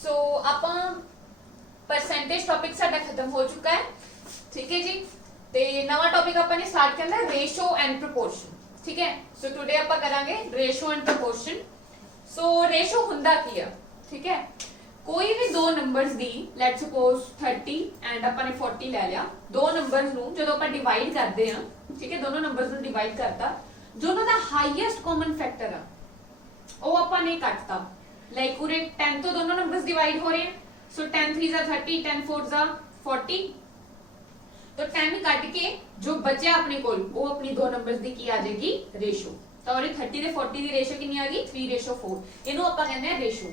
सो ਆਪਾਂ percentage topic साडा खत्म हो चुका है, ठीक है जी। ते नवा टॉपिक ਆਪਾਂ ने स्टार्ट करना है रेशो एंड प्रोपोर्शन, ठीक है। सो टुडे ਆਪਾਂ ਕਰਾਂਗੇ ratio and proportion. So ratio ਹੁੰਦਾ ਕੀ ਆ, ठीक है। कोई भी दो numbers the let's suppose 30 and ਆਪਾਂ ने 40 ले लिया, दो नंबर्स ਨੂੰ ਜਦੋਂ ਆਪਾਂ डिवाइड करते हैं, ठीक है, दोनों नंबर्स ਨੂੰ डिवाइड करता, जो ਉਹਨਾਂ ਦਾ हाईएस्ट कॉमन फैक्टर ਆ ਉਹ ਆਪਾਂ ਨੇ ਕੱਟਤਾ। लाइक पूरे 10 तो दोनों नंबर्स डिवाइड हो रहे हैं, सो 10 3 जा 30, 10 4 जा 40, तो 10 ਕੱਟ ਕੇ ਜੋ ਬਚਿਆ ਆਪਣੇ ਕੋਲ ਉਹ ਆਪਣੀ ਦੋ ਨੰਬਰਸ ਦੀ ਕੀ ਆ ਜਾਏਗੀ, ਰੇਸ਼ੋ। ਤਾਂ ਉਹਦੇ 30 ਤੇ 40 ਦੀ ਰੇਸ਼ੋ ਕਿੰਨੀ ਆ ਗਈ, 3:4। ਇਹਨੂੰ ਆਪਾਂ ਕਹਿੰਦੇ ਆ ਰੇਸ਼ੋ,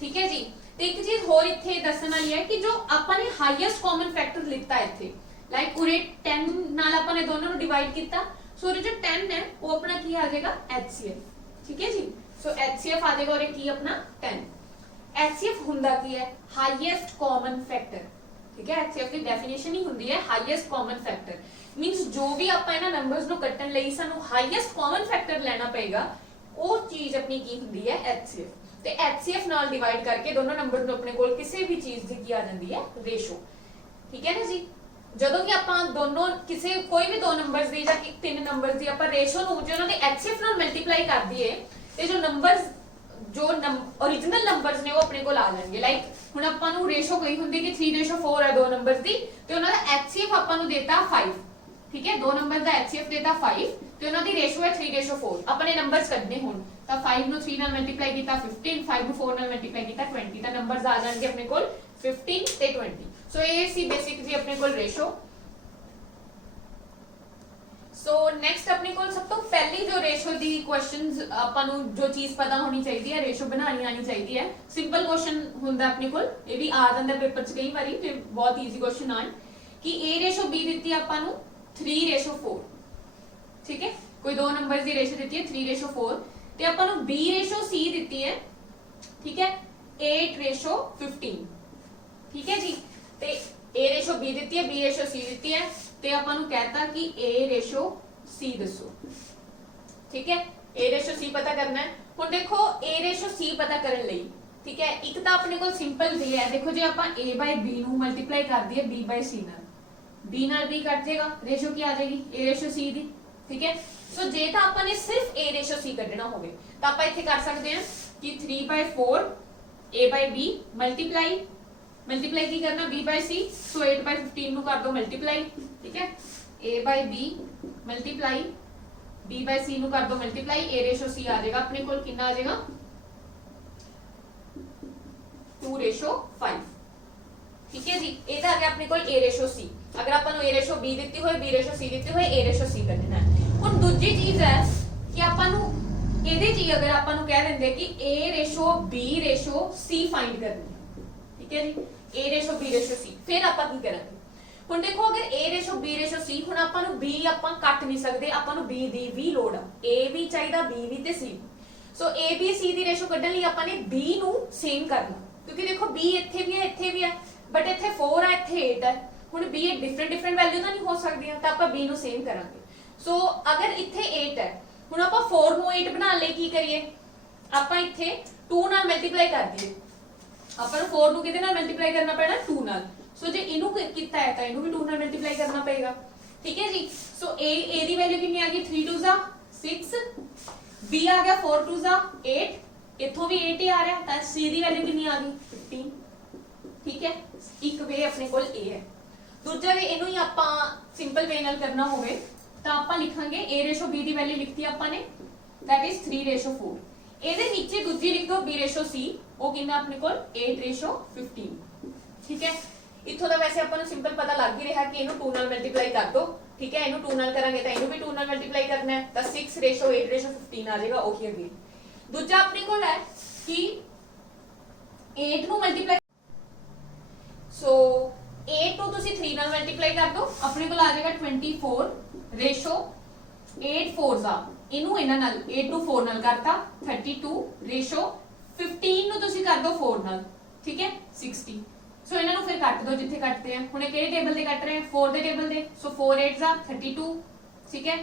ਠੀਕ ਹੈ ਜੀ। ਤੇ ਇੱਕ ਚੀਜ਼ ਹੋਰ ਇੱਥੇ ਦੱਸਣ ਵਾਲੀ ਹੈ ਕਿ ਜੋ ਆਪਾਂ ਨੇ ਹਾਈਐਸਟ ਕਾਮਨ ਫੈਕਟਰ ਲਿਖਤਾ ਇੱਥੇ, ਲਾਈਕ ਪੂਰੇ 10 ਨਾਲ ਆਪਾਂ ਨੇ ਦੋਨਾਂ ਨੂੰ ਡਿਵਾਈਡ ਕੀਤਾ, ਸੋ ਇਹ ਜੋ 10 ਹੈ ਉਹ ਆਪਣਾ ਕੀ ਆ ਜਾਏਗਾ, HCF, ਠੀਕ ਹੈ ਜੀ। सो HCF आ जाएगा और की अपना 10। HCF ਹੁੰਦਾ ਕੀ ਹੈ, ਹਾਈਐਸਟ ਕਾਮਨ ਫੈਕਟਰ, ਠੀਕ ਹੈ। HCF ਦੀ ਡੈਫੀਨੇਸ਼ਨ ਹੀ ਹੁੰਦੀ ਹੈ ਹਾਈਐਸਟ ਕਾਮਨ ਫੈਕਟਰ, ਮੀਨਸ ਜੋ ਵੀ ਆਪਾਂ ਇਹਨਾਂ ਨੰਬਰਸ ਨੂੰ ਕੱਟਣ ਲਈ ਸਾਨੂੰ ਹਾਈਐਸਟ ਕਾਮਨ ਫੈਕਟਰ ਲੈਣਾ ਪਏਗਾ, ਉਹ ਚੀਜ਼ ਆਪਣੀ ਕੀ ਹੁੰਦੀ ਹੈ, HCF। ਤੇ HCF ਨਾਲ ਡਿਵਾਈਡ ਕਰਕੇ ਦੋਨੋਂ ਨੰਬਰਸ ਨੂੰ ਆਪਣੇ ਕੋਲ ਕਿਸੇ ਵੀ ਚੀਜ਼ ਦੀ ਕੀ ਆ ਜਾਂਦੀ ਹੈ, ਰੇਸ਼ੋ, ਠੀਕ ਹੈ ਨਾ ਜੀ। ਜਦੋਂ ਕਿ ਆਪਾਂ ਦੋਨੋਂ ਕਿਸੇ ਕੋਈ ਵੀ ਦੋ ਨੰਬਰਸ ਦੀ ਜਾਂ ਤਿੰਨ ਨੰਬਰਸ ਦੀ ਆਪਾਂ ਰੇਸ਼ੋ ਨੂੰ ਜੇ ਉਹਨਾਂ ਦੇ HCF ਨਾਲ ਮਲਟੀਪਲਾਈ ਕਰ ਦਈਏ ਤੇ ਜੋ ਨੰਬਰਸ ਜੋ ओरिजिनल नंबर्स ने वो अपने को आ जाएंगे। लाइक हुण आपां नूं रेशो कही हुंदी कि 3:4 है दो नंबर्स दी, ते उन्हां दा HCF आपां नूं देता 5, ठीक है। दो नंबर दा HCF देता 5 ते उन्हां दी रेशो है 3:4। अपने नंबर्स कढने हुण तां 5 नूं 3 नाल मल्टीप्लाई कीता 15, 5 नूं 4 नाल मल्टीप्लाई कीता 20, तां नंबर्स आ जाणगे अपने कोल 15 ते 20। सो ये सी बेसिक जी अपने कोल रेशो। सो नेक्स्ट अपने को सब तो पहली जो रेशो दी क्वेश्चंस ਆਪਾਂ ਨੂੰ जो चीज पता होनी चाहिए है, रेशो बनानी आनी चाहिए है। सिंपल क्वेश्चन ਹੁੰਦਾ ਆਪਣੇ ਕੋਲ, ਇਹ ਵੀ ਆ ਜਾਂਦਾ ਪੇਪਰ 'ਚ ਕਈ ਵਾਰੀ, ਤੇ ਬਹੁਤ ਈਜ਼ੀ क्वेश्चन ਆਣ ਕਿ a/b ਦਿੱਤੀ ਆਪਾਂ ਨੂੰ 3:4, ਠੀਕ ਹੈ। ਕੋਈ ਦੋ ਨੰਬਰਸ ਦੀ ਰੇਸ਼ੋ ਦਿੱਤੀ ਹੈ 3:4 ਤੇ ਆਪਾਂ ਨੂੰ b/c ਦਿੱਤੀ ਹੈ, ਠੀਕ ਹੈ, 8:15, ਠੀਕ ਹੈ ਜੀ। ਤੇ a/b ਦਿੱਤੀ ਹੈ, b/c ਦਿੱਤੀ ਹੈ, ਤੇ ਆਪਾਂ ਨੂੰ ਕਹਿਤਾ ਕਿ a/c ਦੱਸੋ, ਠੀਕ ਹੈ। a/c ਪਤਾ ਕਰਨਾ ਹੈ। ਹੁਣ ਦੇਖੋ a/c ਪਤਾ ਕਰਨ ਲਈ, ਠੀਕ ਹੈ, ਇੱਕ ਤਾਂ ਆਪਣੇ ਕੋਲ ਸਿੰਪਲ ਵੇ ਹੈ। ਦੇਖੋ ਜੇ ਆਪਾਂ a/b ਨੂੰ ਮਲਟੀਪਲਾਈ ਕਰ ਦਈਏ b/c ਨਾਲ, b ਨਾਲ b ਕੱਟ ਜਾਏਗਾ, ਰੇਸ਼ੋ ਕੀ ਆ ਜਾਏਗੀ, a/c ਦੀ, ਠੀਕ ਹੈ। ਸੋ ਜੇ ਤਾਂ ਆਪਾਂ ਨੇ ਸਿਰਫ a/c ਕੱਢਣਾ ਹੋਵੇ ਤਾਂ ਆਪਾਂ ਇੱਥੇ ਕਰ ਸਕਦੇ ਹਾਂ ਕਿ 3/4 a/b मल्टीप्लाई की करना b/c, सो 8/15 ਨੂੰ ਕਰ ਦੋ ਮਲਟੀਪਲਾਈ, ਠੀਕ ਹੈ। a/b ਮਲਟੀਪਲਾਈ b/c ਨੂੰ ਕਰ ਦੋ ਮਲਟੀਪਲਾਈ, a/c ਆ ਜਾਏਗਾ ਆਪਣੇ ਕੋਲ, ਕਿੰਨਾ ਆ ਜਾਏਗਾ, 2:5, ਠੀਕ ਹੈ ਜੀ। ਇਹ ਤਾਂ ਆ ਗਿਆ ਆਪਣੇ ਕੋਲ a/c। ਅਗਰ ਆਪਾਂ ਨੂੰ a/b ਦਿੱਤੀ ਹੋਏ, b/c ਦਿੱਤੀ ਹੋਏ, a/c ਕੱਢਣਾ ਹੈ। ਹੁਣ ਦੂਜੀ ਚੀਜ਼ ਹੈ ਕਿ ਆਪਾਂ ਨੂੰ ਇਹਦੇ 'ਚ ਹੀ ਅਗਰ ਆਪਾਂ ਨੂੰ ਕਹਿ ਦਿੰਦੇ ਕਿ a/b/c ਫਾਈਂਡ ਕਰਨੀ, ठीक है जी, a/b/c, फिर ਆਪਾਂ ਕੀ ਕਰਾਂਗੇ। ਹੁਣ ਦੇਖੋ ਅਗਰ a/b/c, ਹੁਣ ਆਪਾਂ ਨੂੰ b ਆਪਾਂ ਕੱਟ ਨਹੀਂ ਸਕਦੇ, ਆਪਾਂ ਨੂੰ b ਦੀ ਵੀ ਲੋੜ ਆ, a ਵੀ ਚਾਹੀਦਾ, b ਵੀ ਤੇ c। So a b c the ratio ਕੱਢਣ ਲਈ ਆਪਾਂ ਨੇ b ਨੂੰ ਸੇਮ ਕਰਨਾ, ਕਿਉਂਕਿ ਦੇਖੋ b ਇੱਥੇ ਵੀ ਹੈ, ਬਟ ਇੱਥੇ 4 ਹੈ, ਇੱਥੇ 8 ਹੈ। ਹੁਣ b ਡਿਫਰੈਂਟ ਵੈਲਿਊ ਤਾਂ ਨਹੀਂ ਹੋ ਸਕਦੀਆਂ, ਤਾਂ ਆਪਾਂ b ਨੂੰ ਸੇਮ ਕਰਾਂਗੇ। ਸੋ ਅਗਰ ਇੱਥੇ 8 ਹੈ, ਹੁਣ ਆਪਾਂ 4 ਨੂੰ 8 ਬਣਾਉਣ ਲਈ ਕੀ ਕਰੀਏ, ਆਪਾਂ ਇੱਥੇ 2 ਨਾਲ ਮਲਟੀਪਲਾਈ ਕਰ ਦਈਏ। ਆਪਾਂ ਨੂੰ 4 ਨੂੰ ਕਿਹਦੇ ਨਾਲ ਮਲਟੀਪਲਾਈ ਕਰਨਾ ਪੈਣਾ, 2 ਨਾਲ। ਸੋ ਜੇ ਇਹਨੂੰ ਕੀਤਾ ਹੈ ਤਾਂ ਇਹਨੂੰ ਵੀ 2 ਨਾਲ ਮਲਟੀਪਲਾਈ ਕਰਨਾ ਪਏਗਾ, ਠੀਕ ਹੈ ਜੀ। ਸੋ a ਦੀ ਵੈਲਿਊ ਕਿੰਨੀ ਆ ਗਈ, 3 2 ਜਾ 6, b ਆ ਗਿਆ 4 2 ਜਾ 8, ਇੱਥੋਂ ਵੀ 8 ਹੀ ਆ ਰਿਹਾ, ਤਾਂ c ਦੀ ਵੈਲਿਊ ਕਿੰਨੀ ਆ ਗਈ, 15, ਠੀਕ ਹੈ। ਇੱਕ ਵੇ ਆਪਣੇ ਕੋਲ ਇਹ ਹੈ। ਦੂਜਾ ਵੇ, ਇਹਨੂੰ ਹੀ ਆਪਾਂ ਸਿੰਪਲ ਵੇ ਨਾਲ ਕਰਨਾ ਹੋਵੇ ਤਾਂ ਆਪਾਂ ਲਿਖਾਂਗੇ a/b ਦੀ ਵੈਲਿਊ ਲਿਖਤੀ ਆਪਾਂ ਨੇ, that is 3:4। ਇਹਦੇ ਨੀਚੇ ਦੂਜੀ ਲਿਖ ਦੋ b/c, ਉਹ ਕਿੰਨਾ ਆਪਣੇ ਕੋਲ 8:15, ਠੀਕ ਹੈ। ਇੱਥੋਂ ਦਾ ਵੈਸੇ ਆਪਾਂ ਨੂੰ ਸਿੰਪਲ ਪਤਾ ਲੱਗ ਹੀ ਰਿਹਾ ਕਿ ਇਹਨੂੰ 2 ਨਾਲ ਮਲਟੀਪਲਾਈ ਕਰ ਦੋ, ਠੀਕ ਹੈ। ਇਹਨੂੰ 2 ਨਾਲ ਕਰਾਂਗੇ ਤਾਂ ਇਹਨੂੰ ਵੀ 2 ਨਾਲ ਮਲਟੀਪਲਾਈ ਕਰਨਾ ਹੈ, ਤਾਂ 6:8:15 ਆ ਜਾਏਗਾ, ਉਹੀ ਅਗੇ। ਦੂਜਾ ਆਪਣੇ ਕੋਲ ਹੈ ਕਿ 8 ਨੂੰ ਮਲਟੀਪਲਾਈ, ਸੋ 8 ਨੂੰ ਤੁਸੀਂ 3 ਨਾਲ ਮਲਟੀਪਲਾਈ ਕਰ ਦੋ, ਆਪਣੇ ਕੋਲ ਆ ਜਾਏਗਾ 24:8 4 ਜਾ, ਇਹਨੂੰ ਇਹਨਾਂ ਨਾਲ 8 ਨੂੰ 4 ਨਾਲ ਕਰਤਾ 32:15 ਨੂੰ ਤੁਸੀਂ ਕਰ ਦੋ 4 ਨਾਲ, ਠੀਕ ਹੈ, 60। ਸੋ ਇਹਨਾਂ ਨੂੰ ਫਿਰ ਕੱਟ ਦੋ ਜਿੱਥੇ ਕੱਟਦੇ ਆ। ਹੁਣ ਇਹ ਕਿਹੜੇ ਟੇਬਲ ਤੇ ਕੱਟ ਰਹੇ ਆ, 4 ਦੇ ਟੇਬਲ ਤੇ। ਸੋ 4 8 ਜਾ 32, ਠੀਕ ਹੈ,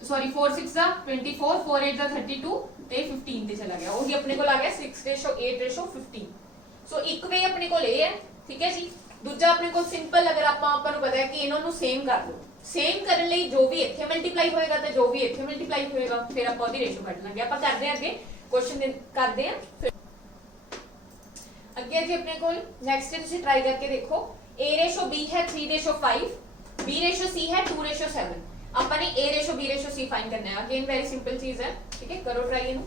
सॉरी 4 6 जा 24 4 8 जा 32 ਤੇ 15 ਤੇ ਚਲਾ ਗਿਆ ਉਹੀ ਆਪਣੇ ਕੋਲ ਆ ਗਿਆ 6:8:15 सो एक वे अपने को है, ठीक है जी। दूजा अपने को सिंपल, अगर ਆਪਾਂ ਨੂੰ ਪਤਾ ਹੈ ਕਿ ਇਹਨਾਂ ਨੂੰ ਸੇਮ ਕਰ ਲਓ, ਸੇਮ ਕਰਨ ਲਈ ਜੋ ਵੀ ਇੱਥੇ ਮਲਟੀਪਲਾਈ ਹੋਏਗਾ ਤੇ ਜੋ ਵੀ ਇੱਥੇ ਮਲਟੀਪਲਾਈ ਹੋਏਗਾ ਫਿਰ ਆਪਾਂ ਉਹਦੀ ਰੇਸ਼ੋ ਕੱਢ ਲਾਂਗੇ। ਆਪਾਂ ਕਰਦੇ ਆਂ ਅੱਗੇ ਕੁਐਸਚਨ ਕਰਦੇ ਆਂ ਫਿਰ ਅੱਗੇ ਜੀ ਆਪਣੇ ਕੋਲ ਨੈਕਸਟ ਤੁਸੀਂ ਟਰਾਈ ਕਰਕੇ ਦੇਖੋ। a रेशो b है 3:5, b रेशो c है 2:7। अपन ने a ratio b ratio c find करना है। अगेन वेरी सिंपल चीज है, ठीक है, करो ट्राई इनू।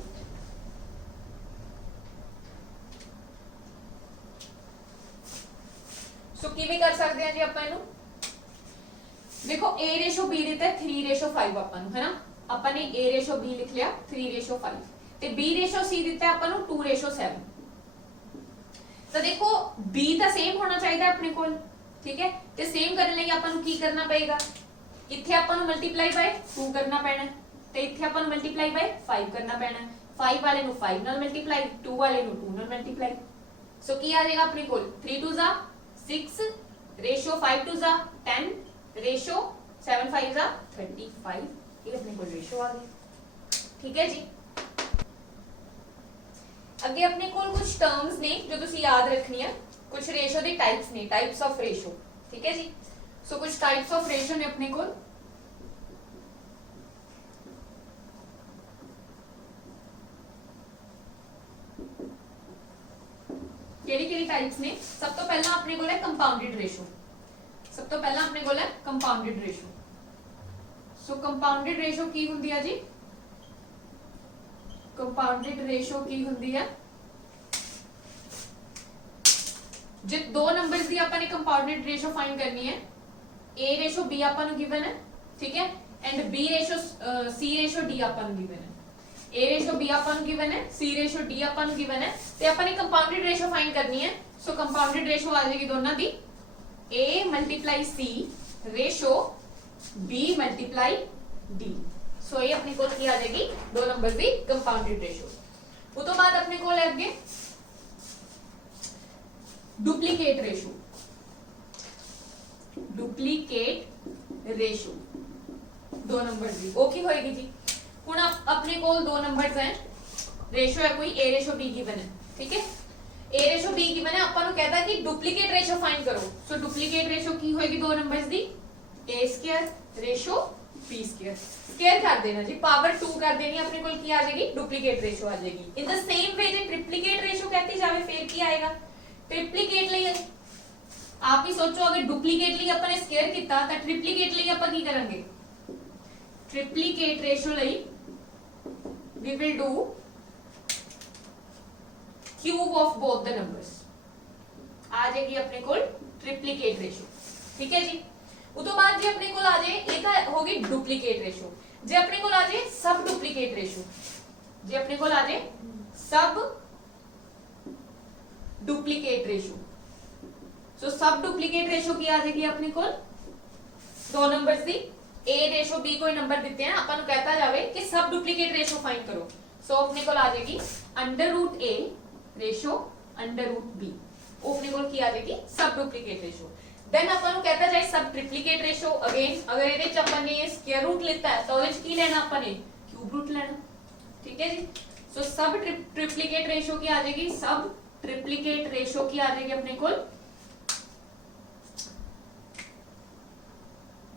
सो किवें कर सकते हैं जी अपन इनू, देखो a रेशो b दिता है 3:5 अपन है ना, अपन ने a रेशो b लिख लिया 3:5 ते b रेशो c दिता है अपन 2:7। तो देखो b ਤਾਂ सेम होना चाहिए अपने को, ठीक है, ਤੇ सेम ਕਰਨ ਲਈ ਆਪਾਂ ਨੂੰ ਕੀ ਕਰਨਾ ਪਏਗਾ, ਇੱਥੇ ਆਪਾਂ ਨੂੰ ਮਲਟੀਪਲਾਈ ਬਾਈ 2 ਕਰਨਾ ਪੈਣਾ ਤੇ ਇੱਥੇ ਆਪਾਂ ਨੂੰ ਮਲਟੀਪਲਾਈ ਬਾਈ 5 ਕਰਨਾ ਪੈਣਾ। 5 ਵਾਲੇ ਨੂੰ 5 ਨਾਲ ਮਲਟੀਪਲਾਈ, 2 ਵਾਲੇ ਨੂੰ 2 ਨਾਲ ਮਲਟੀਪਲਾਈ। ਸੋ ਕੀ ਆ ਜਾਏਗਾ ਆਪਣੇ ਕੋਲ 3 2 जा 6 रेशो 5 2 जा 10 रेशो 7 5 जा 35। ये अपने को रेशो आ गई, ठीक है जी। अगे अपने कोल कुछ टर्म्स ने जो तुसी याद रखनी है, कुछ रेशो दे टाइप्स ने, टाइप्स ऑफ रेशो, ठीक है जी। सो कुछ टाइप्स ऑफ रेशो ने अपने कोल। केड़ी-केड़ी टाइप्स ने, सब तो पहला अपने कोल है कंपाउंडेड रेशो। सब तो पहला अपने कोल है कंपाउंडेड रेशो। सो कंपाउंडेड रेशो की हुंदी है जी, कंपाउंडेड रेशो की हुंदी है जे दो नंबर्स दी अपन ने कंपाउंडेड रेशो फाइंड करनी है। a रेशो b अपन नु गिवन है, ठीक है, and b ratio c ratio d अपन नु गिवन है। a रेशो b अपन नु गिवन है, c रेशो d अपन नु गिवन है ते अपन ने कंपाउंडेड रेशो फाइंड करनी है। सो कंपाउंडेड रेशो आ जाएगी दोनों दी a multiply c ratio b multiply d। सो ये अपने को की आ जाएगी दो नंबर दी कंपाउंडेड रेशो। उस तो बाद अपने को अगे डुप्लीकेट रेशो। डुप्लीकेट रेशो दो नंबर दी वो की होएगी जी। हुण अपने को दो नंबर्स हैं, रेशो है कोई a रेशो b गिवन है, ठीक है, a रेशो b गिवन है, अपन कहता है कि डुप्लीकेट रेशो फाइंड करो। सो डुप्लीकेट रेशो की होएगी दो numbers the a square ratio b square, square कर देना जी, पावर 2 कर देनी, अपने को की आ जाएगी डुप्लीकेट रेशो आ जाएगी। In the same way J triplicate ratio कहती जावे फिर की आएगा, ट्रिप्लीकेट ਲਈ आप ही सोचो, अगर डुप्लीकेट ਲਈ अपन ने स्क्वायर किया तो ट्रिप्लीकेट ਲਈ अपन की करेंगे, ट्रिप्लीकेट रेशो ਲਈ we will do cube of both the numbers। आ जाएगी अपने को ट्रिप्लीकेट रेशो, ठीक है जी। उस तो बाद जी अपने को आ जाए एक होगी डुप्लीकेट रेशो, जे अपने को आ जाए सब डुप्लीकेट रेशो, जे अपने को आ जाए सब डुप्लीकेट रेशो। सो सब डुप्लीकेट रेशो की आ जाएगी अपने को दो numbers the a ratio b कोई नंबर देते हैं, अपन कहता जावे कि सब डुप्लीकेट रेशो फाइंड करो। सो अपने को आ जाएगी under root a ratio under root b, अपने को की आ जाएगी सब डुप्लीकेट रेशो। देन अपन कहता जाए सब ट्रिप्लीकेट रेशो। अगेन अगर ये अपन ने स्क्वायर रूट लेता है तो ये की लेना अपन ने क्यूब रूट लेना, ठीक है जी। सो सब ट्रिप्लीकेट रेशो की आ जाएगी, सब ट्रिप्लीकेट रेशो की आ जाएगी अपने को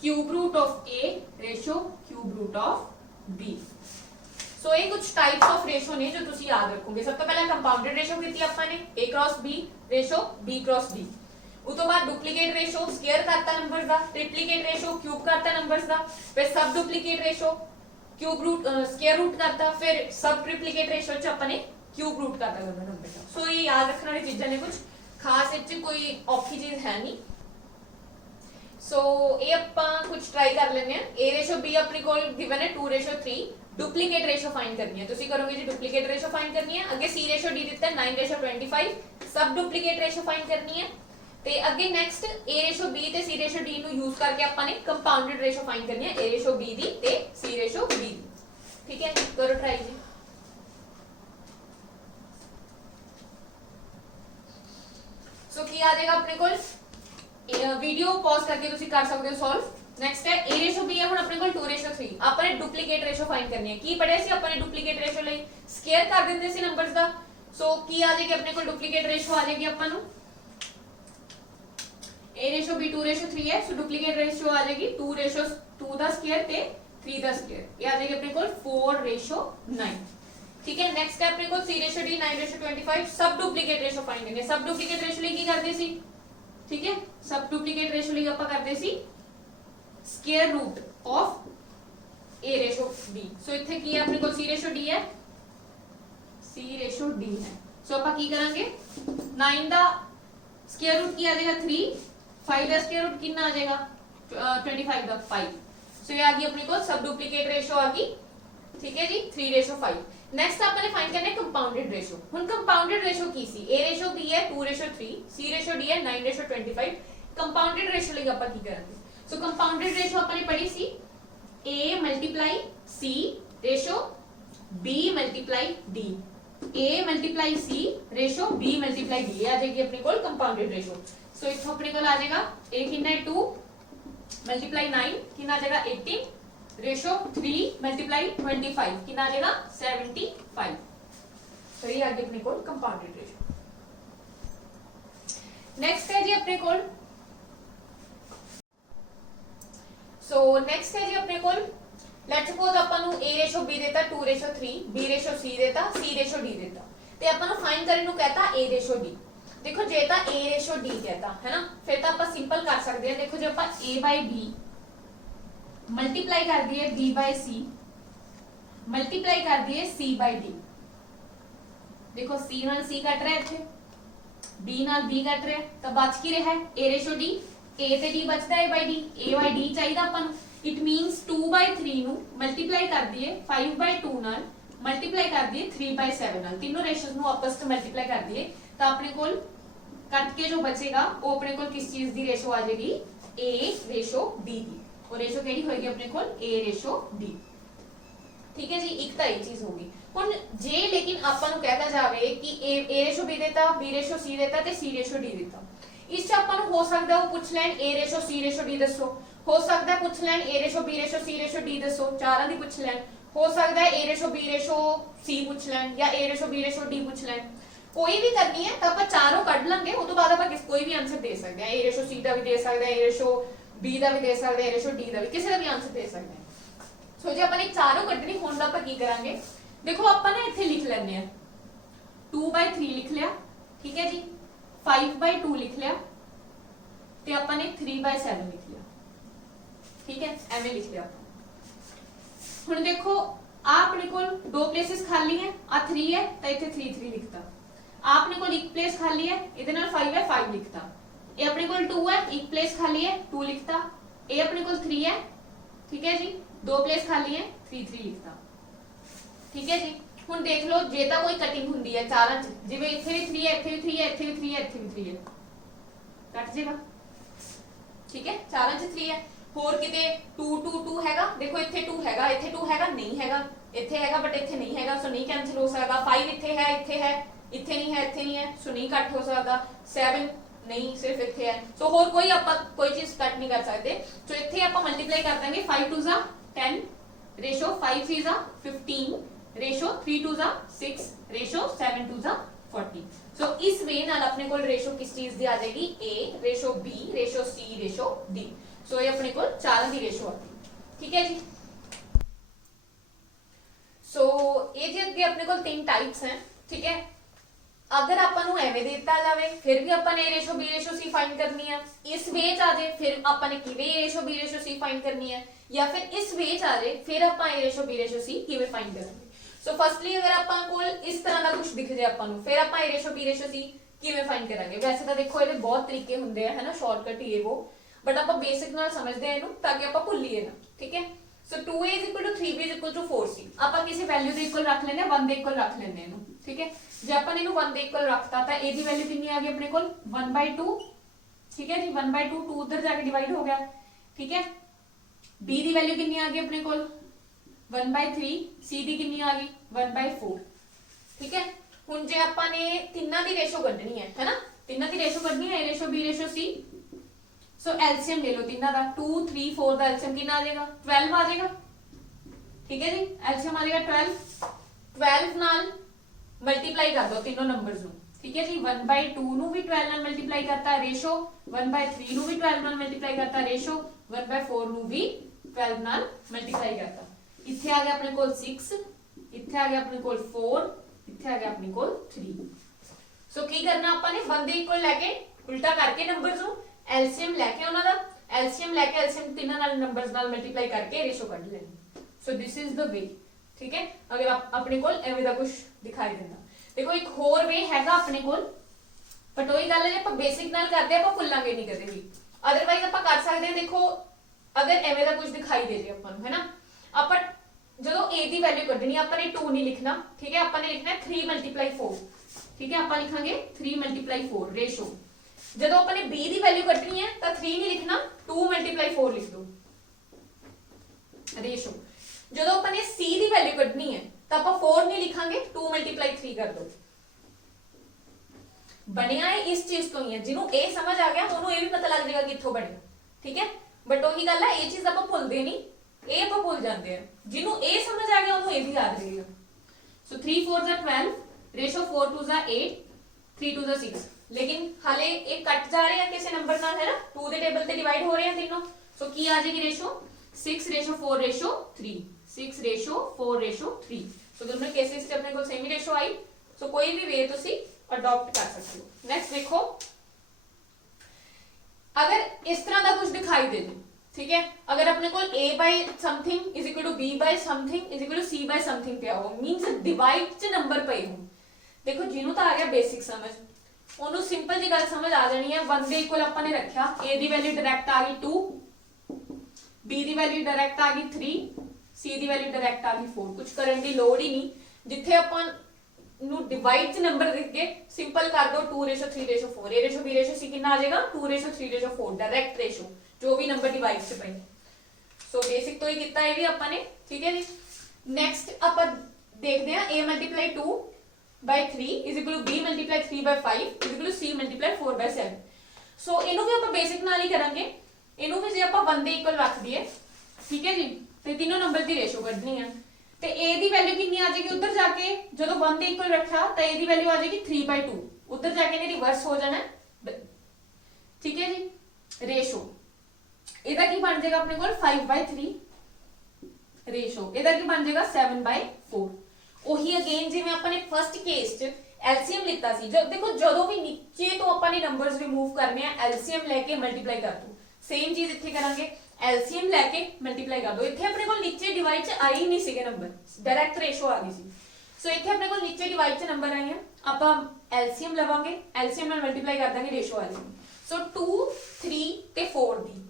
cube root of a ratio cube root of b। So ये कुछ टाइप्स ऑफ रेशो ने जो तुसी याद रखोगे। सब तो पहले कंपाउंडेड रेशो की थी अपन ने a cross b ratio b cross b। उस तो बाद डुप्लीकेट रेशो स्क्वायर करता नंबर्स दा, ट्रिप्लीकेट रेशो क्यूब करता नंबर्स दा, फिर सब duplicate ratio cube root square root करता, फिर सब ट्रिप्लीकेट रेशो च अपने क्यूब रूट करता नंबर दा। सो ये याद रखने वाली चीजें ने, कुछ खास इच कोई औखी चीज है नहीं। सो ये अपन कुछ ट्राई कर लेने हैं। a रेशो b अपने को गिवन है 2:3, डुप्लीकेट रेशो फाइंड करनी है। तुसी करोगे जी डुप्लीकेट रेशो फाइंड करनी है। आगे c रेशो d दिता है 9:25, सब डुप्लीकेट रेशो फाइंड करनी है। ते अगे नेक्स्ट a रेशो b ते c रेशो d नु यूज करके अपन ने कंपाउंडेड रेशो फाइंड करनी है, a रेशो b दी ते c रेशो b दी, ठीक है। करो ट्राई जी। सो की आ जाएगा अपने को, वीडियो पॉज करके तुसी कर सकते हो सॉल्व। नेक्स्ट है a रेशो b है, हुन अपने को 2:3 अपन ने डुप्लीकेट रेशो फाइंड करनी है। की पढ़िया सी अपन ने डुप्लीकेट रेशो ਲਈ स्क्वायर कर दिंदे सी नंबर्स दा। सो की आ जाएगी अपने को डुप्लीकेट रेशो आ जाएगी अपन a रेशो b 2:3 है, सो डुप्लीकेट रेशो आ जाएगी 2:2 द स्क्वायर ते 3 द स्क्वायर, ये आ जाएगी अपने को 4:9। ठीक है, नेक्स्ट है अपने को c/d 9/25 सब डुप्लीकेट रेशो फाइंड करनी है। सब डुप्लीकेट रेशो ਲਈ ਕੀ ਕਰਦੇ ਸੀ, ठीक है, सब डुप्लीकेट रेशो ਲਈ ਆਪਾਂ ਕਰਦੇ ਸੀ स्क्वायर रूट ऑफ a/d। सो ਇੱਥੇ ਕੀ ਹੈ ਆਪਣੇ ਕੋਲ c/d है, c/d है, सो ਆਪਾਂ ਕੀ ਕਰਾਂਗੇ 9 ਦਾ स्क्वायर रूट ਕੀ ਆ ਜਾਏਗਾ 3, 5 ਦਾ स्क्वायर रूट कितना आ जाएगा 25 ਦਾ 5। सो ये आ गई अपने को सब डुप्लीकेट रेशो आ गई। ठीक है जी 3:5। नेक्स्ट आपने फाइंड करना है कंपाउंडेड रेशो। हुन कंपाउंडेड रेशो की सी a/b है 2:3, c/d है 9:25। कंपाउंडेड रेशो ਲਈ ਆਪਾਂ ਕੀ ਕਰਾਂਗੇ, सो कंपाउंडेड रेशो आपने पढ़ी सी a multiply c ratio b multiply d, a multiply c ratio b multiply d आ जाएगी अपने को कंपाउंडेड रेशो। सो इथों अपने को आ जाएगा a कितना है 2 मल्टीप्लाई 9 कितना आ जाएगा 18 रेशो 3 मल्टीप्लाई 25 कितना आ जाएगा 75। तो ये आ गया अपने को कंपाउंडेड रेशो। नेक्स्ट है जी अपने को नेक्स्ट है जी अपने को लेट्स सपोज अपन नु a/b देता 2:3, b/c देता, c/d देता ते अपन नु फाइंड करने नु कहता a/d। देखो जे ता a/d कहता है ना, फिर तो अपन सिंपल कर सकते हैं। देखो जो अपन a/b मल्टीप्लाई कर दिए b/c मल्टीप्लाई कर दिए c/d, देखो c नाल c कट रहा है इथे, b नाल b कट रहा है, तो बच की रहा है a/d, a ਤੇ d बचता है a/d, a/d चाहिए अपन। इट मींस 2/3 नु मल्टीप्लाई कर दिए 5/2 नाल मल्टीप्लाई कर दिए 3/7 नाल, तीनों रेशोस नु आपस में मल्टीप्लाई कर दिए तो अपने को कट के जो बचेगा वो अपने को किस चीज दी रेशो आ जाएगी a/d दी, और रेशो केड़ी होएगी अपने को a/d। ठीक है जी, एक तो ये चीज होगी। हुन जे लेकिन अपन नु कहता जावे कि a/b देता, b/c देता ते c/d देता, इस अपन हो सकता है वो पूछ लैन a/c/d दसो, हो सकता है पूछ लैन a/b/c/d दसो, चारां दी पूछ लैन, हो सकता है a/b/c पूछ लैन या a/b/d पूछ लैन। कोई भी करनी है तो अपन चारों कढ लांगे, उस तो बाद अपन कोई भी आंसर दे सकते हैं, a/c दा भी दे सकते हैं, a/b दा भी दे सकते हैं, a/d दा भी, किसी का भी आंसर दे सकते हैं। सो जे अपन चारों कढनी हुण दा अपन की करांगे, देखो अपन ना इत्थे लिख लेने हैं 2/3 लिख लिया, ठीक है जी, 5/2 लिख लिया ते अपन ने 3/7 लिख लिया, ठीक है, एवं लिख लिया। हुण देखो आ अपने को दो प्लेसेस खाली है, आ 3 है तो इथे 3 लिखता, आपने को एक प्लेस खाली है इधर नाल 5 है 5 लिखता, ये अपने को 2 है एक प्लेस खाली है 2 लिखता, ये अपने को 3 है, ठीक है जी, दो प्लेस खाली है 3 लिखता। ठीक है जी, हुण देख लो जे तां कोई कटिंग हुंदी है चारां च, जिवें इत्थे भी 3 है, इत्थे भी 3 है, इत्थे भी 3 है, इत्थे भी 3 है, कट जाएगा। ठीक है, चारां च 3 है, होर किते 2 2 2 हैगा, देखो इत्थे 2 हैगा, इत्थे 2 हैगा नहीं हैगा, इत्थे हैगा बट इत्थे नहीं हैगा, सो नहीं कैंसिल हो सकदा। 5 इत्थे है, इत्थे नहीं है, इत्थे नहीं है, सो नहीं कट हो सकदा। 7 नहीं, सिर्फ इत्थे है, सो होर कोई आपां कोई चीज कट नहीं कर सकते। सो इत्थे आपां मल्टीप्लाई कर देंगे 5 2 जा 10 रेशो 5 3 जा 15 रेशो 3 2 जा 6 रेशो 7 2 जा 40। सो इस वे नाल अपने को रेशो किस चीज दी आ जाएगी, a ratio b ratio c ratio d। सो ये अपने को चारों दी रेशो आती है। ठीक है जी, सो ये जी अगे अपने को 3 टाइप्स हैं। ठीक है, अगर अपन नु एवें देता जावे फिर भी अपन a ratio b ratio c find करनी है, इस वे च आ जाए फिर अपन ने किवें a ratio b ratio c find करनी है, या फिर इस वे च आ जाए फिर अपन a ratio b ratio c किवें फाइंड करेंगे। सो फर्स्टली अगर अपन को इस तरह का कुछ दिख जाए अपन फिर अपन a ratio b ratio c किवें फाइंड करेंगे। वैसे तो देखो ये बहुत तरीके होंगे है ना, शॉर्टकट ये वो, बट आप बेसिक नाल समझते हैं ताकि आप भुलिए ना। ठीक है, सो 2a = 3b = 4c आप किसी वैल्यू के इक्वल रख लेने, 1 के इक्वल रख लेने। ठीक है, जो अपन इनू 1 के इक्वल रखता तो a की वैल्यू कितनी आ गई अपने को 1/2। ठीक है जी, 1/2 2 उधर जाके डिवाइड हो गया। ठीक है, b की वैल्यू कितनी आ गई अपने को 1/3, c की कितनी आ गई 1/4। ठीक है, हुण जे आपां ने तिन्नां दी रेशो कढनी है ना, तिन्नां दी रेशो कढनी है a ratio b ratio c। So LCM ले लो तिन्नां दा, 2 3 4 दा एलसीएम कितना आ जाएगा 12 आ जाएगा। ठीक है जी, एलसीएम आ जाएगा 12 नाल ਮਲਟੀਪਲਾਈ ਕਰ ਦੋ तीनों नंबर्स ਨੂੰ ठीक है जी 1/2 ਨੂੰ ਵੀ 12 ਨਾਲ ਮਲਟੀਪਲਾਈ ਕਰਤਾ ਰੇਸ਼ੋ 1/3 ਨੂੰ ਵੀ 12 ਨਾਲ ਮਲਟੀਪਲਾਈ ਕਰਤਾ ਰੇਸ਼ੋ 1/4 ਨੂੰ ਵੀ 12 ਨਾਲ ਮਲਟੀਪਲਾਈ ਕਰਤਾ ਇੱਥੇ ਆ ਗਿਆ ਆਪਣੇ ਕੋਲ 6 ਇੱਥੇ ਆ ਗਿਆ ਆਪਣੇ ਕੋਲ 4 ਇੱਥੇ ਆ ਗਿਆ ਆਪਣੇ ਕੋਲ 3 ਸੋ ਕੀ ਕਰਨਾ ਆਪਾਂ ਨੇ 1 ਦੇ ਇਕੁਅਲ ਲੈ ਕੇ ਉਲਟਾ ਕਰਕੇ ਨੰਬਰਸ ਨੂੰ ਐਲਸੀਐਮ ਲੈ ਕੇ ਉਹਨਾਂ ਦਾ एलसीएम लेके एलसीएम तीनों नाल नंबर्स नाल मल्टीप्लाई करके रेशो कढ लेना so this is the way ठीक है अगर आप अपने कोल एवें दा कुछ दिखाई देना देखो एक होर वे हैगा अपने कोल बट वही गल है जे ਆਪਾਂ बेसिक नाल करदे ਆਪਾਂ ਭੁੱਲਾਂਗੇ नहीं कदे भी अदरवाइज ਆਪਾਂ कर सकते हैं देखो अगर एवें दा कुछ दिखाई दे जे ਆਪਾਂ ਨੂੰ है ना ਆਪਾਂ ਜਦੋਂ a ਦੀ ਵੈਲਿਊ ਕੱਢਣੀ ਆਪਾਂ ਨੇ 2 ਨਹੀਂ ਲਿਖਣਾ ठीक है ਆਪਾਂ ਨੇ ਲਿਖਣਾ 3 * 4 ठीक है ਆਪਾਂ ਲਿਖਾਂਗੇ 3 * 4 रेशो ਜਦੋਂ ਆਪਾਂ ਨੇ b ਦੀ ਵੈਲਿਊ ਕੱਢਣੀ ਹੈ ਤਾਂ 3 ਨਹੀਂ ਲਿਖਣਾ 2 * 4 ਲਿਖ ਦੋ ਰੇਸ਼ੋ ਜਦੋਂ ਆਪਾਂ ਨੇ c ਦੀ ਵੈਲਿਊ ਕੱਢਣੀ ਹੈ ਤਾਂ ਆਪਾਂ 4 ਨਹੀਂ ਲਿਖਾਂਗੇ 2 * 3 ਕਰ ਦੋ ਬਣਿਆ ਹੈ ਇਸ ਚੀਜ਼ ਤੋਂ ਹੀ ਹੈ ਜਿਹਨੂੰ ਇਹ ਸਮਝ ਆ ਗਿਆ ਉਹਨੂੰ ਇਹ ਵੀ ਪਤਾ ਲੱਗ ਜਾਏਗਾ ਕਿੱਥੋਂ ਬਣਿਆ ਠੀਕ ਹੈ ਬਟ ਉਹੀ ਗੱਲ ਹੈ ਇਹ ਚੀਜ਼ ਆਪਾਂ ਭੁੱਲਦੇ ਨਹੀਂ ਇਹ ਆਪਾਂ ਭੁੱਲ ਜਾਂਦੇ ਆ ਜਿਹਨੂੰ ਇਹ ਸਮਝ ਆ ਗਿਆ ਉਹਨੂੰ ਇਹ ਵੀ ਯਾਦ ਰਹੇਗਾ ਸੋ 3 4 12 रेशो 4 2 8 3 2 6 लेकिन हाले एक कट जा रहे हैं किसी नंबर नाल है ना 2 दे टेबल ते डिवाइड हो रहे हैं तीनों सो की आ जाएगी रेशो 6:4:3 6:4:3 सो दोनों केसेस से अपने को सेम ही रेशो आई सो कोई भी वे तुसी अडॉप्ट कर सकते हो नेक्स्ट देखो अगर इस तरह का कुछ दिखाई दे दे ठीक है अगर अपने को a by something is equal to b by something is equal to c by something पे हो मींस डिवाइड च नंबर पे हो देखो जिन्हों तो आ गया बेसिक समझ ਉਹਨੂੰ ਸਿੰਪਲ ਜੀ ਗੱਲ ਸਮਝ ਆ ਜਾਣੀ ਹੈ 1 ਦੇ ਇਕੁਅਲ ਆਪਾਂ ਨੇ ਰੱਖਿਆ a ਦੀ ਵੈਲਿਊ ਡਾਇਰੈਕਟ ਆ ਗਈ 2 b ਦੀ ਵੈਲਿਊ ਡਾਇਰੈਕਟ ਆ ਗਈ 3 c ਦੀ ਵੈਲਿਊ ਡਾਇਰੈਕਟ ਆ ਗਈ 4 ਕੁਝ ਕਰਨ ਦੀ ਲੋੜ ਹੀ ਨਹੀਂ ਜਿੱਥੇ ਆਪਾਂ ਨੂੰ ਡਿਵਾਈਡ ਚ ਨੰਬਰ ਦੇ ਕੇ ਸਿੰਪਲ ਕਰ ਦੋ 2:3:4 a ratio b ratio c ਕਿੰਨਾ ਆ ਜਾਏਗਾ 2:3:4 ਡਾਇਰੈਕਟ ਰੇਸ਼ੋ ਜੋ ਵੀ ਨੰਬਰ ਡਿਵਾਈਡ ਚ ਪਏ ਸੋ ਬੇਸਿਕ ਤੋਂ ਹੀ ਕੀਤਾ ਇਹ ਵੀ ਆਪਾਂ ਨੇ ਠੀਕ ਹੈ ਜੀ ਨੈਕਸਟ ਆਪਾਂ ਦੇਖਦੇ ਹਾਂ a * 2 by 3 is equal to b multiply 3 by 5 is equal to c multiply 4 by 7 so ਇਹਨੂੰ ਵੀ ਆਪਾਂ ਬੇਸਿਕ ਨਾਲ ਹੀ ਕਰਾਂਗੇ ਇਹਨੂੰ ਵੀ ਜੇ ਆਪਾਂ 1 ਦੇ ਇਕੁਅਲ ਰੱਖ ਦਈਏ ਠੀਕ ਹੈ ਜੀ ਤੇ ਤਿੰਨੋਂ ਨੰਬਰ ਦੀ ਰੇਸ਼ੋ ਕੱਢਣੀ ਆ ਤੇ a ਦੀ ਵੈਲਿਊ ਕਿੰਨੀ ਆ ਜਾਏਗੀ ਉੱਧਰ ਜਾ ਕੇ ਜਦੋਂ 1 ਦੇ ਇਕੁਅਲ ਰੱਖਿਆ ਤਾਂ a ਦੀ ਵੈਲਿਊ ਆ ਜਾਏਗੀ 3/2 ਉੱਧਰ ਜਾ ਕੇ ਇਹਨੇ ਰਿਵਰਸ ਹੋ ਜਾਣਾ ਠੀਕ ਹੈ ਜੀ ਰੇਸ਼ੋ ਇਹਦਾ ਕੀ ਬਣ ਜਾਏਗਾ ਆਪਣੇ ਕੋਲ 5/3 ਰੇਸ਼ੋ ਇਹਦਾ ਕੀ ਬਣ ਜਾਏਗਾ 7/4 ਉਹੀ ਅਗੇਨ ਜਿਵੇਂ ਆਪਾਂ ਨੇ ਫਰਸਟ ਕੇਸ ਚ ਐਲਸੀਐਮ ਲਿੱਤਾ ਸੀ ਦੇਖੋ ਜਦੋਂ ਵੀ ਨੀਚੇ ਤੋਂ ਆਪਾਂ ਨੇ ਨੰਬਰਸ ਰਿਮੂਵ ਕਰਨੇ ਆ ਐਲਸੀਐਮ ਲੈ ਕੇ ਮਲਟੀਪਲਾਈ ਕਰ ਦੋ ਸੇਮ ਚੀਜ਼ ਇੱਥੇ ਕਰਾਂਗੇ ਐਲਸੀਐਮ ਲੈ ਕੇ ਮਲਟੀਪਲਾਈ ਕਰ ਦੋ ਇੱਥੇ ਆਪਣੇ ਕੋਲ ਨੀਚੇ ਡਿਵਾਈਡ ਚ ਆਈ ਨਹੀਂ ਸੀਗੇ ਨੰਬਰ ਡਾਇਰੈਕਟ ਰੇਸ਼ੋ ਆ ਗਈ ਸੀ ਸੋ ਇੱਥੇ ਆਪਣੇ ਕੋਲ ਨੀਚੇ ਡਿਵਾਈਡ ਚ ਨੰਬਰ ਆਏ ਆ ਆਪਾਂ ਐਲਸੀਐਮ ਲਵਾਂਗੇ ਐਲਸੀਐਮ ਨਾਲ ਮਲਟੀਪਲਾਈ ਕਰ ਦਾਂਗੇ ਰੇਸ਼ੋ ਆ ਜਾਏਗੀ ਸੋ 2 3 ਤੇ 4 ਦੀ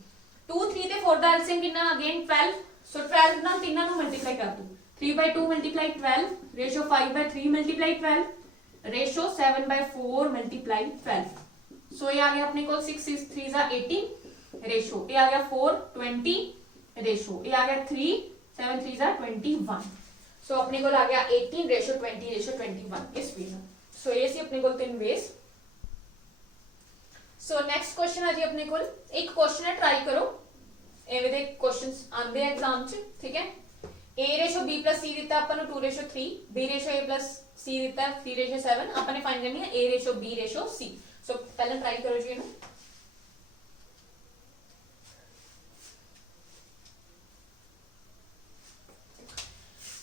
2 3 ਤੇ 4 ਦਾ ਐਲਸੀਐਮ ਕਿੰਨਾ ਅਗੇਨ 12 ਸੋ 12 ਨਾਲ ਤਿੰਨਾਂ ਨੂੰ ਮਲਟੀਪਲਾਈ ਕਰ ਦੋ 3/2 multiply 12 ratio 5/3 multiply 12 ratio 7/4 multiply 12 so ये आ गया अपने को 6 6 3 18 ratio ये आ गया 4 20 ratio ये आ गया 3 7 3 21 so अपने को आ गया 18 ratio 20 ratio 21 इस वे में so ये सी अपने को तीन वेज so next question है जी अपने को एक क्वेश्चन है ट्राई करो एवे दे क्वेश्चंस आंदे एग्जाम च ठीक है a ratio b plus c ਦਿੱਤਾ ਆਪਾਂ ਨੂੰ 2:3 b ratio a plus c ਦਿੱਤਾ 3:7 ਆਪਾਂ ਨੇ ਫਾਈਂਡ ਕਰਨੀ ਹੈ a ratio b ratio c ਸੋ ਪਹਿਲਾਂ ਟਰਾਈ ਕਰੋ ਜੀ ਇਹਨੂੰ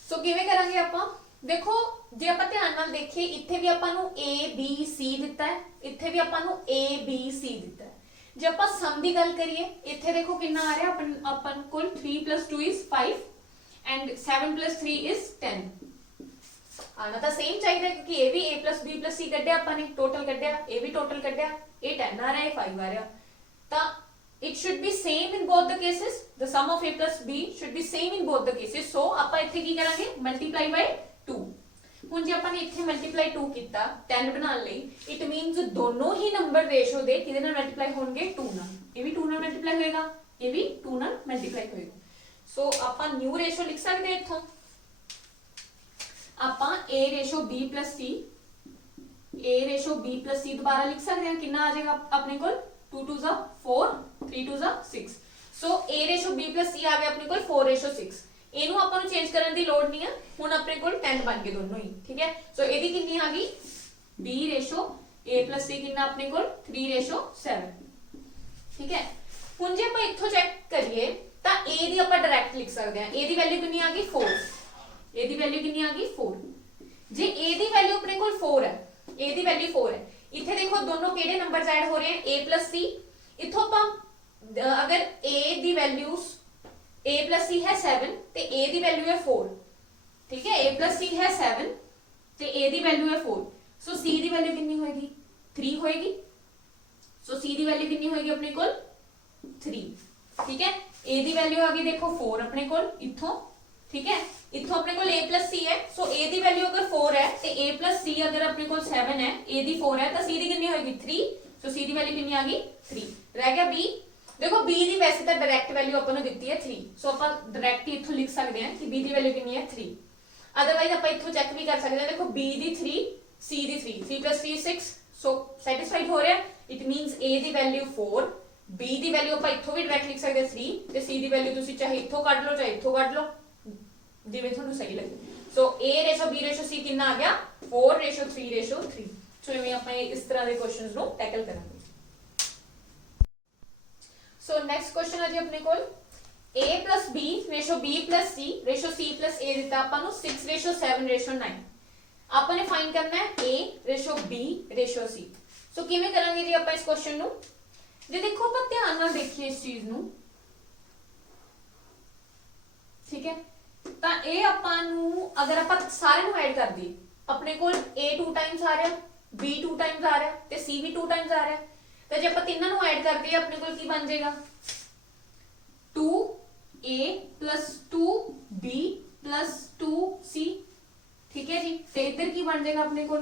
ਸੋ ਕਿਵੇਂ ਕਰਾਂਗੇ ਆਪਾਂ ਦੇਖੋ ਜੇ ਆਪਾਂ ਧਿਆਨ ਨਾਲ ਦੇਖੀਏ ਇੱਥੇ ਵੀ ਆਪਾਂ ਨੂੰ a b c ਦਿੱਤਾ ਹੈ ਇੱਥੇ ਵੀ ਆਪਾਂ ਨੂੰ a b c ਦਿੱਤਾ ਹੈ ਜੇ ਆਪਾਂ ਸਮ ਦੀ ਗੱਲ ਕਰੀਏ ਇੱਥੇ ਦੇਖੋ ਕਿੰਨਾ ਆ ਰਿਹਾ ਆਪਾਂ ਕੋਲ 3 + 2 is 5 and 7 + 3 is 10 ਆਣਾ ਤਾਂ ਸੇਮ ਚਾਹੀਦਾ ਕਿਉਂਕਿ ਇਹ ਵੀ a + b + c ਕੱਢਿਆ ਆਪਾਂ ਨੇ ਟੋਟਲ ਕੱਢਿਆ ਇਹ ਵੀ ਟੋਟਲ ਕੱਢਿਆ ਇਹ 10 ਆ ਰਿਹਾ ਇਹ 5 ਆ ਰਿਹਾ ਤਾਂ it should be same in both the cases the sum of a plus b should be same in both the cases so ਆਪਾਂ ਇੱਥੇ ਕੀ ਕਰਾਂਗੇ multiply by 2 ਹੁਣ ਜੇ ਆਪਾਂ ਨੇ ਇੱਥੇ multiply 2 ਕੀਤਾ 10 ਬਣਾਉਣ ਲਈ it means ਦੋਨੋਂ ਹੀ ਨੰਬਰ ਰੇਸ਼ੋ ਦੇ ਕਿਹਦੇ ਨਾਲ ਮਲਟੀਪਲਾਈ ਹੋਣਗੇ 2 ਨਾਲ ਇਹ ਵੀ 2 ਨਾਲ ਮਲਟੀਪਲਾਈ ਹੋਏਗਾ ਇਹ ਵੀ 2 ਨਾਲ ਮਲਟੀਪਲਾਈ ਹੋਏਗਾ ਸੋ ਆਪਾਂ ਨਿਊ ਰੇਸ਼ੋ ਲਿਖ ਸਕਦੇ ਇੱਥੋਂ ਆਪਾਂ a ratio b + c a ratio b + c ਦੁਬਾਰਾ ਲਿਖ ਸਕਦੇ ਹਾਂ ਕਿੰਨਾ ਆ ਜਾਏਗਾ ਆਪਣੇ ਕੋਲ 2 2 4 3 2 6 ਸੋ a रेशो b + c ਆ ਗਿਆ ਆਪਣੇ ਕੋਲ 4:6 ਇਹਨੂੰ ਆਪਾਂ ਨੂੰ ਚੇਂਜ ਕਰਨ ਦੀ ਲੋੜ ਨਹੀਂ ਆ, ਹੁਣ ਆਪਣੇ ਕੋਲ 10 ਬਣ ਗਏ ਦੋਨੋਂ ਹੀ, ਠੀਕ ਹੈ। ਸੋ ਇਹਦੀ ਕਿੰਨੀ ਆ ਗਈ b ratio a plus c ਕਿੰਨਾ ਆਪਣੇ ਕੋਲ 3:7, ਠੀਕ ਹੈ। ਹੁਣ ਜੇ ਆਪਾਂ ਇੱਥੋਂ ਚੈੱਕ ਕਰੀਏ ਤਾਂ a ਦੀ ਆਪਾਂ ਡਾਇਰੈਕਟ ਲਿਖ ਸਕਦੇ ਹਾਂ, a ਦੀ ਵੈਲਿਊ ਕਿੰਨੀ ਆ ਗਈ 4, a ਦੀ ਵੈਲਿਊ ਕਿੰਨੀ ਆ ਗਈ 4। ਜੇ a ਦੀ ਵੈਲਿਊ ਆਪਣੇ ਕੋਲ 4 ਹੈ, a ਦੀ ਵੈਲਿਊ 4 ਹੈ, ਇੱਥੇ ਦੇਖੋ ਦੋਨੋਂ ਕਿਹੜੇ ਨੰਬਰਸ ਐਡ ਹੋ ਰਹੇ ਆ a plus c। ਇੱਥੋਂ ਆਪਾਂ ਅਗਰ a the value a plus c है 7 ਤੇ a ਦੀ ਵੈਲਿਊ ਹੈ 4, ਠੀਕ ਹੈ। a plus c है 7 ਤੇ a ਦੀ ਵੈਲਿਊ ਹੈ 4, ਸੋ c ਦੀ ਵੈਲਿਊ ਕਿੰਨੀ ਹੋਏਗੀ 3 ਹੋਏਗੀ। ਸੋ c ਦੀ ਵੈਲਿਊ ਕਿੰਨੀ ਹੋਏਗੀ ਆਪਣੇ ਕੋਲ 3, ਠੀਕ ਹੈ। a ਦੀ ਵੈਲਿਊ ਆ ਗਈ ਦੇਖੋ 4 ਆਪਣੇ ਕੋਲ ਇੱਥੋਂ, ਠੀਕ ਹੈ। ਇੱਥੋਂ ਆਪਣੇ ਕੋਲ a plus c ਹੈ, ਸੋ a ਦੀ ਵੈਲਿਊ ਅਗਰ 4 ਹੈ ਤੇ a plus c ਅਗਰ ਆਪਣੇ ਕੋਲ 7 ਹੈ, a ਦੀ 4 ਹੈ ਤਾਂ c ਦੀ ਕਿੰਨੀ ਹੋਏਗੀ 3, ਸੋ c ਦੀ ਵੈਲਿਊ ਕਿੰਨੀ ਆ ਗਈ 3। ਰਹਿ ਗਿਆ b। देखो b ਦੀ ਵੈਸੇ ਤਾਂ ਡਾਇਰੈਕਟ ਵੈਲਿਊ ਆਪਾਂ ਨੂੰ ਦਿੱਤੀ ਹੈ 3, ਸੋ ਆਪਾਂ ਡਾਇਰੈਕਟ ਹੀ ਇੱਥੋਂ ਲਿਖ ਸਕਦੇ ਹਾਂ ਕਿ b ਦੀ ਵੈਲਿਊ ਕਿੰਨੀ ਹੈ 3। ਅਦਰਵਾਈਜ਼ ਆਪਾਂ ਇੱਥੋਂ ਚੈੱਕ ਵੀ ਕਰ ਸਕਦੇ ਹਾਂ, ਦੇਖੋ b ਦੀ 3 c ਦੀ 3, 3 plus 3 6, ਸੋ ਸੈਟੀਸਫਾਈਡ ਹੋ ਰਿਹਾ। It means a the value 4, b the value ਆਪਾਂ ਇੱਥੋਂ ਵੀ ਡਾਇਰੈਕਟ ਲਿਖ ਸਕਦੇ 3 ਤੇ c ਦੀ ਵੈਲਿਊ ਤੁਸੀਂ ਚਾਹੇ ਇੱਥੋਂ ਕੱਢ ਲਓ ਚਾਹੇ ਇੱਥੋਂ ਕੱਢ ਲਓ, ਜਿਵੇਂ ਤੁਹਾਨੂੰ ਸਹੀ ਲੱਗੇ। ਸੋ a ratio b ratio c ਕਿੰਨਾ ਆ ਗਿਆ 4:3:3। ਸੋ ਇਵੇਂ ਆਪਾਂ ਇਸ ਤਰ੍ਹਾਂ ਦੇ ਕੁਐਸਚਨਸ ਨੂੰ ਟੈਕਲ ਕਰਾਂਗੇ। सो नेक्स्ट क्वेश्चन है जी अपने कोल a plus b ratio b plus c ratio c plus a ਦਿੱਤਾ ਆਪਾਂ ਨੂੰ 6:7:9। ਆਪਾਂ ਨੇ ਫਾਈਂਡ ਕਰਨਾ ਹੈ a ratio b ratio c। ਸੋ ਕਿਵੇਂ ਕਰਾਂਗੇ ਜੀ ਆਪਾਂ ਇਸ ਕੁਐਸਚਨ ਨੂੰ, ਜੇ ਦੇਖੋ ਆਪਾਂ ਧਿਆਨ ਨਾਲ ਦੇਖੀਏ ਇਸ ਚੀਜ਼ ਨੂੰ, ਠੀਕ ਹੈ। ਤਾਂ ਇਹ ਆਪਾਂ ਨੂੰ ਅਗਰ ਆਪਾਂ ਸਾਰੇ ਨੂੰ ਐਡ ਕਰ ਦਈਏ, ਆਪਣੇ ਕੋਲ a 2 ਟਾਈਮਸ ਆ ਰਿਹਾ, b 2 ਟਾਈਮਸ ਆ ਰਿਹਾ ਤੇ c ਵੀ 2 ਟਾਈਮਸ ਆ ਰਿਹਾ। तो जब आप तीनों को ऐड करते हैं अपने को की बन जाएगा 2a plus 2b plus 2c, ठीक है जी। तो इधर की बन जाएगा अपने को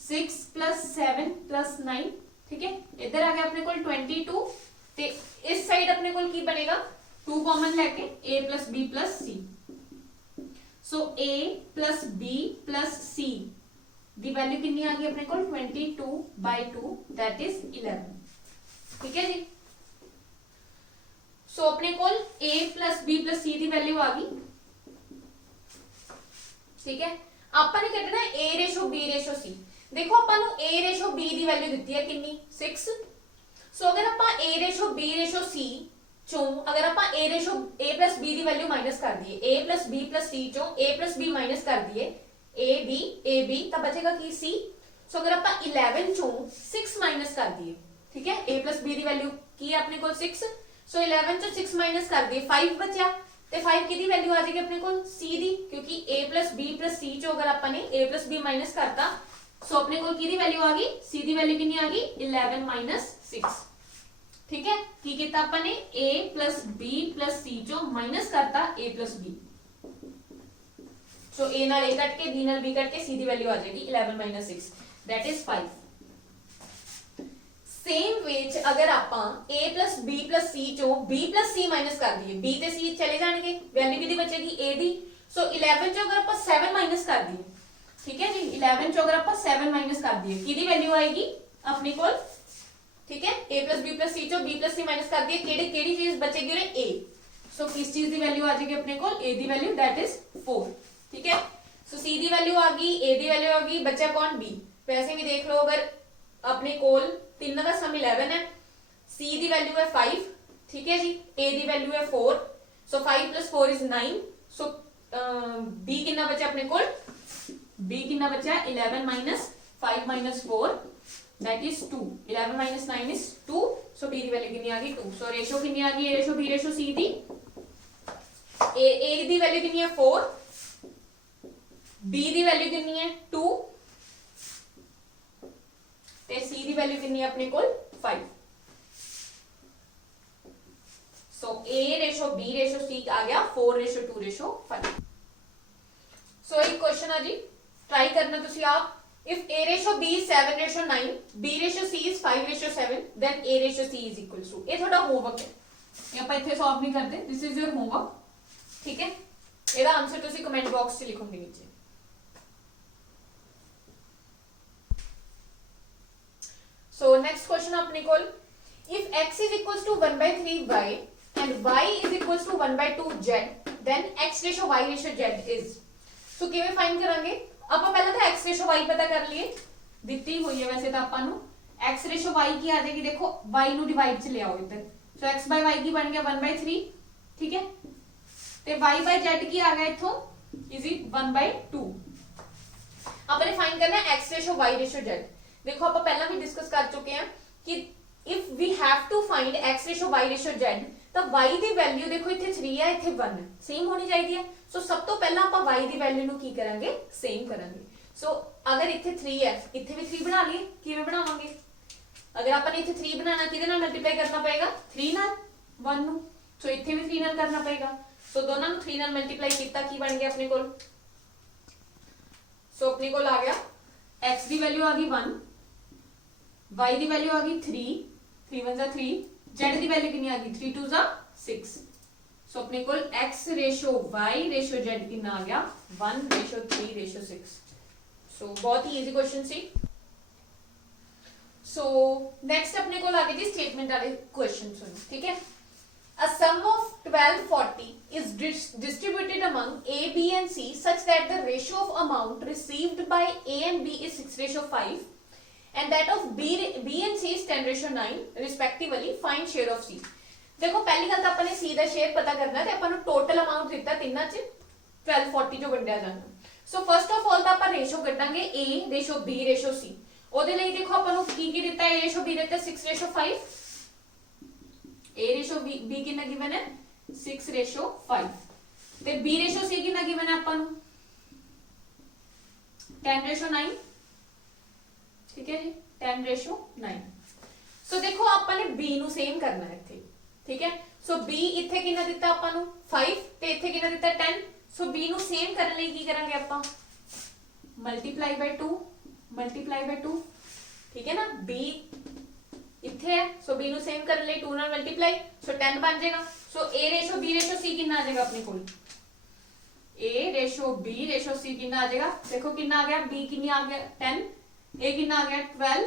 6 plus 7 plus 9, ठीक है। इधर आ गया अपने को 22 ते इस साइड अपने को की बनेगा 2 कॉमन लेके a plus b plus c। So a plus b plus c the value ਕਿੰਨੀ ਆ ਗਈ ਆਪਣੇ ਕੋਲ 22/2 that is 11, ਠੀਕ ਹੈ ਜੀ। ਸੋ ਆਪਣੇ ਕੋਲ a plus b plus c the value ਆ ਗਈ, ਠੀਕ ਹੈ। ਆਪਾਂ ਨੇ ਕੱਢਣਾ a ratio b ratio c। ਦੇਖੋ ਆਪਾਂ ਨੂੰ a ratio b the value ਦਿੱਤੀ ਹੈ ਕਿੰਨੀ 6। ਸੋ ਅਗਰ ਆਪਾਂ a ratio b ratio c ਚੋਂ ਅਗਰ ਆਪਾਂ a ratio a plus b the value minus ਕਰ ਦਈਏ, a plus b plus c ਚੋਂ a plus b ਮਾਈਨਸ ਕਰ ਦਈਏ a b ਤਾਂ ਬਚੇਗਾ ਕੀ c। ਸੋ ਅਗਰ ਆਪਾਂ 11 ਚੋਂ 6 ਮਾਈਨਸ ਕਰ ਦਈਏ, ਠੀਕ ਹੈ। a plus b the value ਕੀ ਹੈ ਆਪਣੇ ਕੋਲ 6, ਸੋ 11 ਚੋਂ 6 ਮਾਈਨਸ ਕਰ ਦਈਏ 5 ਬਚਿਆ ਤੇ 5 ਕਿਹਦੀ ਵੈਲਿਊ ਆ ਜਾਏਗੀ ਆਪਣੇ ਕੋਲ c ਦੀ, ਕਿਉਂਕਿ a plus b plus c ਚੋਂ ਅਗਰ ਆਪਾਂ ਨੇ a plus b ਮਾਈਨਸ ਕਰਤਾ, ਸੋ ਆਪਣੇ ਕੋਲ ਕਿਹਦੀ ਵੈਲਿਊ ਆ ਗਈ c ਦੀ ਵੈਲਿਊ ਕਿੰਨੀ ਆ ਗਈ 11 - 6, ਠੀਕ ਹੈ। ਕੀ ਕੀਤਾ ਆਪਾਂ ਨੇ a plus b plus c ਚੋਂ ਮਾਈਨਸ ਕਰਤਾ a plus b। So a ਨਾਲ a ਕੱਟ ਕੇ b ਨਾਲ b ਕੱਟ ਕੇ c ਦੀ ਵੈਲਿਊ ਆ ਜਾਏਗੀ 11 - 6 that is 5। ਸੇਮ ਵੇ ਚ ਅਗਰ ਆਪਾਂ a plus b plus c ਚੋਂ b plus c ਮਾਈਨਸ ਕਰ ਦਈਏ, b ਤੇ c ਚਲੇ ਜਾਣਗੇ, ਵੈਲਿਊ ਕਿਹਦੀ ਬਚੇਗੀ a ਦੀ। ਸੋ 11 ਚੋਂ ਅਗਰ ਆਪਾਂ 7 ਮਾਈਨਸ ਕਰ ਦਈਏ, ਠੀਕ ਹੈ ਜੀ, 11 ਚੋਂ ਅਗਰ ਆਪਾਂ 7 ਮਾਈਨਸ ਕਰ ਦਈਏ ਕਿਹਦੀ ਵੈਲਿਊ ਆਏਗੀ ਆਪਣੇ ਕੋਲ, ਠੀਕ ਹੈ। a plus b plus c ਚੋਂ b plus c ਮਾਈਨਸ ਕਰ ਦਈਏ, ਕਿਹੜੀ ਚੀਜ਼ ਬਚੇਗੀ ਉਰੇ a। ਸੋ ਕਿਸ ਚੀਜ਼ ਦੀ ਵੈਲਿਊ ਆ ਜਾਏਗੀ ਆਪਣੇ ਕੋਲ a the value that is 4, ठीक है। सो c ਦੀ ਵੈਲਿਊ ਆ ਗਈ, a ਦੀ ਵੈਲਿਊ ਆ ਗਈ, ਬਚਿਆ ਕੌਣ b। ਵੈਸੇ ਵੀ ਦੇਖ ਲਓ ਅਗਰ ਆਪਣੇ ਕੋਲ ਤਿੰਨਾਂ ਦਾ ਸਮ 11 ਹੈ, c ਦੀ ਵੈਲਿਊ ਹੈ 5, ਠੀਕ ਹੈ ਜੀ, a ਦੀ ਵੈਲਿਊ ਹੈ 4, ਸੋ 5 + 4 is 9। ਸੋ b ਕਿੰਨਾ ਬਚਿਆ ਆਪਣੇ ਕੋਲ, b ਕਿੰਨਾ ਬਚਿਆ 11 - 5 - 4 that is 2, 11 - 9 is 2। So b the value ਕਿੰਨੀ ਆ ਗਈ 2। ਸੋ ਰੇਸ਼ੋ ਕਿੰਨੀ ਆ ਗਈ a ratio b ratio c the, a the value ਕਿੰਨੀ ਹੈ 4, b ਦੀ ਵੈਲਿਊ ਕਿੰਨੀ ਹੈ 2 ਤੇ c ਦੀ ਵੈਲਿਊ ਕਿੰਨੀ ਹੈ ਆਪਣੇ ਕੋਲ 5। ਸੋ a ratio b ratio c ਆ ਗਿਆ 4:2:5। ਸੋ ਇਹ ਕੁਐਸਚਨ ਆ ਜੀ, ਟਰਾਈ ਕਰਨਾ ਤੁਸੀਂ ਆਪ। if a ratio b is 7:9, b ratio c is 5:7, then a ratio c is equals to, ਇਹ ਤੁਹਾਡਾ ਹੋਮਵਰਕ ਹੈ, ਇਹ ਆਪਾਂ ਇੱਥੇ ਸੋਲਵ ਨਹੀਂ ਕਰਦੇ, this is your homework, ਠੀਕ ਹੈ। ਇਹਦਾ ਆਨਸਰ ਤੁਸੀਂ ਕਮੈਂਟ ਬਾਕਸ 'ਚ ਲਿਖੋਗੇ ਨੀਚੇ। So next question अपने कोल, if x is equals to 1/3y and y is equals to 1/2z, then x ratio y ratio z is। ਸੋ ਕਿਵੇਂ ਫਾਈਂਡ ਕਰਾਂਗੇ? ਆਪਾਂ ਪਹਿਲਾਂ ਤਾਂ x ratio y ਪਤਾ ਕਰ ਲਈਏ, ਦਿੱਤੀ ਹੋਈ ਹੈ ਵੈਸੇ ਤਾਂ ਆਪਾਂ ਨੂੰ। x ratio y ਕੀ ਆ ਜਾਏਗੀ? ਦੇਖੋ y ਨੂੰ ਡਿਵਾਈਡ ਚ ਲਿਆਓ ਇੱਧਰ, ਸੋ x by y ਕੀ ਬਣ ਗਿਆ 1/3, ਠੀਕ ਹੈ, ਤੇ y by z ਕੀ ਆ ਗਿਆ ਇੱਥੋਂ ਇਜ਼ 1/2। ਆਪਾਂ ਨੇ ਫਾਈਂਡ ਕਰਨਾ ਹੈ x ratio y ratio z। ਦੇਖੋ ਆਪਾਂ ਪਹਿਲਾਂ ਵੀ ਡਿਸਕਸ ਕਰ ਚੁੱਕੇ ਹਾਂ ਕਿ if we have to find x ratio y ratio z ਤਾਂ y ਦੀ ਵੈਲਿਊ ਦੇਖੋ ਇੱਥੇ 3 ਹੈ, ਇੱਥੇ 1 ਹੈ, ਸੇਮ ਹੋਣੀ ਚਾਹੀਦੀ ਹੈ। ਸੋ ਸਭ ਤੋਂ ਪਹਿਲਾਂ ਆਪਾਂ y ਦੀ ਵੈਲਿਊ ਨੂੰ ਕੀ ਕਰਾਂਗੇ? ਸੇਮ ਕਰਾਂਗੇ। ਸੋ ਅਗਰ ਇੱਥੇ 3 ਹੈ, ਇੱਥੇ ਵੀ 3 ਬਣਾ ਲਈਏ। ਕਿਵੇਂ ਬਣਾਵਾਂਗੇ? ਅਗਰ ਆਪਾਂ ਨੇ ਇੱਥੇ 3 ਬਣਾਉਣਾ, ਕਿਹਦੇ ਨਾਲ ਮਲਟੀਪਲਾਈ ਕਰਨਾ ਪਏਗਾ? 3 ਨਾਲ 1 ਨੂੰ। ਸੋ ਇੱਥੇ ਵੀ 3 ਨਾਲ ਕਰਨਾ ਪਏਗਾ। ਸੋ ਦੋਨਾਂ ਨੂੰ 3 ਨਾਲ ਮਲਟੀਪਲਾਈ ਕੀਤਾ, ਕੀ ਬਣ ਗਿਆ ਆਪਣੇ ਕੋਲ? ਸੋ ਆਪਣੇ ਕੋਲ ਆ ਗਿਆ x ਦੀ ਵੈਲਿਊ ਆ ਗਈ 1, y ਦੀ ਵੈਲਿਊ ਆ ਗਈ 3, 3 1 3, z ਦੀ ਵੈਲਿਊ ਕਿੰਨੀ ਆ ਗਈ? 3 2 6। ਸੋ ਆਪਣੇ ਕੋਲ x ratio y ratio z ਕਿੰਨਾ ਆ ਗਿਆ? 1 ਰੇਸ਼ੋ 3 ਰੇਸ਼ੋ 6। ਸੋ ਬਹੁਤ ਹੀ ਈਜ਼ੀ ਕੁਐਸਚਨ ਸੀ। ਸੋ ਨੈਕਸਟ ਆਪਣੇ ਕੋਲ ਆ ਗਏ ਜੀ ਸਟੇਟਮੈਂਟ ਵਾਲੇ ਕੁਐਸਚਨ ਸੁਣ, ਠੀਕ ਹੈ। A sum of 1240 is distributed among A, B and C such that the ratio of amount received by A and B is 6/5 and that of B and C is 10/9 respectively. Find share of C। देखो पहली गल तो अपने C ਦਾ share ਪਤਾ ਕਰਨਾ ਤੇ ਆਪਾਂ ਨੂੰ ਟੋਟਲ ਅਮਾਉਂਟ ਦਿੱਤਾ ਤਿੰਨਾਂ ਚ 1240 ਜੋ ਵੰਡਿਆ ਜਾਣਾ। ਸੋ ਫਸਟ ਆਫ ਆਲ ਤਾਂ ਆਪਾਂ ਰੇਸ਼ੋ ਕੱਢਾਂਗੇ A ratio B ratio C। ਉਹਦੇ ਲਈ ਦੇਖੋ ਆਪਾਂ ਨੂੰ ਕੀ ਕੀ ਦਿੱਤਾ? A ਰੇਸ਼ੋ B ਦਿੱਤਾ 6/5, A ਰੇਸ਼ੋ B ਕਿੰਨਾ ਗਿਵਨ ਹੈ? 6/5 ਤੇ B ਰੇਸ਼ੋ C ਕਿੰਨਾ ਗਿਵਨ ਹੈ ਆਪਾਂ ਨੂੰ? 10/9, ਠੀਕ ਹੈ ਜੀ, 10/9। ਸੋ ਦੇਖੋ ਆਪਾਂ ਨੇ B ਨੂੰ ਸੇਮ ਕਰਨਾ ਹੈ ਇੱਥੇ, ਠੀਕ ਹੈ। ਸੋ B ਇੱਥੇ ਕਿੰਨਾ ਦਿੱਤਾ ਆਪਾਂ ਨੂੰ? 5 ਤੇ ਇੱਥੇ ਕਿੰਨਾ ਦਿੱਤਾ? 10। ਸੋ B ਨੂੰ ਸੇਮ ਕਰਨ ਲਈ ਕੀ ਕਰਾਂਗੇ ਆਪਾਂ? ਮਲਟੀਪਲਾਈ ਬਾਈ 2, ਮਲਟੀਪਲਾਈ ਬਾਈ 2, ਠੀਕ ਹੈ ਨਾ। B ਇੱਥੇ ਹੈ, ਸੋ B ਨੂੰ ਸੇਮ ਕਰਨ ਲਈ 2 ਨਾਲ ਮਲਟੀਪਲਾਈ, ਸੋ 10 ਬਣ ਜਾਏਗਾ। ਸੋ A ratio B ratio C ਕਿੰਨਾ ਆ ਜਾਏਗਾ ਆਪਣੇ ਕੋਲ? A ratio B ratio C ਕਿੰਨਾ ਆ ਜਾਏਗਾ? ਦੇਖੋ ਕਿੰਨਾ ਆ ਗਿਆ? B ਕਿੰਨੀ ਆ ਗਿਆ? 10, A ਕਿੰਨਾ ਆ ਗਿਆ? 12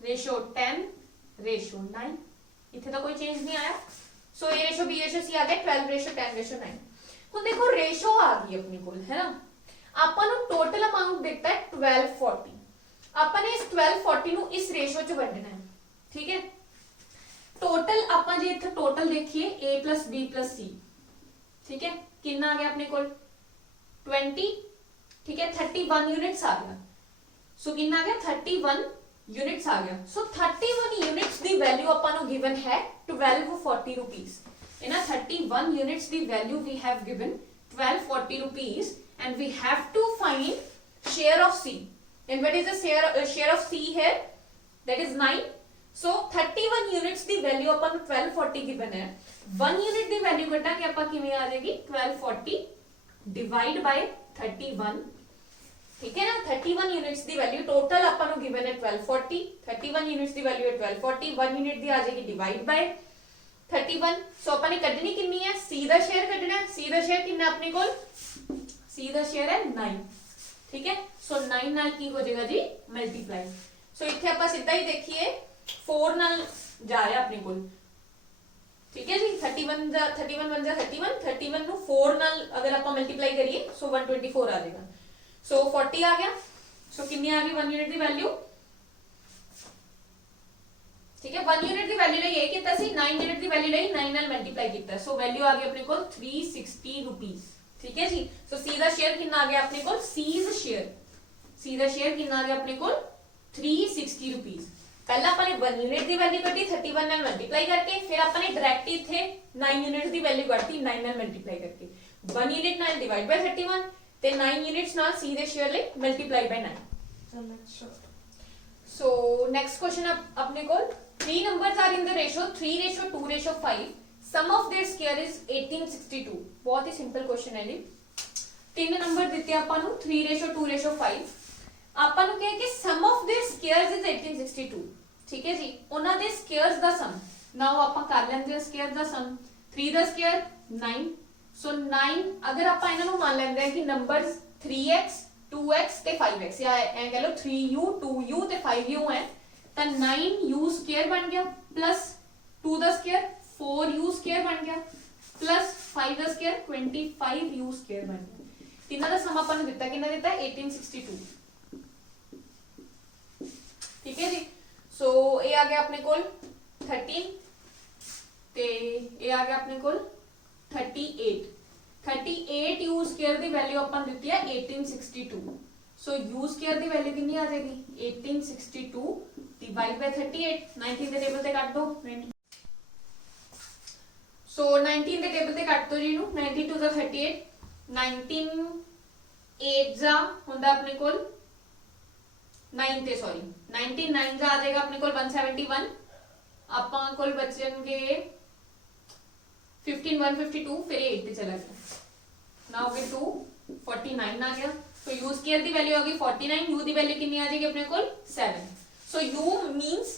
ਰੇਸ਼ੋ 10 ਰੇਸ਼ੋ 9। ਇੱਥੇ ਤਾਂ ਕੋਈ ਚੇਂਜ ਨਹੀਂ ਆਇਆ। ਸੋ A ratio B ratio C ਆ ਗਿਆ 12 ਰੇਸ਼ੋ 10 ਰੇਸ਼ੋ 9। ਹੁਣ ਦੇਖੋ ਰੇਸ਼ੋ ਆ ਗਈ ਆਪਣੇ ਕੋਲ, ਹੈ ਨਾ। ਆਪਾਂ ਨੂੰ ਟੋਟਲ ਅਮਾਉਂਟ ਦਿੱਤਾ ਹੈ 1240। ਆਪਾਂ ਨੇ ਇਸ 1240 ਨੂੰ ਇਸ ਰੇਸ਼ੋ ਚ ਵੰਡਣਾ ਹੈ, ਠੀਕ ਹੈ। ਟੋਟਲ ਆਪਾਂ ਜੇ ਇੱਥੇ ਟੋਟਲ ਦੇਖੀਏ A plus B plus C, ਠੀਕ ਹੈ, ਕਿੰਨਾ ਆ ਗਿਆ ਆਪਣੇ ਕੋਲ? 20, ਠੀਕ ਹੈ, 31 यूनिट्स आ गया। सो कितना आ गया? 31 यूनिट्स आ गया। सो 31 यूनिट्स दी वैल्यू अपन नु गिवन है 1240 रुपीस। इन 31 यूनिट्स दी value we have given 1240 rupees and we have to find share of C। And what is the share of C here? That is 9। So 31 units दी value अपन नु 1240 given है। 1 unit दी value कटा के अपन किवें आ जाएगी? 1240 डिवाइड बाय 31, ठीक है ना। 31 यूनिट्स दी वैल्यू टोटल अपन नु गिवन है 1240। 31 यूनिट्स दी वैल्यू है 1240, 1 यूनिट दी आ जाएगी डिवाइड बाय 31। सो अपन ने कढनी कितनी है? C दा शेयर कढना है। C दा शेयर कितना अपने कोल? C दा शेयर है 9, ठीक है। सो 9 नाल की हो जाएगा जी? मल्टीप्लाई। सो इथे अपन सीधा ही देखिए 4 नाल जा रहा है अपने कोल, ठीक है जी। 31 दा 31 1 जा 31, 31 नु 4 नाल अगर अपन मल्टीप्लाई करिए सो 124 आ जाएगा। सो 40 आ गया। सो कितनी आ गई 1 यूनिट दी वैल्यू, ठीक है। 1 यूनिट दी वैल्यू ਲਈ ਇਹ ਕੀਤਾ ਸੀ, 9 यूनिट दी वैल्यू ਲਈ 9 ਨਾਲ मल्टीप्लाई ਕੀਤਾ। सो वैल्यू आ गई अपने कोल 360 रुपीस, ठीक है जी। सो C ਦਾ शेयर कितना आ गया अपने कोल? C's शेयर, C ਦਾ शेयर कितना आ गया अपने कोल? 360 रुपीस। पहला अपने 1 यूनिट दी वैल्यू कटी 31 ਨਾਲ मल्टीप्लाई करके, फिर अपने डायरेक्ट इथे 9 यूनिट दी वैल्यू कटी 9 ਨਾਲ मल्टीप्लाई करके। 1 यूनिट ਨਾਲ डिवाइड बाय 31 ਤੇ 9 यूनिट्स ਨਾਲ C ਦੇ शेयर ਲਈ multiply by 9। So next question अपने कोल 3 numbers are in the ratio 3/2/5, sum of their square is 1862। बहुत ही सिंपल क्वेश्चन है जी। 3 नंबर ਦਿੱਤੇ ਆਪਾਂ ਨੂੰ 3/2/5, ਆਪਾਂ ਨੂੰ ਕਿਹਾ ਕਿ sum of their squares is 1862, ਠੀਕ ਹੈ ਜੀ। ਉਹਨਾਂ ਦੇ squares ਦਾ sum ਨਾਓ ਆਪਾਂ ਕਰ ਲੈਂਦੇ ਹਾਂ। square ਦਾ sum 3 ਦਾ square 9। सो 9 अगर आप ਇਹਨਾਂ ਨੂੰ ਮੰਨ ਲੈਂਦੇ ਹਾਂ ਕਿ ਨੰਬਰਸ 3x 2x ਤੇ 5x ਜਾਂ ਐ ਕਹ ਲਓ 3u 2u ਤੇ 5u ਹੈ, ਤਾਂ 9u ਸਕੁਅਰ ਬਣ ਗਿਆ ਪਲੱਸ 2 ਦਾ ਸਕੁਅਰ 4u ਸਕੁਅਰ ਬਣ ਗਿਆ ਪਲੱਸ 5 ਦਾ ਸਕੁਅਰ 25 u ਸਕੁਅਰ ਬਣ ਗਿਆ। ਤਿੰਨਾਂ ਦਾ ਸਮ ਆਪਾਂ ਨੂੰ ਦਿੱਤਾ, ਕਿੰਨਾ ਦਿੱਤਾ 1862। ਠੀਕ ਹੈ ਜੀ। ਸੋ ਇਹ ਆ ਗਿਆ ਆਪਣੇ ਕੋਲ 13 ਤੇ ਇਹ ਆ ਗਿਆ ਆਪਣੇ ਕੋਲ 38 u ਸਕੁਅਰ ਦੀ ਵੈਲਿਊ ਆਪਾਂ ਨੂੰ ਦਿੱਤੀ ਹੈ 1862। ਸੋ u ਸਕੁਅਰ ਦੀ ਵੈਲਿਊ ਕਿੰਨੀ ਆ ਜਾਏਗੀ 1862 ਡਿਵਾਈਡ ਬਾਈ 38। 19 ਦੇ ਟੇਬਲ ਤੇ ਕੱਟ ਦੋ। ਸੋ 19 ਦੇ ਟੇਬਲ ਤੇ ਕੱਟ ਦੋ ਜੀ ਇਹਨੂੰ। 92 ਦਾ 38 19 8 ਦਾ ਹੁੰਦਾ ਆਪਣੇ ਕੋਲ 9 ਤੇ ਸੌਰੀ 99 ਦਾ ਆ ਜਾਏਗਾ ਆਪਣੇ ਕੋਲ 171। ਆਪਾਂ ਕੋਲ ਬਚਣਗੇ 15 152 ਫਿਰ 8 ਤੇ ਚਲਾ ਗਿਆ ਨਾ ਹੋ ਗਏ 249 ਆ ਗਿਆ। ਸੋ u ਸਕੁਅਰ ਦੀ ਵੈਲਿਊ ਆ ਗਈ 49। u ਦੀ ਵੈਲਿਊ ਕਿੰਨੀ ਆ ਜਾਏਗੀ ਆਪਣੇ ਕੋਲ 7। ਸੋ u ਮੀਨਸ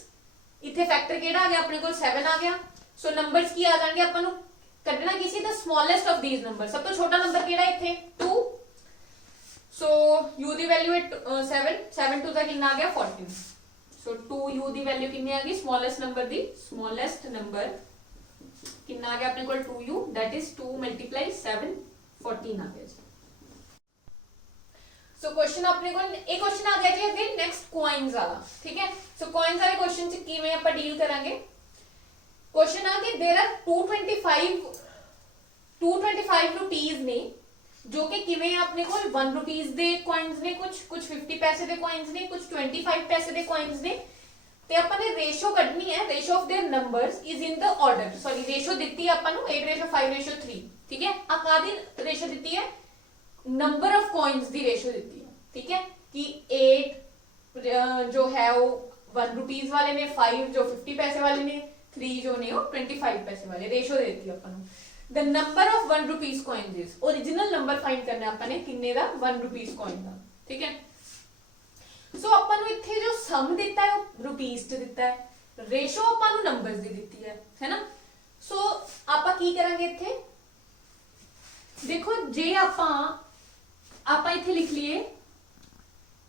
ਇੱਥੇ ਫੈਕਟਰ ਕਿਹੜਾ ਆ ਗਿਆ ਆਪਣੇ ਕੋਲ 7 ਆ ਗਿਆ। ਸੋ ਨੰਬਰਸ ਕੀ ਆ ਜਾਣਗੇ ਆਪਾਂ ਨੂੰ ਕੱਢਣਾ ਕੀ ਸੀ, the smallest of these numbers। ਸਭ ਤੋਂ ਛੋਟਾ ਨੰਬਰ ਕਿਹੜਾ ਇੱਥੇ 2। ਸੋ u ਦੀ ਵੈਲਿਊ ਹੈ 7 7 2 ਦਾ ਕਿੰਨਾ ਆ ਗਿਆ 14। ਸੋ 2u ਦੀ ਵੈਲਿਊ ਕਿੰਨੀ ਆ ਗਈ smallest number ਦੀ smallest number ਕਿੰਨਾ ਆ ਗਿਆ ਆਪਣੇ ਕੋਲ 2u that is 2 multiply 7 14 ਆ ਗਿਆ ਜੀ। ਸੋ ਕੁਐਸਚਨ ਆਪਣੇ ਕੋਲ ਇਹ ਕੁਐਸਚਨ ਆ ਗਿਆ ਜੀ ਅੱਗੇ ਨੈਕਸਟ ਕੋਇਨਸ ਵਾਲਾ। ਠੀਕ ਹੈ। ਸੋ ਕੋਇਨਸ ਵਾਲੇ ਕੁਐਸਚਨ ਚ ਕਿਵੇਂ ਆਪਾਂ ਡੀਲ ਕਰਾਂਗੇ। क्वेश्चन आ कि देयर आर 225 रुपीस ने जो कि किवें अपने कोल 1 रुपीस दे कॉइन्स ने कुछ 50 पैसे दे कॉइन्स ने कुछ 25 पैसे दे कॉइन्स ने ते अपन ने रेशो कढनी है। Ratio of their numbers is in the order sorry ratio ਦਿੱਤੀ अपन ਨੂੰ 8:5:3। ठीक है। आकादी रेशो ਦਿੱਤੀ है number of coins the ratio ਦਿੱਤੀ है। ठीक है कि 8 जो है वो 1 रुपीस वाले ने 5 जो 50 पैसे वाले ने 3 जो ने वो 25 पैसे वाले ratio they the upon the number of 1 rupees coin is original number find करना अपन ने किन्ने दा 1 रुपीस कॉइन दा। ठीक है। सो अपन ਨੂੰ ਇੱਥੇ ਜੋ ਸਮ ਦਿੱਤਾ ਹੈ ਉਹ ਰੁਪੀਸ ਚ ਦਿੱਤਾ ਹੈ। ਰੇਸ਼ੋ ਆਪਾਂ ਨੂੰ ਨੰਬਰਸ ਦੀ ਦਿੱਤੀ ਹੈ ਨਾ। ਸੋ ਆਪਾਂ ਕੀ ਕਰਾਂਗੇ ਇੱਥੇ ਦੇਖੋ ਜੇ ਆਪਾਂ ਇੱਥੇ ਲਿਖ ਲਈਏ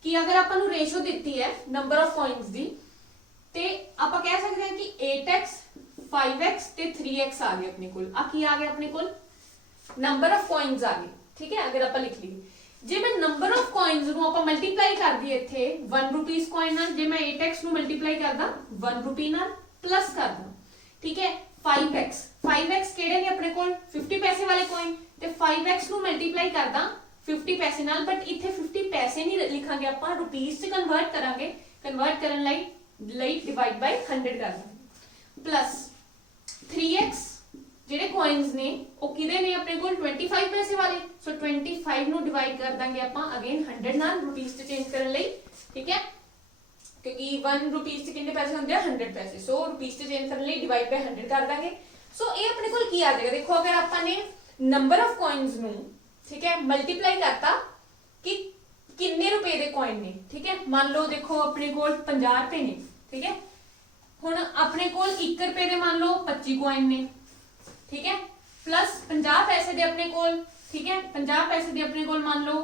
ਕਿ ਅਗਰ ਆਪਾਂ ਨੂੰ ਰੇਸ਼ੋ ਦਿੱਤੀ ਹੈ ਨੰਬਰ ਆਫ ਕॉइन्स ਦੀ ਤੇ ਆਪਾਂ ਕਹਿ ਸਕਦੇ ਹਾਂ ਕਿ 8x 5x ਤੇ 3x ਆ ਗਏ ਆਪਣੇ ਕੋਲ। ਆ ਕੀ ਆ ਗਿਆ ਆਪਣੇ ਕੋਲ ਨੰਬਰ ਆਫ ਕॉइन्स ਆ ਗਏ। ਠੀਕ ਹੈ। ਅਗਰ ਆਪਾਂ ਲਿਖ ਲਈਏ ਜੇ ਮੈਂ ਨੰਬਰ ਆਫ ਕॉइन्स ਨੂੰ ਆਪਾਂ ਮਲਟੀਪਲਾਈ ਕਰ ਦਈਏ ਇੱਥੇ 1 ਰੁਪੀਸ ਕॉइन ਨਾਲ ਜੇ ਮੈਂ 8x ਨੂੰ ਮਲਟੀਪਲਾਈ ਕਰਦਾ 1 ਰੁਪੀ ਨਾਲ ਪਲੱਸ ਕਰਦਾ। ਠੀਕ ਹੈ। 5x ਕਿਹੜੇ ਨੇ ਆਪਣੇ ਕੋਲ 50 ਪੈਸੇ ਵਾਲੇ ਕॉइन ਤੇ 5x ਨੂੰ ਮਲਟੀਪਲਾਈ ਕਰਦਾ 50 ਪੈਸੇ ਨਾਲ ਬਟ ਇੱਥੇ 50 ਪੈਸੇ ਨਹੀਂ ਲਿਖਾਂਗੇ ਆਪਾਂ ਰੁਪੀਸ ਚ ਕਨਵਰਟ ਕਰਾਂਗੇ। ਕਨਵਰਟ ਕਰਨ ਲਈ डिवाइड बाय 100 कर देंगे प्लस 3x ਜਿਹੜੇ coins ਨੇ ਉਹ ਕਿਹਦੇ ਨੇ ਆਪਣੇ ਕੋਲ 25 ਪੈਸੇ ਵਾਲੇ। ਸੋ 25 ਨੂੰ ਡਿਵਾਈਡ ਕਰ ਦਾਂਗੇ ਆਪਾਂ ਅਗੇਨ 100 ਨਾਲ ਰੁਪੀਸ ਚ ਚੇਂਜ ਕਰਨ ਲਈ। ਠੀਕ ਹੈ। ਕਿਉਂਕਿ 1 ਰੁਪੀਸ ਚ ਕਿੰਨੇ ਪੈਸੇ ਹੁੰਦੇ ਆ 100 ਪੈਸੇ। ਸੋ ਰੁਪੀਸ ਚ ਚੇਂਜ ਕਰਨ ਲਈ ਡਿਵਾਈਡ ਬਾय 100 ਕਰ ਦਾਂਗੇ। ਸੋ ਇਹ ਆਪਣੇ ਕੋਲ ਕੀ ਆ ਜਾਏਗਾ ਦੇਖੋ ਅਗਰ ਆਪਾਂ ਨੇ ਨੰਬਰ ਆਫ coins ਨੂੰ ਠੀਕ ਹੈ ਮਲਟੀਪਲਾਈ ਕਰਤਾ ਕਿ ਕਿੰਨੇ ਰੁਪਏ ਦੇ coin ਨੇ। ठीक है। मान लो देखो अपने कोल 50 रुपए ने। ठीक है। हुण अपने कोल 1 रुपए दे मान लो 25 coin ने। ठीक है। प्लस 50 पैसे दे अपने कोल। ठीक है। 50 पैसे दे अपने कोल मान लो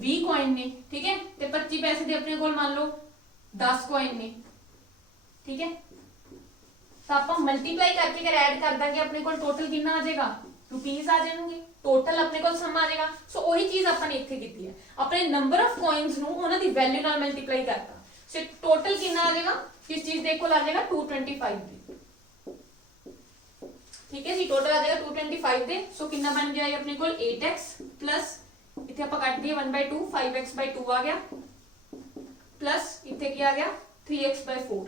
20 coin ने। ठीक है। ते 25 पैसे दे अपने कोल मान लो 10 coin ने। ठीक है। तो आप मल्टीप्लाई करके अगर ऐड कर देंगे अपने कोल टोटल कितना आ जाएगा रुपीस आ जाएंगे। टोटल अपने को सम आ जाएगा। सो वही चीज अपन इत्थे कीती है अपने नंबर ऑफ कॉइन्स नु उन्हां दी वैल्यू नाल मल्टीप्लाई करता। सो टोटल कितना आ जाएगा किस चीज दे कोल आ जाएगा 225 दे। ठीक है जी। टोटल आ जाएगा 225 दे। सो कितना बन गया अपने कोल 8x प्लस इत्थे ਆਪਾਂ ਕੱਟ दिए 1/2 5x/2 आ गया प्लस इत्थे क्या आ गया 3x/4।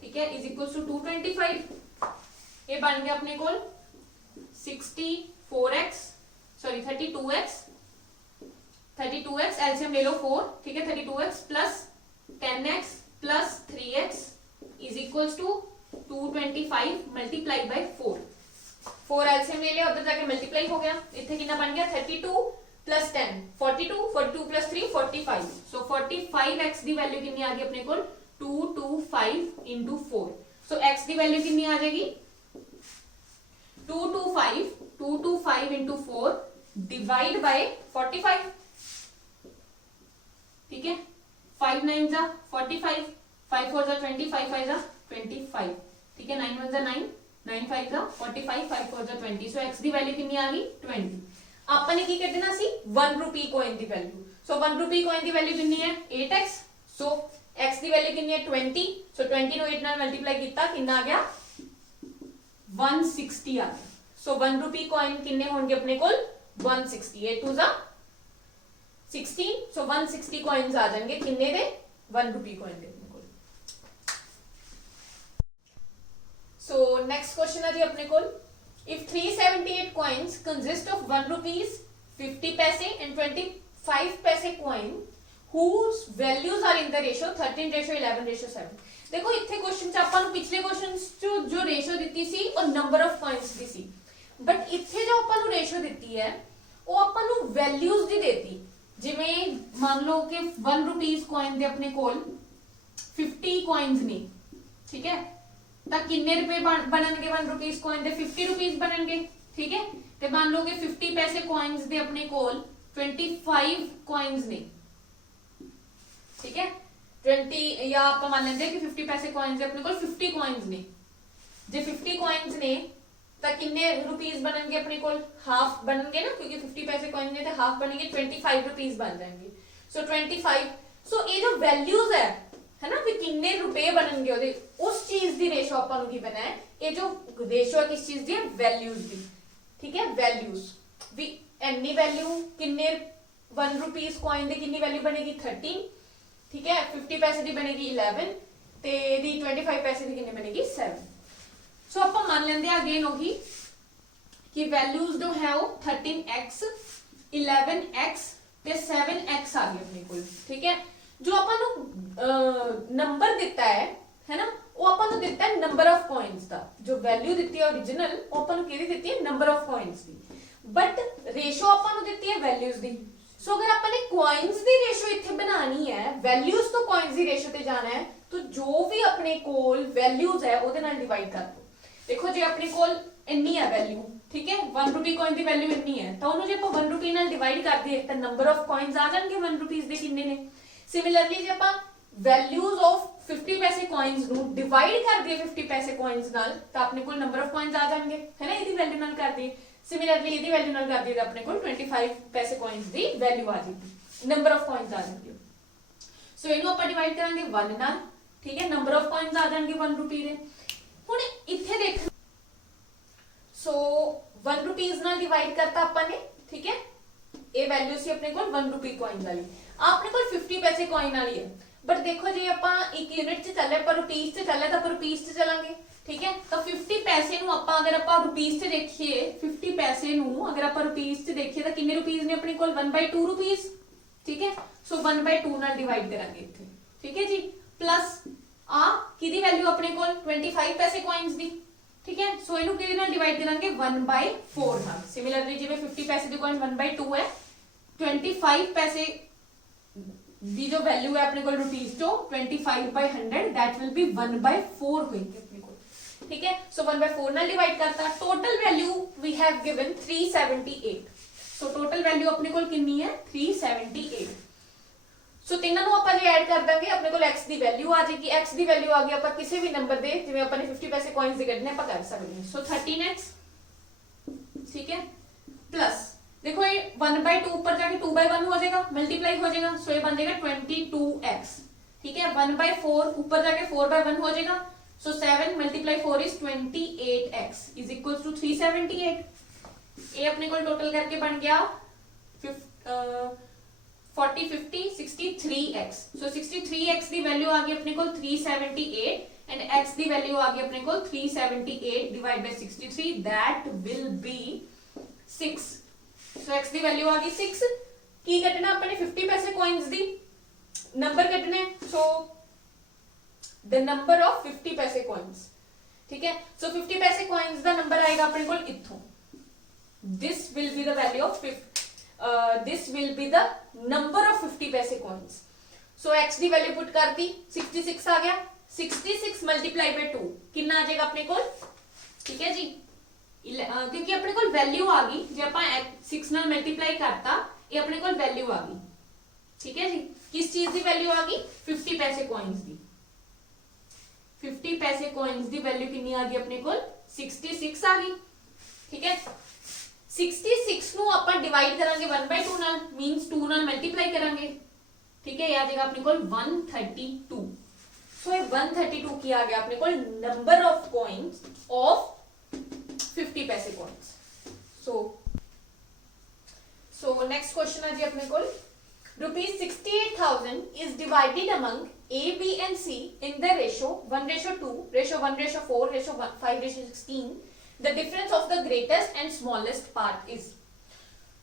ठीक है इज इक्वल्स टू 225। ये बन गया अपने कोल 64x सॉरी 32x एलसीएम ले लो 4। ठीक है 32x plus 10x plus 3x is equals to 225 multiply by 4। 4 LCM ले लिया उधर जाके मल्टीप्लाई हो गया। इथे कितना बन गया 32 प्लस 10 42 प्लस 3 45। सो 45x दी वैल्यू कितनी आ गई अपने कोल 225 into 4। सो x दी वैल्यू कितनी आ जाएगी 225 into 4 डिवाइड बाय 45। ठीक है। 5 9 45 5 4 25 5 5 25। ठीक है 9 1 9 9 5 ਦਾ 45 5 4 ਦਾ 20 ਸੋ x ਦੀ ਵੈਲਿਊ ਕਿੰਨੀ ਆ ਗਈ 20 ਆਪਾਂ ਨੇ ਕੀ ਕੱਢਣਾ ਸੀ 1 ਰੁਪੀ ਕੋਇਨ ਦੀ ਵੈਲਿਊ ਸੋ 1 ਰੁਪੀ ਕੋਇਨ ਦੀ ਵੈਲਿਊ ਕਿੰਨੀ ਹੈ 8x ਸੋ x ਦੀ ਵੈਲਿਊ ਕਿੰਨੀ ਹੈ 20 ਸੋ 20 ਨੂੰ 8 ਨਾਲ ਮਲਟੀਪਲਾਈ ਕੀਤਾ ਕਿੰਨਾ ਆ ਗਿਆ 160 ਆ ਗਿਆ ਸੋ 1 ਰੁਪੀ ਕੋਇਨ ਕਿੰਨੇ ਹੋਣਗੇ ਆਪਣੇ ਕੋਲ 160 8 2 16 ਸੋ 160 coins ਆ ਜਾਣਗੇ ਕਿੰਨੇ ਦੇ 1 ਰੁਪੀ coin ਦੇ ਆਪਣੇ ਕੋਲ ਸੋ ਨੈਕਸਟ ਕੁਐਸਚਨ ਹੈ ਜੀ ਆਪਣੇ ਕੋਲ if 378 coins consist of 1 rupees 50 paise and 25 paise coin whose values are in the ratio 13:11:7 ਦੇਖੋ ਇੱਥੇ ਕੁਐਸਚਨ ਚ ਆਪਾਂ ਨੂੰ ਪਿਛਲੇ ਕੁਐਸਚਨਸ ਚ ਜੋ ਰੇਸ਼ੋ ਦਿੱਤੀ ਸੀ ਉਹ number of coins the C but ਇੱਥੇ ਜੋ ਆਪਾਂ ਨੂੰ ਰੇਸ਼ੋ ਦਿੱਤੀ ਹੈ ਉਹ ਆਪਾਂ ਨੂੰ ਵੈਲਿਊਜ਼ ਦੀ ਦੇਤੀ ਜਿਵੇਂ ਮੰਨ ਲਓ ਕਿ 1 ਰੁਪੀਸ coin ਦੇ ਆਪਣੇ ਕੋਲ 50 coins ਨੇ ਠੀਕ ਹੈ ਤਾਂ ਕਿੰਨੇ ਰੁਪਏ ਬਣਨਗੇ 1 ਰੁਪੀਸ coin ਦੇ 50 ਰੁਪੀਸ ਬਣਨਗੇ ਠੀਕ ਹੈ ਤੇ ਮੰਨ ਲਓ ਕਿ 50 ਪੈਸੇ coins ਦੇ ਆਪਣੇ ਕੋਲ 25 coins ਨੇ ठीक है 20 या आप मान लेते हैं कि 50 पैसे कॉइन्स है अपने को 50 कॉइन्स ने जे 50 कॉइन्स ने तो कितने रुपीस बनेंगे अपने को हाफ बनेंगे ना क्योंकि 50 पैसे कॉइन ने तो हाफ बनेंगे 25 रुपीस बन जाएंगे सो 25 सो ये जो वैल्यूज है ना कि कितने रुपए बनेंगे ओदे उस चीज दी रेशो अपन की बना है ये जो रेशो है किस चीज दी है वैल्यूज दी ठीक है वैल्यूज भी एनी वैल्यू कितने 1 रुपीस कॉइन दी कितनी वैल्यू बनेगी 13 ठीक है 50 पैसे दी बनेगी 11 ते दी 25 पैसे दी कितनी बनेगी 7 सो आप मान लेंगे अगेन वही कि वैल्यूज जो है वो 13x 11x ते 7x आ गई अपने को ठीक है जो अपन नंबर दिता है ना वो अपन दिता है नंबर ऑफ कॉइन्स दा जो वैल्यू दिती है ओरिजिनल वो अपन किहदी दिती है नंबर ऑफ कॉइन्स दी बट रेशो अपन दिती है वैल्यूज दी सो अगर अपने कॉइन्स दी रेशो इत्थे बनानी है वैल्यूज तो कॉइन्स दी रेशो ते जाना है तो जो भी अपने कोल वैल्यूज है ओदे नाल डिवाइड कर दो देखो जे अपने कोल इन्नी है वैल्यू ठीक है 1 रुपी कॉइन दी वैल्यू इन्नी है तो ओनु जे ਆਪਾਂ 1 रुपी नाल डिवाइड कर दिए तो नंबर ऑफ कॉइन्स आ जाएंगे 1 रुपीस दे कितने ने सिमिलरली जे ਆਪਾਂ वैल्यूज ऑफ 50 पैसे कॉइन्स नु डिवाइड कर दिए 50 पैसे कॉइन्स नाल तो अपने कोल नंबर ऑफ कॉइन्स आ जाएंगे है ना इदी वैल्यू नाल कर दिए सिमिलरली यदि वैल्यू नाल कर दिए तो अपने को 25 पैसे कॉइन्स दी वैल्यू आ जाएगी नंबर ऑफ कॉइन्स आ जाएंगे सो इनु ਆਪਾਂ डिवाइड करांगे 1 नाल ठीक है नंबर ऑफ कॉइन्स आ जाएंगे 1 रुपी दे हुन इथे देख सो 1 रुपीस नाल डिवाइड करता अपन ने ठीक है ये वैल्यू सी अपने को 1 रुपी कॉइन वाली अपने को 50 पैसे कॉइन वाली है बट देखो जी ਆਪਾਂ 1 यूनिट च चले पर रुपीस च चले तो पर रुपीस च चलांगे ठीक है तो 50 पैसे नु ਆਪਾਂ अगर ਆਪਾਂ रुपीस च देखिए 50 पैसे नु अगर ਆਪਾਂ रुपीस च देखिए तो कितने रुपीस ने अपने कोल 1/2 रुपीस ठीक है सो 1/2 नाल डिवाइड करांगे इथे ठीक है जी प्लस आ किदी वैल्यू अपने कोल 25 पैसे कॉइन्स दी ठीक है सो इनु किदे नाल डिवाइड करांगे 1/4 नाल सिमिलरली जिवें 50 पैसे दी कॉइन 1/2 है 25 पैसे दी जो वैल्यू है अपने को रुपीस तो 25/100 दैट विल बी 1/4 होगी अपने को ठीक है सो 1/4 ना डिवाइड करता total value we have given 378 so total value अपने को कितनी है 378 सो तीनों ਨੂੰ ਆਪਾਂ ਜੇ ਐਡ ਕਰ ਦਾਂਗੇ ਆਪਣੇ ਕੋਲ x ਦੀ ਵੈਲਿਊ ਆ ਜਾਏਗੀ x ਦੀ ਵੈਲਿਊ ਆ ਗਈ ਆਪਾਂ ਕਿਸੇ ਵੀ ਨੰਬਰ ਦੇ ਜਿਵੇਂ ਆਪਾਂ ਨੇ 50 ਪੈਸੇ coins ਦੇ ਕੱਢਨੇ ਆਪਾਂ ਕਰ ਸਕਦੇ ਹਾਂ ਸੋ 13x ठीक है प्लस देखो ये 1/2 ऊपर जाके 2/1 हो जाएगा मल्टीप्लाई हो जाएगा सो ये बन जाएगा 22x ठीक है 1/4 ऊपर जाके 4/1 हो जाएगा so 7 × 4 is 28x is equals to 378 ये अपने को टोटल करके बन गया 40 50 63x सो 63x की वैल्यू आ गई अपने को 378 एंड x की वैल्यू आ गई अपने को 378 divide by 63 that will B 6 so x की वैल्यू आ गई 6 की कटना अपने 50 पैसे कॉइन्स दी नंबर कटने सो द नंबर ऑफ 50 पैसे कॉइन्स ठीक है सो 50 पैसे कॉइन्स दा नंबर आएगा अपने को इथों this will be the value of this will be the number of 50 पैसे कॉइन्स सो x दी वैल्यू पुट कर दी 66 आ गया 66 मल्टीप्लाई बाय 2 कितना आ जाएगा अपने को ठीक है जी क्योंकि अपने को वैल्यू आ गई जे ਆਪਾਂ 6 ਨਾਲ ਮਲਟੀਪਲਾਈ ਕਰਤਾ ਇਹ ਆਪਣੇ ਕੋਲ ਵੈਲਿਊ ਆ ਗਈ ਠੀਕ ਹੈ ਜੀ किस चीज ਦੀ ਵੈਲਿਊ ਆ ਗਈ 50 ਪੈਸੇ कॉइन्स ਦੀ 50 पैसे कॉइन्स ਦੀ ਵੈਲਿਊ ਕਿੰਨੀ ਆ ਗਈ ਆਪਣੇ ਕੋਲ 66 आ गई, ठीक है। 66 ਨੂੰ ਆਪਾਂ ਡਿਵਾਈਡ ਕਰਾਂਗੇ 1/2 ਨਾਲ, ਮੀਨਸ 2 ਨਾਲ ਮਲਟੀਪਲਾਈ ਕਰਾਂਗੇ, ठीक है। ये आ जाएगा अपने को 132। सो ये 132 की आ गया अपने को नंबर ऑफ कॉइन्स ऑफ 50 पैसे कॉइन्स। सो नेक्स्ट क्वेश्चन है जी अपने को, ₹68,000 is divided among A, B and C in the ratio 1:2, ratio 1:4, ratio 5:16. The difference of the greatest and smallest part is।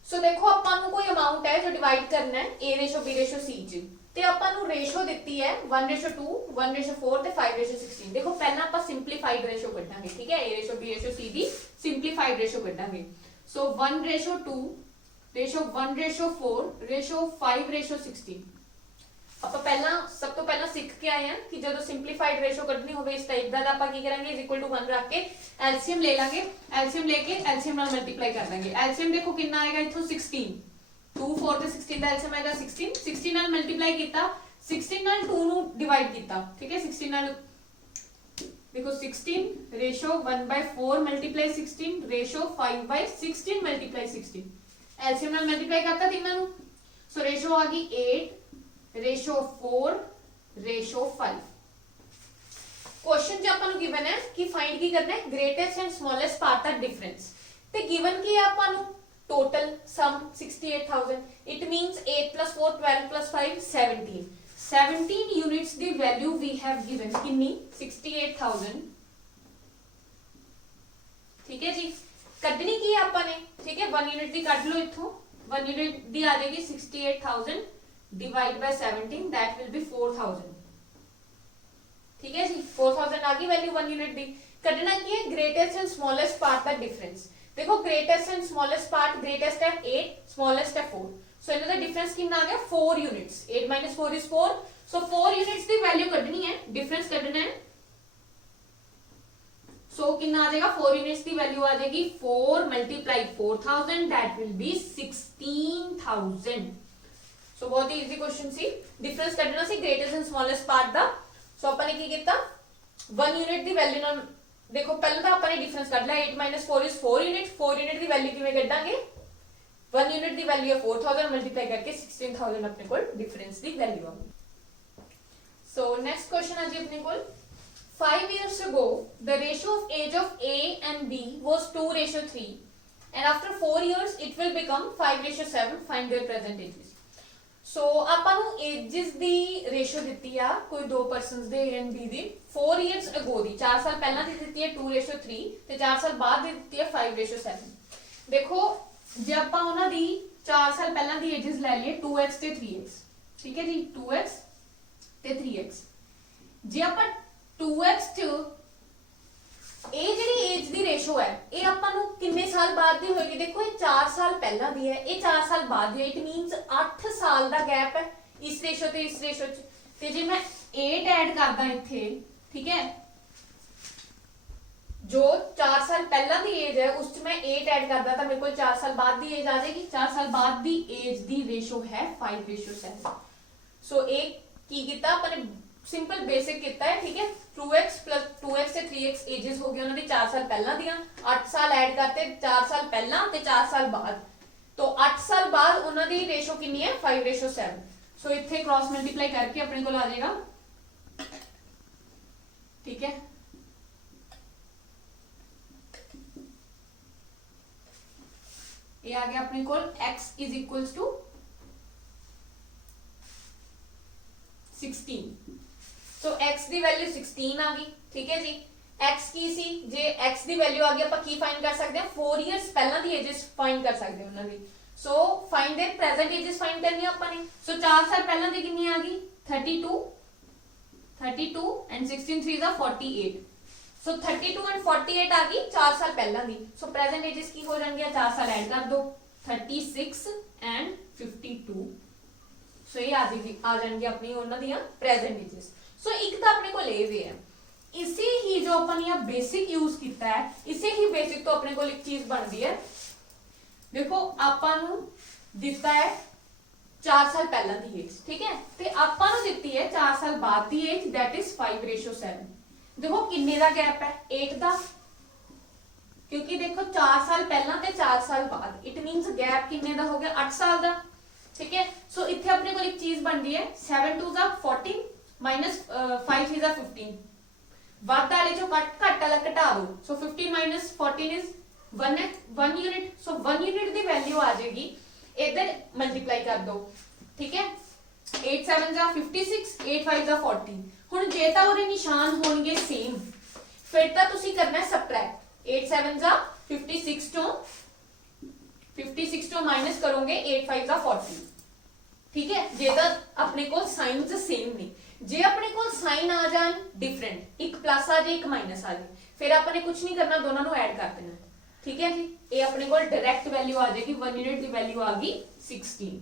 सो देखो ਆਪਾਂ ਨੂੰ ਕੋਈ ਅਮਾਉਂਟ ਹੈ ਜੋ ਡਿਵਾਈਡ ਕਰਨਾ ਹੈ A ratio B ratio C ਚ, ਤੇ ਆਪਾਂ ਨੂੰ ਰੇਸ਼ੋ ਦਿੱਤੀ ਹੈ 1:2, 1:4 ਤੇ 5:16। ਦੇਖੋ ਪਹਿਲਾਂ ਆਪਾਂ ਸਿੰਪਲੀਫਾਈਡ ਰੇਸ਼ੋ ਕੱਢਾਂਗੇ, ਠੀਕ ਹੈ। A ratio B ratio C the simplified ratio ਕੱਢਾਂਗੇ। So 1:2, ratio 1:4, ratio 5:16। ਆਪਾਂ ਪਹਿਲਾਂ ਸਭ ਤੋਂ ਪਹਿਲਾਂ ਸਿੱਖ ਕੇ ਆਏ ਹਾਂ ਕਿ ਜਦੋਂ ਸਿੰਪਲੀਫਾਈਡ ਰੇਸ਼ੋ ਕੱਢਣੀ ਹੋਵੇ ਇਸ ਟਾਈਪ ਦਾ ਤਾਂ ਆਪਾਂ ਕੀ ਕਰਾਂਗੇ, =1 ਰੱਖ ਕੇ ਐਲਸੀਐਮ ਲੈ ਲਾਂਗੇ, ਐਲਸੀਐਮ ਲੈ ਕੇ ਐਲਸੀਐਮ ਨਾਲ ਮਲਟੀਪਲਾਈ ਕਰ ਦਾਂਗੇ। ਐਲਸੀਐਮ ਦੇਖੋ ਕਿੰਨਾ ਆਏਗਾ ਇੱਥੋਂ 16, 2 4 ਤੇ 16 ਦਾ ਐਲਸੀਐਮ ਆਏਗਾ 16, 16 ਨਾਲ ਮਲਟੀਪਲਾਈ ਕੀਤਾ, 16 ਨਾਲ 2 ਨੂੰ ਡਿਵਾਈਡ ਕੀਤਾ, ਠੀਕ ਹੈ। 16 ਨਾਲ देखो 16 ratio 1/4 multiply 16 ratio 5/16 multiply 16, LCM ਨਾਲ ਮਲਟੀਪਲਾਈ ਕਰਤਾ ਤਿੰਨਾਂ ਨੂੰ। सो रेशो आ गई 8 रेशो 4 रेशो 5। क्वेश्चन जो अपन गिवन है कि फाइंड की करना है ग्रेटेस्ट एंड स्मॉलेस्ट पार्ट दा डिफरेंस, ते गिवन की है अपन total sum 68,000, it means 8 + 4 12 + 5 17। 17 units दी वैल्यू वी हैव गिवन कितनी 68,000, ठीक है जी। कटनी की है अपन ने, ठीक है। 1 यूनिट दी कट लो इथों, 1 यूनिट दी आ जाएगी 68,000 divide by 17, that will B 4,000, ठीक है जी। 4,000 आ गई वैल्यू 1 यूनिट दी। कटना की है ग्रेटेस्ट एंड स्मॉलेस्ट पार्ट का डिफरेंस। देखो greatest and smallest part, greatest है 8, स्मॉलेस्ट है 4, सो इनका डिफरेंस कितना आ गया 4 यूनिट्स। 8 - 4 is 4, सो 4 यूनिट्स की वैल्यू कटनी है, डिफरेंस कटना है। सो कितना आ जाएगा 4 यूनिट्स की वैल्यू आ जाएगी 4 × 4,000, दैट विल बी 16,000। सो बहुत ही इजी क्वेश्चन सी, डिफरेंस कढना सी ग्रेटेस्ट एंड स्मॉलेस्ट पार्ट दा। सो अपन ने की कीता 1 यूनिट दी वैल्यू नाल, देखो पहले तो अपन ने डिफरेंस कढ लिया 8 - 4 is 4 unit. 4 unit the value किवें कढांगे, 1 यूनिट दी वैल्यू है 4,000 मल्टीप्लाई करके 16,000 अपने को डिफरेंस दी वैल्यू आ गई। सो नेक्स्ट क्वेश्चन है जी अपने को, 5 years ago the ratio of age of A and B was 2:3 and after 4 years it will become 5:7, find their present ages। सो ਆਪਾਂ ਨੂੰ एजेस ਦੀ ਰੇਸ਼ੋ ਦਿੱਤੀ ਆ ਕੋਈ ਦੋ ਪਰਸਨਸ ਦੇ A and B the 4 years ਅਗੋ ਦੀ, 4 ਸਾਲ ਪਹਿਲਾਂ ਦੀ ਦਿੱਤੀ ਹੈ 2:3 ਤੇ 4 ਸਾਲ ਬਾਅਦ ਦੀ ਦਿੱਤੀ ਹੈ 5:7। ਦੇਖੋ ਜੇ ਆਪਾਂ ਉਹਨਾਂ ਦੀ 4 ਸਾਲ ਪਹਿਲਾਂ ਦੀ एजेस ਲੈ ਲਈਏ 2x ਤੇ 3x, ਠੀਕ ਹੈ ਜੀ, 2x ਤੇ 3x। ਜੇ ਆਪਾਂ 2x ਚ ਇਹ ਜਿਹੜੀ ਏਜ ਦੀ ਰੇਸ਼ੋ ਹੈ ਇਹ ਆਪਾਂ ਨੂੰ ਕਿੰਨੇ ਸਾਲ ਬਾਅਦ ਦੀ ਹੋਏਗੀ, ਦੇਖੋ ਇਹ 4 ਸਾਲ ਪਹਿਲਾਂ ਦੀ ਹੈ, ਇਹ 4 ਸਾਲ ਬਾਅਦ ਦੀ ਹੈ, ਇਟ ਮੀਨਸ 8 ਸਾਲ ਦਾ ਗੈਪ ਹੈ ਇਸ ਰੇਸ਼ੋ ਤੇ ਇਸ ਰੇਸ਼ੋ ਚ। ਤੇ ਜੇ ਮੈਂ 8 ਐਡ ਕਰਦਾ ਇੱਥੇ, ਠੀਕ ਹੈ, ਜੋ 4 ਸਾਲ ਪਹਿਲਾਂ ਦੀ ਏਜ ਹੈ ਉਸ ਚ ਮੈਂ 8 ਐਡ ਕਰਦਾ ਤਾਂ ਮੇਰੇ ਕੋਲ 4 ਸਾਲ ਬਾਅਦ ਦੀ ਏਜ ਆ ਜਾਏਗੀ। 4 ਸਾਲ ਬਾਅਦ ਦੀ ਏਜ ਦੀ ਰੇਸ਼ੋ ਹੈ 5:7। ਸੋ ਇਹ ਕੀ ਕੀਤਾ ਆਪਾਂ ਨੇ, ਸਿੰਪਲ ਬੇਸਿਕ ਕੀਤਾ ਹੈ, ਠੀਕ ਹੈ। 2x + 2x ਤੇ 3x एजेस हो गए ਉਹਨਾਂ ਦੀ 4 ਸਾਲ ਪਹਿਲਾਂ ਦੀਆਂ, 8 ਸਾਲ ਐਡ ਕਰਤੇ 4 ਸਾਲ ਪਹਿਲਾਂ ਤੇ 4 ਸਾਲ ਬਾਅਦ, तो 8 ਸਾਲ ਬਾਅਦ ਉਹਨਾਂ ਦੀ ਰੇਸ਼ੋ ਕਿੰਨੀ ਹੈ 5:7। ਸੋ ਇੱਥੇ ਕ੍ਰਾਸ ਮਲਟੀਪਲਾਈ ਕਰਕੇ ਆਪਣੇ ਕੋਲ ਆ ਜਾਏਗਾ, ठीक है। ये आ गया अपने को x = 16। सो x ਦੀ ਵੈਲਿਊ 16 ਆ ਗਈ, ਠੀਕ ਹੈ ਜੀ। x ਕੀ ਸੀ, ਜੇ x ਦੀ ਵੈਲਿਊ ਆ ਗਈ ਆਪਾਂ ਕੀ ਫਾਈਂਡ ਕਰ ਸਕਦੇ ਹਾਂ 4 ਇਅਰਸ ਪਹਿਲਾਂ ਦੀ ਏजेस ਫਾਈਂਡ ਕਰ ਸਕਦੇ ਹਾਂ ਉਹਨਾਂ ਦੀ। So find their present ages find ਕਰਨੀ ਆਪਾਂ ਨੇ। ਸੋ 4 ਸਾਲ ਪਹਿਲਾਂ ਦੀ ਕਿੰਨੀ ਆ ਗਈ 32 ਐਂਡ 16 3 ਦਾ 48। ਸੋ 32 ਐਂਡ 48 ਆ ਗਈ 4 ਸਾਲ ਪਹਿਲਾਂ ਦੀ। ਸੋ प्रेजेंट एजेस ਕੀ ਹੋ ਜਾਣਗੀਆਂ 4 ਸਾਲ ਐਡ ਕਰ ਦੋ 36 ਐਂਡ 52। ਸੋ ਇਹ ਆ ਜਾਣਗੇ ਆਪਣੀ ਉਹਨਾਂ ਦੀਆਂ प्रेजेंट एजेस। सो एक तो अपने को ये वे है, इसे ही जो अपन यहाँ बेसिक यूज किया है, इसे ही बेसिक तो अपने को एक चीज बनती है। देखो अपन दिता है 4 साल पहला दी एज, ठीक है, ते अपन दिती है 4 साल बाद दी एज, दैट इज 5:7। देखो किन्ने दा गैप है 8 दा, क्योंकि देखो 4 साल पहला ते 4 साल बाद, इट मीनस गैप किन्ने दा हो गया 8 साल दा। ठीक है, सो इत्थे अपने को एक चीज बन रही है 7 2 14 माइनस 5 3 15, ਵੱਧ ਵਾਲੇ ਚੋਂ ਘੱਟ ਵਾਲਾ ਘਟਾ ਦੋ। ਸੋ 15 minus 14 is 1 unit. So 1 unit the value ਆ ਜਾਏਗੀ, ਇਧਰ ਮਲਟੀਪਲਾਈ ਕਰ ਦੋ। ਠੀਕ ਹੈ, 8 7 जा 56, 8 5 जा 40। ਹੁਣ ਜੇ ਤਾਂ ਉਹਦੇ ਨਿਸ਼ਾਨ ਹੋਣਗੇ ਸੇਮ, ਫਿਰ ਤਾਂ ਤੁਸੀਂ ਕਰਨਾ ਸਬਟ੍ਰੈਕਟ। 8 7 जा 56 ਤੋਂ ਮਾਈਨਸ ਕਰੋਗੇ 8 5 जा 40। ठीक है, जे तो अपने को साइंस सेम ने, जे अपने को साइन आ जान डिफरेंट, एक प्लस आ जाए एक माइनस आ जाए, फिर आपने कुछ नहीं करना, दोनों को ऐड कर देना। ठीक है जी, ये अपने को डायरेक्ट वैल्यू आ जाएगी, 1 यूनिट की वैल्यू आ गई 16।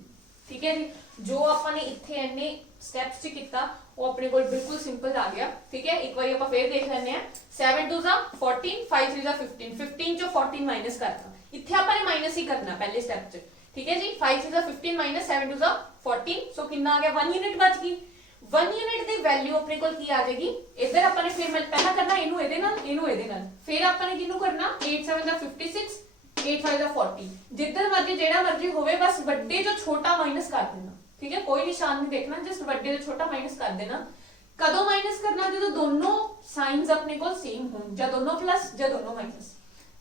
ठीक है जी, जो आपने इतने इन्ने स्टेप्स च किया वो अपने को बिल्कुल सिंपल आ गया। ठीक है, एक बार आप फिर देख लेने हैं। 7 2 14, 5 3 15, 15 चो 14 माइनस करता, इतने आपने माइनस ही करना पहले स्टेप च। ठीक है जी, 5 3 15 माइनस 7 2 14, सो कितना आ गया 1 यूनिट बच गई। 1 यूनिट की वैल्यू अपने को की आ जाएगी, इधर अपने फिर पहला करना इनू इहदे नाल, इनू इहदे नाल, फिर अपने किनू करना 8 7 56, 8 5 40, जिधर मर्जी जेड़ा मर्जी होवे, बस बड़े जो छोटा माइनस कर देना। ठीक है, कोई निशान नहीं देखना, जस्ट बड़े जो छोटा माइनस कर देना। कदों माइनस करना, जो दोनों साइंस अपने को सेम हो, या दोनों प्लस या दोनों माइनस।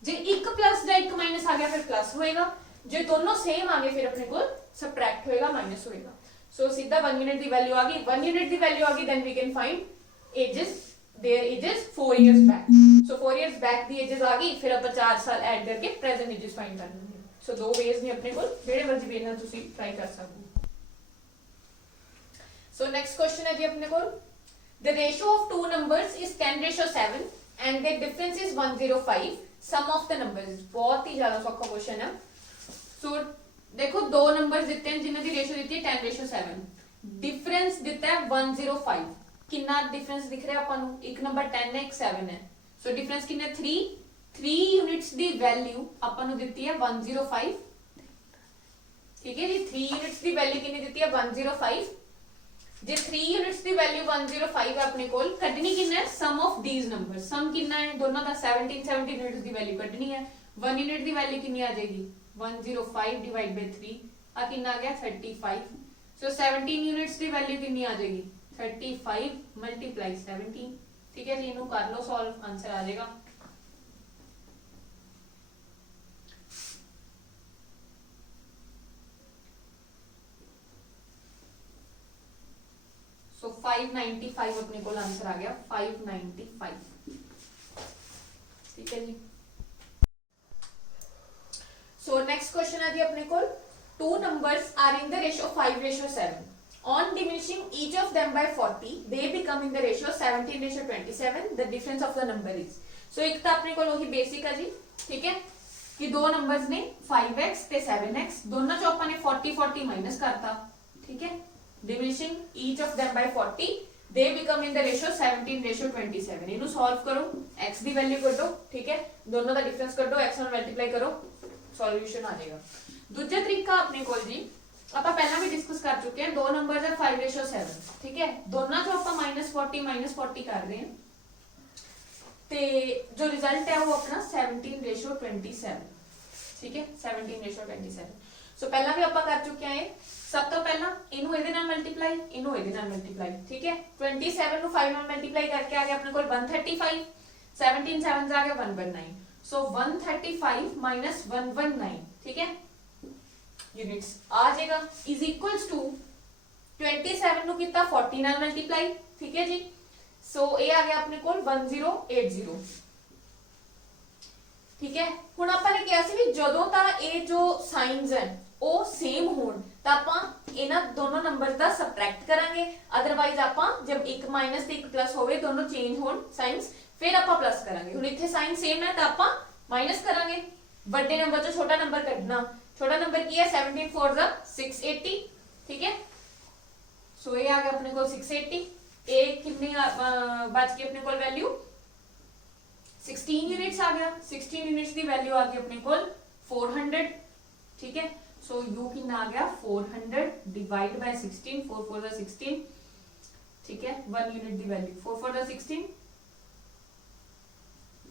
जे एक प्लस या एक माइनस आ गया फिर प्लस होएगा, जो दोनों सेम आ गए फिर अपने को सबट्रैक्ट होएगा, माइनस होएगा। सो सीधा 1 यूनिट की वैल्यू आ गई, 1 यूनिट की वैल्यू आ गई, then we can find ages, their ages 4 years back. So 4 years back दी एजेस आ गई, फिर आप 4 साल ऐड करके प्रेजेंट एजेस फाइंड कर लेंगे। सो दो वेज ने अपने को, जेड़े मर्जी वे नाल तुसी ट्राई कर सकते हो। सो नेक्स्ट क्वेश्चन है जी अपने को, the ratio of two numbers is 10:7 and the difference is 105, sum of the numbers. बहुत ही ज्यादा सौखा क्वेश्चन है। सो देखो दो नंबर दिते हैं जिन्हों की रेशियो दी है 10:7, डिफरेंस दिता है 105। कितना डिफरेंस दिख रहा है आपको, एक नंबर 10 है एक 7 है। सो डिफरेंस कितना 3 यूनिट्स दी वैल्यू आपको दी है 105। ठीक है जी, 3 यूनिट्स दी वैल्यू कितनी दी है 105। जे 3 यूनिट्स दी वैल्यू 105 है अपने कोल, कढनी कितना है सम ऑफ दीज नंबर। सम कितना है दोनों का 17 यूनिट्स दी वैल्यू कढनी है। 1 यूनिट दी वैल्यू कितनी आ जाएगी 105 डिवाइड बाय 3, आ कितना आ गया 35। सो 17 यूनिट्स की वैल्यू कितनी आ जाएगी 35 मल्टीप्लाई 17। ठीक है जी, इनू कर लो सॉल्व, आंसर आ जाएगा। सो 595 अपने को आंसर आ गया 595। ठीक है जी। So next question है जी अपने को, two numbers are in the ratio 5:7. On diminishing each of them by 40, they become in the ratio 17:27. The difference of the number is. So एक तो अपने को वही बेसिक है जी। ठीक है, कि दो नंबर्स ने 5x ते 7x, दोनों चो अपने 40 माइनस करता। ठीक है, diminishing each of them by 40, they become in the ratio 17:27. इन्हें सॉल्व करो, x की वैल्यू कर दो। ठीक है, दोनों का डिफरेंस कर दो, x नाल मल्टीप्लाई करो, सॉल्यूशन आ जाएगा। दूसरा तरीका अपने को जी, ਆਪਾਂ ਪਹਿਲਾਂ ਵੀ ਡਿਸਕਸ ਕਰ ਚੁੱਕੇ ਹਾਂ, ਦੋ ਨੰਬਰ ਦਾ 5:7। ठीक है, दोनों चो ਆਪਾਂ -40 कर रहे हैं, ਤੇ जो रिजल्ट है वो अपना 17:27। ठीक है, 17:27। सो पहला भी ਆਪਾਂ कर चुके हैं। सब तो पहला इनू ਇਹਦੇ ਨਾਲ ਮਲਟੀਪਲਾਈ, इनू ਇਹਦੇ ਨਾਲ ਮਲਟੀਪਲਾਈ। ठीक है, 27 ਨੂੰ 5 ਨਾਲ ਮਲਟੀਪਲਾਈ करके आ गया अपने को 135, 17 7 आ गया 119। सो 135 माइनस 119, ठीक है, यूनिट्स आ जाएगा, इज इक्वल्स टू 27 नु कितना 40 नाल मल्टीप्लाई। ठीक है जी, सो ये आ गया अपने को 1080। ठीक है, हुण आपां ने कहा सी भी जदों तां ये जो साइंस है वो सेम होण तां आपां इन्हां दोनों नंबर दा सबट्रैक्ट करांगे, अदरवाइज आपां जब एक माइनस ते एक प्लस होवे दोनों चेंज होण साइंस, फिर आपां प्लस करांगे। हुण इत्थे साइन सेम है तां आपां माइनस करांगे, बड़े नंबर चों छोटा नंबर कढना। छोटा नंबर की है 17 4 जा 680। ठीक है, सो ये आ गया अपने को 680। ए कितनी बच गई अपने को वैल्यू 16 यूनिट्स आ गया। 16 यूनिट्स की वैल्यू आ गई अपने को 400। ठीक है, सो यू कितना आ गया 400 डिवाइड बाय 16, 4 4 जा 16। ठीक है, 1 यूनिट की वैल्यू 4 4 जा 16,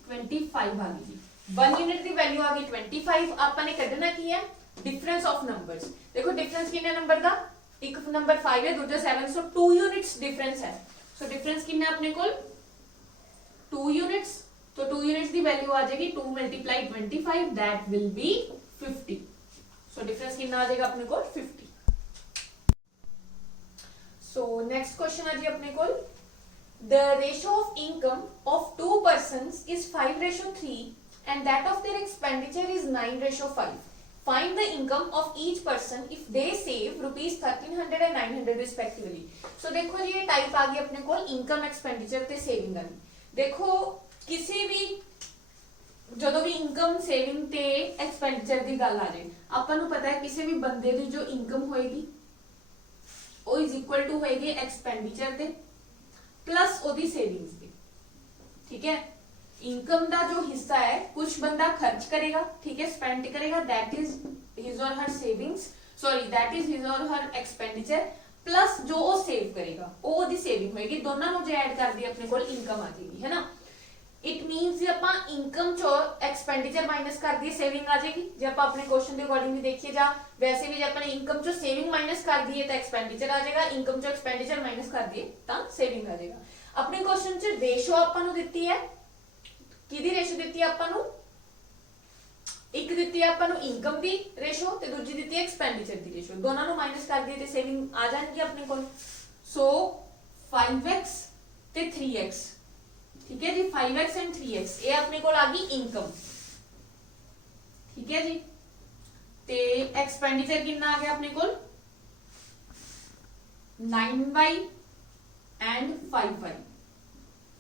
25 आ गई जी। 1 यूनिट की वैल्यू आ गई 25 ਆਪਾਂ ਨੇ ਕੱਢਣਾ ਕੀ ਹੈ डिफरेंस ऑफ नंबर्स देखो डिफरेंस कितना नंबर का एक नंबर 5 है दूसरा 7 सो 2 यूनिट्स डिफरेंस है सो डिफरेंस कितना अपने को 2 यूनिट्स तो 2 यूनिट्स की वैल्यू आ जाएगी 2 multiply 25 that will B 50 so difference कितना आ जाएगा अपने को 50 सो नेक्स्ट क्वेश्चन आ जी अपने को the ratio of income of two persons is 5:3 and that of their expenditure is 9:5 find the income of each person if they save rupees 1300 and 900 respectively so देखो जी ये type आ गई अपने को income expenditure ते saving वाली देखो किसी भी ਜਦੋਂ ਵੀ ਇਨਕਮ ਸੇਵਿੰਗ ਤੇ ਐਕਸਪੈਂਡੀਚਰ ਦੀ ਗੱਲ ਆ ਜਾਏ ਆਪਾਂ ਨੂੰ ਪਤਾ ਹੈ ਕਿਸੇ ਵੀ ਬੰਦੇ ਦੀ ਜੋ ਇਨਕਮ ਹੋਏਗੀ ਉਹ ਇਜ਼ ਇਕੁਅਲ ਟੂ ਹੋਏਗੀ ਐਕਸਪੈਂਡੀਚਰ ਦੇ प्लस ओदी सेविंग्स भी ठीक है इनकम का जो हिस्सा है कुछ बंदा खर्च करेगा ठीक है स्पेंड करेगा that is his or her savings sorry that is his or her expenditure plus जो वो सेव करेगा वो ओदी सेविंग होएगी दोनों नु जे ऐड कर दी अपने को इनकम आ जाएगी है ना इट मींस जे ਆਪਾਂ ਇਨਕਮ ਚੋਂ ਐਕਸਪੈਂਡੀਚਰ ਮਾਈਨਸ ਕਰ ਦਈਏ ਸੇਵਿੰਗ ਆ ਜਾਏਗੀ ਜੇ ਆਪਾਂ ਆਪਣੇ ਕੁਐਸਚਨ ਦੇ ਅਕੋਰਡਿੰਗ ਵੀ ਦੇਖੀਏ ਜਾਂ ਵੈਸੇ ਵੀ ਜੇ ਆਪਾਂ ਇਨਕਮ ਚੋਂ ਸੇਵਿੰਗ ਮਾਈਨਸ ਕਰ ਦਈਏ ਤਾਂ ਐਕਸਪੈਂਡੀਚਰ ਆ ਜਾਏਗਾ ਇਨਕਮ ਚੋਂ ਐਕਸਪੈਂਡੀਚਰ ਮਾਈਨਸ ਕਰ ਦਈਏ ਤਾਂ ਸੇਵਿੰਗ ਆ ਜਾਏਗਾ ਆਪਣੇ ਕੁਐਸਚਨ ਚ ਰੇਸ਼ੋ ਆਪਾਂ ਨੂੰ ਦਿੱਤੀ ਹੈ ਕਿਹਦੀ ਰੇਸ਼ੋ ਦਿੱਤੀ ਹੈ ਆਪਾਂ ਨੂੰ ਇੱਕ ਦਿੱਤੀ ਹੈ ਆਪਾਂ ਨੂੰ ਇਨਕਮ ਦੀ ਰੇਸ਼ੋ ਤੇ ਦੂਜੀ ਦਿੱਤੀ ਹੈ ਐਕਸਪੈਂਡੀਚਰ ਦੀ ਰੇਸ਼ੋ ਦੋਨਾਂ ਨੂੰ ਮਾਈਨਸ ਕਰ ਦਈਏ ਤੇ ਸੇਵਿੰਗ ਆ ਜਾਣਗੀ ਆਪਣੇ ਕੋਲ ਸੋ 5x ਤੇ 3x ठीक है जी 5x एंड 3x ये अपने को आ गई इनकम ठीक है जी ते एक्सपेंडिचर कितना आ गया अपने को 9y एंड 5y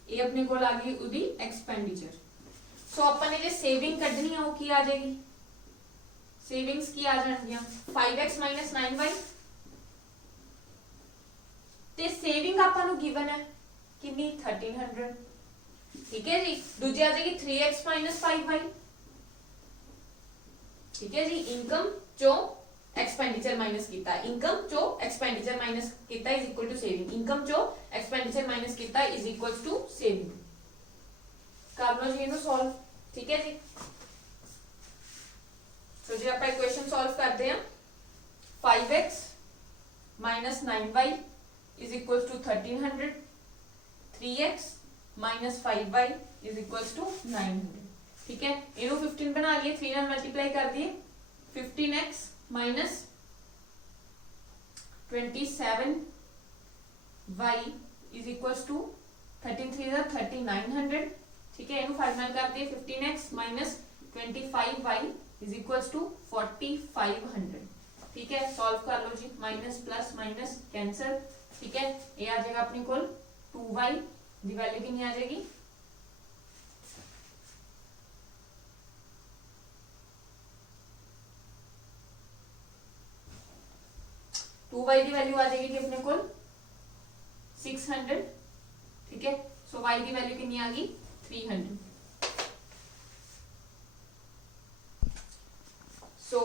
ये अपने को आ गई उदी एक्सपेंडिचर सो अपन ने जे सेविंग कढनी है वो की आ जाएगी सेविंग्स की आ जाएगी 5x माइनस 9y ते सेविंग अपन नु गिवन है कितनी 1300 ठीक है जी दूसरी आ जाएगी 3x माइनस 5y ठीक है जी इनकम जो एक्सपेंडिचर माइनस किया इनकम जो एक्सपेंडिचर माइनस किया is equal to saving income जो एक्सपेंडिचर माइनस किया इज इक्वल टू सेविंग कर लो जी इन्हें सॉल्व ठीक है जी तो जी आप इक्वेशन सॉल्व करते हैं 5x minus 9y is equal to 1300 3x minus 5y is equal to 900 ठीक है इन्हों 15 बना लिए 3 ਨਾਲ मल्टीप्लाई कर दिए 15x minus 27y is equal to 13 3 3900 ठीक है इन्हों 5 ਨਾਲ कर दिए 15x minus 25y is equal to 4500 ठीक है सॉल्व कर लो जी माइनस प्लस माइनस कैंसिल ठीक है ये आ जाएगा अपने को 2y दी वैल्यू कितनी आ जाएगी 2y की वैल्यू आ जाएगी अपने को 600 ठीक है सो y की वैल्यू कितनी आ गई 300 सो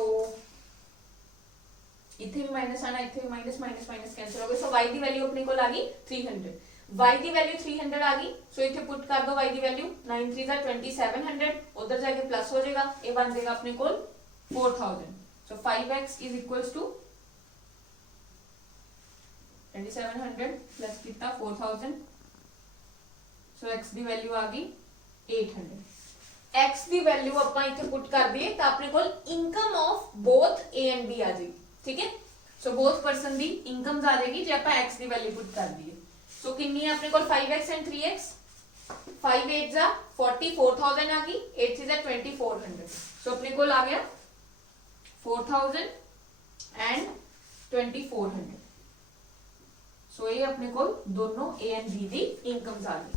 इथे भी माइनस आना इथे भी माइनस माइनस माइनस कैंसिल हो गए सो y की वैल्यू अपने को आ गई 300 y की वैल्यू 300 आ गई सो इथे पुट कर दो y की वैल्यू 9 3 2700 उधर जाके प्लस हो जाएगा ये बन जाएगा अपने को 4000 so 5x is equals to 2700 plus कितना 4000 सो x की वैल्यू आ गई 800 x की वैल्यू ਆਪਾਂ ਇੱਥੇ ਪੁੱਟ ਕਰ ਦਈਏ ਤਾਂ ਆਪਣੇ ਕੋਲ income of both a and b ਆ ਜਾਏਗੀ ਠੀਕ ਹੈ ਸੋ ਬੋਥ ਪਰਸਨ ਦੀ ਇਨਕਮਸ ਆ ਜਾਏਗੀ ਜੇ ਆਪਾਂ x ਦੀ ਵੈल्यू ਪੁੱਟ ਕਰ ਦਈਏ ਸੋ ਕਿੰਨੀ ਹੈ ਆਪਣੇ ਕੋਲ 5x and 3x 5 8 जा 44000 आ गई 8 3 जा 2400 सो अपने कोल आ गया 4000 and 2400 सो ये अपने को दोनों a and b ਦੀ ਇਨਕਮਸ ਆ ਗਈ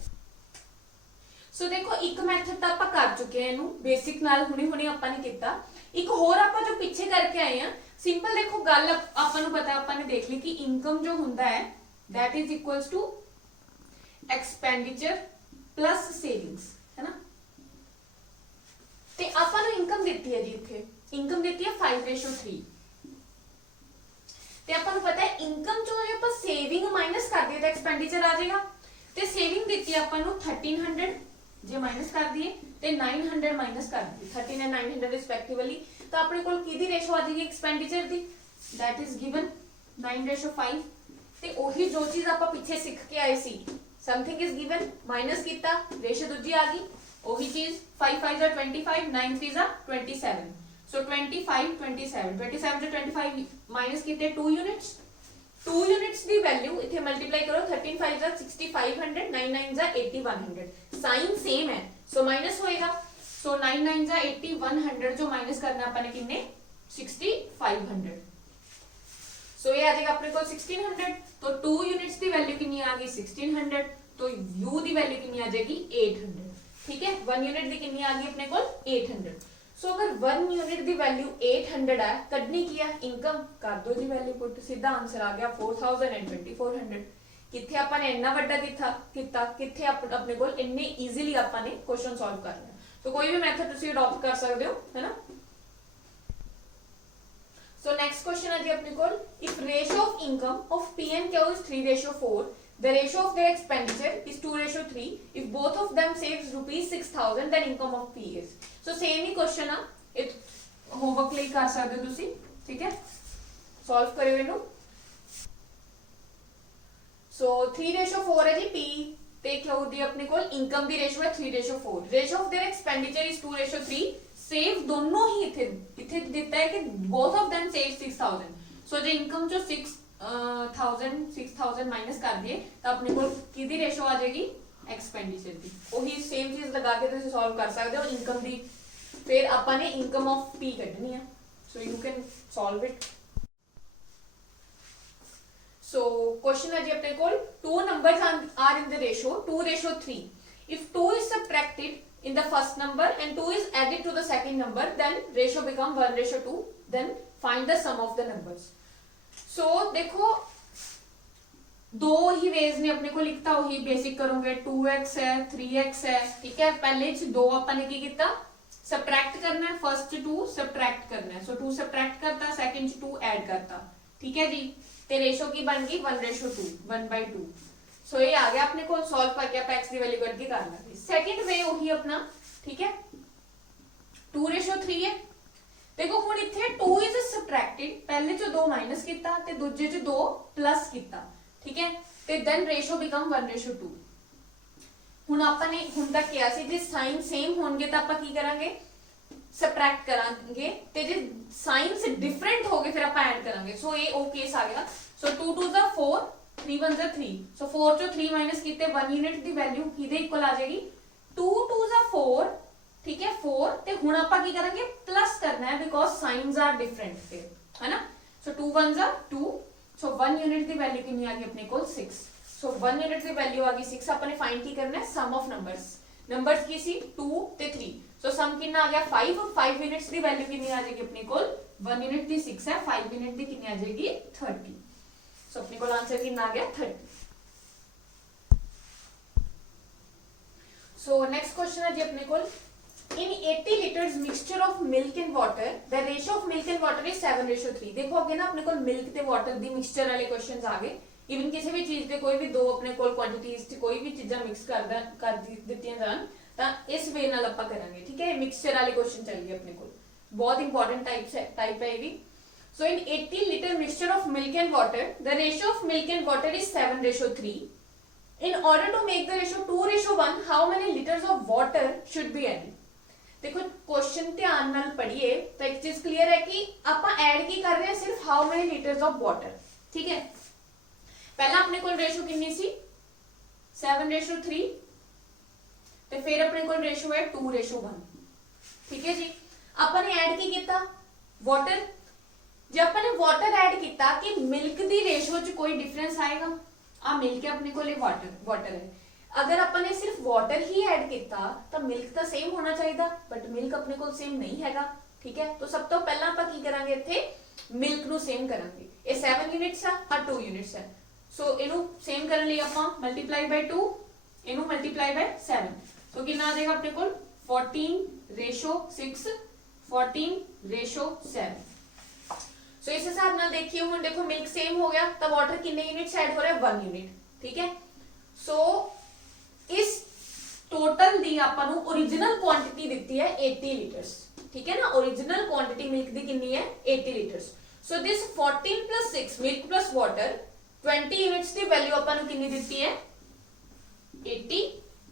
ਸੋ ਦੇਖੋ ਇੱਕ ਮੈਥਡ ਤਾਂ ਆਪਾਂ ਕਰ ਚੁੱਕੇ ਹਾਂ ਇਹਨੂੰ ਬੇਸਿਕ ਨਾਲ ਹੁਣੇ ਆਪਾਂ ਨੇ ਕੀਤਾ ਇੱਕ ਹੋਰ ਆਪਾਂ ਜੋ ਪਿੱਛੇ ਕਰਕੇ ਆਏ ਆ ਸਿੰਪਲ ਦੇਖੋ ਗੱਲ ਆਪਾਂ ਨੂੰ ਪਤਾ ਆਪਾਂ ਨੇ ਦੇਖ ਲਈ ਕਿ ਇਨਕਮ ਜੋ ਹੁੰਦਾ ਹੈ that is equals to expenditure plus savings है ना ਤੇ ਆਪਾਂ ਨੂੰ ਇਨਕਮ ਦਿੱਤੀ ਹੈ ਜੀ ਇੱਥੇ ਇਨਕਮ ਦਿੱਤੀ ਹੈ 5:3 ਤੇ ਆਪਾਂ ਨੂੰ ਪਤਾ ਹੈ ਇਨਕਮ ਚੋਂ ਜੇ ਆਪਾਂ ਸੇਵਿੰਗ ਮਾਈਨਸ ਕਰ ਦਈਏ ਤਾਂ ਐਕਸਪੈਂਡੀਚਰ ਆ ਜਾਏਗਾ ਤੇ ਸੇਵਿੰਗ ਦਿੱਤੀ ਹੈ ਆਪਾਂ ਨੂੰ 1300 जे माइनस कर दिए ते 900 माइनस कर दिए 13 एंड 900 रिस्पेक्टिवली तो अपने कोल किदी रेशो आ जाएगी expenditure the that is given 9:5 ते ओही जो चीज आपां पीछे सीख के आए see something is given minus कीता रेशो दूजी आ गई ओही चीज 5 5 जा 25 9 3 जा 27 सो 25 27 27 जो 25 माइनस कीते 2 यूनिट्स 2 यूनिट्स दी वैल्यू इथे मल्टीप्लाई करो 13 5 जा 6500 9 9 जा 8100 साइन सेम है सो माइनस होएगा सो 9 9 जा 8100 जो माइनस करना अपने कितने 6500 सो ये आ जाएगा अपने को 1600 तो 2 यूनिट्स दी वैल्यू कितनी आ गई 1600 तो u दी वैल्यू कितनी आ जाएगी 800 ठीक है 1 यूनिट दी कितनी आ गई अपने को 800 सो अगर 1 यूनिट दी वैल्यू 800 है कढनी की है इनकम कर दो जी वैल्यू पुट सीधा आंसर आ गया 4000 and 2400 किथे अपन ने इतना बड़ा कितना किथे अपने को इतने इजीली अपन ने क्वेश्चन सॉल्व करना है तो कोई भी मेथड तुसी अडॉप्ट कर सकते हो है ना So next question है जी अपने को if ratio of income of P and Q is 3:4 the ratio of their expenditure is 2:3 if both of them saves rupees 6000 then income of P is so same he question है it homework ਲਈ कर सकते हो तुसी ठीक है solve करियो इनु so 3:4 है जी P ते Q दी अपने को income दी ratio है 3:4 ratio of their expenditure is 2:3 save दोनों ही इथे देता है कि बोथ ऑफ देम सेव 6000 सो जो इनकम जो 6000 माइनस कर दिए तो अपने को किदी रेशो आ जाएगी एक्सपेंडिचर दी वही सेम चीज लगा के तुम सॉल्व कर सकते हो इनकम दी फिर अपन ने इनकम ऑफ पी कढनी है so you can solve it so question है जी अपने को two numbers are in the ratio 2:3 if 2 is subtracted in the first number and 2 is added to the second number then ratio become 1:2 then find the sum of the numbers so देखो दो ही veg ने अपने को लिखता वही basic करोगे 2x है 3x है ठीक है पहले च दो अपन ने की किया सबट्रैक्ट करना है फर्स्ट 2 सबट्रैक्ट करना है सो 2 सबट्रैक्ट करता सेकंड 2 ऐड करता ठीक है जी ते रेशो की बन गई 1:2 1/2 सो ये आ गया अपने को सॉल्व करके आप x की वैल्यू कट के करना है सेकंड वे वही अपना ठीक है 2:3 है देखो हुन इथे 2 इज सबट्रैक्टेड पहले जो 2 माइनस कीता ते दूजे जो 2 प्लस कीता ठीक है ते देन रेशो बिकम 1:2 हुन आपन ने हुन तक किया सी जे साइन सेम होंगे तो आपा की करांगे सबट्रैक्ट करांगे ते जे साइन से डिफरेंट होगे फिर आपा ऐड करांगे सो ये ओ केस आ गया सो 2 2 जा 4 3 1 जा 3 सो 4 जो 3 माइनस कीते 1 यूनिट दी वैल्यू किदे इक्वल आ जाएगी 2 2 जा 4 ठीक है 4 ते हुन आपा की करेंगे प्लस करना है बिकॉज़ साइंस आर डिफरेंट फिर है ना सो 2 1 जा 2 सो 1 यूनिट दी वैल्यू कितनी आ गई अपने को 6 सो 1 यूनिट दी वैल्यू आ गई 6 अपन ने फाइंड की करना है सम ऑफ नंबर्स की सी 2 ते 3 सो सम कितना आ गया 5 और 5 यूनिट्स दी वैल्यू कितनी आ जाएगी अपने को 1 यूनिट दी 6 है 5 यूनिट दी कितनी आ जाएगी 30 सो अपने को आंसर कितना आ गया 30 सो नेक्स्ट क्वेश्चन है जी अपने को इन 80 litres mixture of milk and water the ratio of milk and water is 7:3 देखो अगे ना अपने को मिल्क ते वाटर दी मिक्सचर वाले क्वेश्चंस आ गए इवन किसी भी चीज दे कोई भी दो अपने को क्वांटिटीज ते कोई भी चीज़ां मिक्स कर दित्तियां जान ता इस वे नाल आपां करांगे ठीक है मिक्सचर वाले क्वेश्चन चलिए अपने को बहुत इंपॉर्टेंट टाइप है ये भी so in 80 liter mixture of milk and water the ratio of milk and water is 7:3 in order to make the ratio 2:1 how many liters of water should be added देखो question ध्यान नाल पढ़िए तो एक चीज क्लियर है कि आपां ऐड की कर रहे हैं सिर्फ how many litres of water ठीक है पहला अपने को रेशियो कितनी सी 7:3 ते फिर अपने को रेशियो है 2:1 ठीक है जी अपन ने ऐड की किया वाटर जब अपन ने वाटर ऐड किया कि मिल्क दी रेशियो च कोई डिफरेंस आएगा आ मिल्क है अपने को वाटर है अगर अपन ने सिर्फ वाटर ही ऐड किया तो मिल्क तो सेम होना चाहिए बट मिल्क अपने को सेम नहीं हैगा ठीक है तो सब तो पहला ਆਪਾਂ ਕੀ ਕਰਾਂਗੇ ਇੱਥੇ ਮਿਲਕ ਨੂੰ ਸੇਮ ਕਰਾਂਗੇ ਇਹ 7 ਯੂਨਿਟਸ ਆ 2 ਯੂਨਿਟਸ ਹੈ ਸੋ ਇਹਨੂੰ ਸੇਮ ਕਰਨ ਲਈ ਆਪਾਂ ਮਲਟੀਪਲਾਈ ਬਾਈ 2 ਇਹਨੂੰ ਮਲਟੀਪਲਾਈ ਬਾਈ 7 ਸੋ ਕਿੰਨਾ ਆ ਜਾਏਗਾ ਆਪਣੇ ਕੋਲ 14:6 14:7 सो इस हिसाब नाल देखिए हुन देखो मिल्क सेम हो गया तो वाटर कितने यूनिट्स ऐड हो रहे हैं 1 यूनिट ठीक है सो इस टोटल दी ਆਪਾਂ ਨੂੰ ओरिजिनल क्वांटिटी ਦਿੱਤੀ ਹੈ 80 ਲੀਟਰਸ ठीक है ना ओरिजिनल क्वांटिटी मिल्क दी कितनी है 80 litres so this 14 plus 6 milk plus water 20 units दी वैल्यू ਆਪਾਂ ਨੂੰ कितनी ਦਿੱਤੀ है 80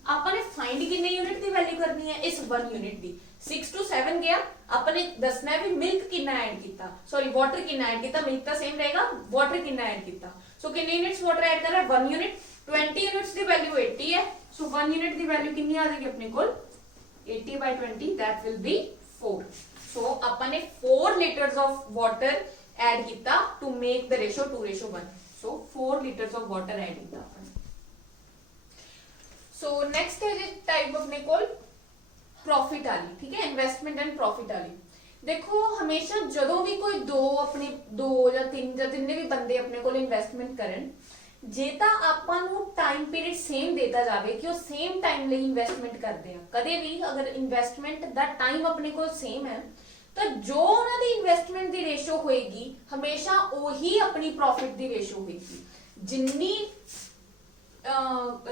ਆਪਾਂ ਨੇ फाइंड कितने यूनिट दी वैल्यू करनी है इस 1 यूनिट दी 6 to 7 गया आपने दसना है भी मिल्क कितना ऐड किया सॉरी वाटर कितना ऐड किया मिल्क तो सेम रहेगा वाटर कितना ऐड किया सो कितने यूनिट्स वाटर ऐड कर रहा है 1 यूनिट 20 यूनिट्स दी वैल्यू 80 है सो 1 यूनिट दी वैल्यू कितनी आ जाएगी अपने को 80 by 20 that will be 4 so अपन ने 4 लीटर्स ऑफ वाटर ऐड किया to make the ratio 2:1 so 4 litres of water add किया अपन सो नेक्स्ट है टाइप अपने को प्रॉफिट वाली ठीक है इन्वेस्टमेंट एंड प्रॉफिट वाली देखो हमेशा जदों भी कोई दो अपने दो या जिन्ने भी बंदे अपने को इन्वेस्टमेंट करन जे ਤਾਂ ਆਪਾਂ ਨੂੰ ਟਾਈਮ ਪੀਰੀਅਡ ਸੇਮ ਦੇਤਾ ਜਾਵੇ ਕਿ ਉਹ ਸੇਮ ਟਾਈਮ ਲਈ ਇਨਵੈਸਟਮੈਂਟ ਕਰਦੇ ਆ ਕਦੇ ਵੀ ਅਗਰ ਇਨਵੈਸਟਮੈਂਟ ਦਾ ਟਾਈਮ ਆਪਣੇ ਕੋਲ ਸੇਮ ਹੈ ਤਾਂ ਜੋ ਉਹਨਾਂ ਦੀ ਇਨਵੈਸਟਮੈਂਟ ਦੀ ਰੇਸ਼ੋ ਹੋਏਗੀ ਹਮੇਸ਼ਾ ਉਹੀ ਆਪਣੀ ਪ੍ਰੋਫਿਟ ਦੀ ਰੇਸ਼ੋ ਹੋਏਗੀ ਜਿੰਨੀ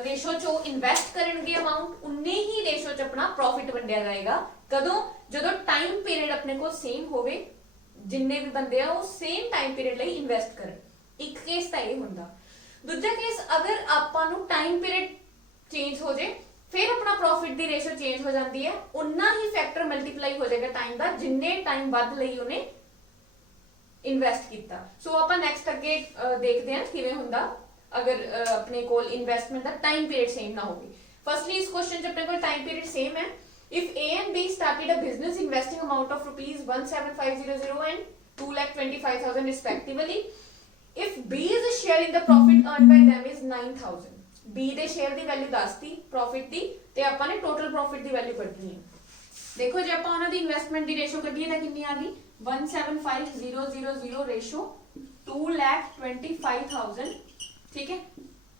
ਰੇਸ਼ੋ ਚੋਂ ਇਨਵੈਸਟ ਕਰਨਗੇ ਅਮਾਉਂਟ ਉਨੇ ਹੀ ਰੇਸ਼ੋ ਚ ਆਪਣਾ ਪ੍ਰੋਫਿਟ ਵੰਡਿਆ ਜਾਏਗਾ ਕਦੋਂ ਜਦੋਂ ਟਾਈਮ ਪੀਰੀਅਡ ਆਪਣੇ ਕੋਲ ਸੇਮ ਹੋਵੇ ਜਿੰਨੇ ਵੀ ਬੰਦੇ ਆ ਉਹ ਸੇਮ ਟਾਈਮ ਪੀਰੀਅਡ ਲਈ ਇਨਵੈਸਟ ਕਰਨ ਇੱਕ ਕੇਸ ਤਾਂ ਇਹ ਹੁੰਦਾ दूजा केस अगर ਆਪਾਂ ਨੂੰ टाइम पीरियड चेंज हो जाए फिर अपना प्रॉफिट दी रेशो चेंज हो जाती है उन्ना ही फैक्टर मल्टीप्लाई हो जाएगा टाइम दा जिन्ने टाइम ਵੱਧ ਲਈ ਉਹਨੇ ਇਨਵੈਸਟ ਕੀਤਾ ਸੋ ਆਪਾਂ ਨੈਕਸਟ ਅੱਗੇ ਦੇਖਦੇ ਹਾਂ ਕਿਵੇਂ ਹੁੰਦਾ ਅਗਰ ਆਪਣੇ ਕੋਲ ਇਨਵੈਸਟਮੈਂਟ ਦਾ ਟਾਈਮ ਪੀਰੀਅਡ ਸੇਮ ਨਾ ਹੋਵੇ ਫਰਸਟਲੀ ਇਸ ਕੁਐਸਚਨ ਚ ਆਪਣੇ ਕੋਲ ਟਾਈਮ ਪੀਰੀਅਡ ਸੇਮ ਹੈ if A and B started a business investing amount of rupees 17500 and 2,25,000 respectively if B's share in the profit earned by them is 9,000 B ਦੇ share ਦੀ value 10 ਦੀ profit ਦੀ ਤੇ ਆਪਾਂ ਨੇ total profit ਦੀ value ਕੱਢਣੀ ਹੈ ਦੇਖੋ ਜੇ ਆਪਾਂ ਉਹਨਾਂ ਦੀ ਇਨਵੈਸਟਮੈਂਟ ਦੀ ਰੇਸ਼ੋ ਕੱਢੀਏ ਤਾਂ ਕਿੰਨੀ ਆ ਗਈ 175,000 ਰੇਸ਼ੋ 2,25,000 ਠੀਕ ਹੈ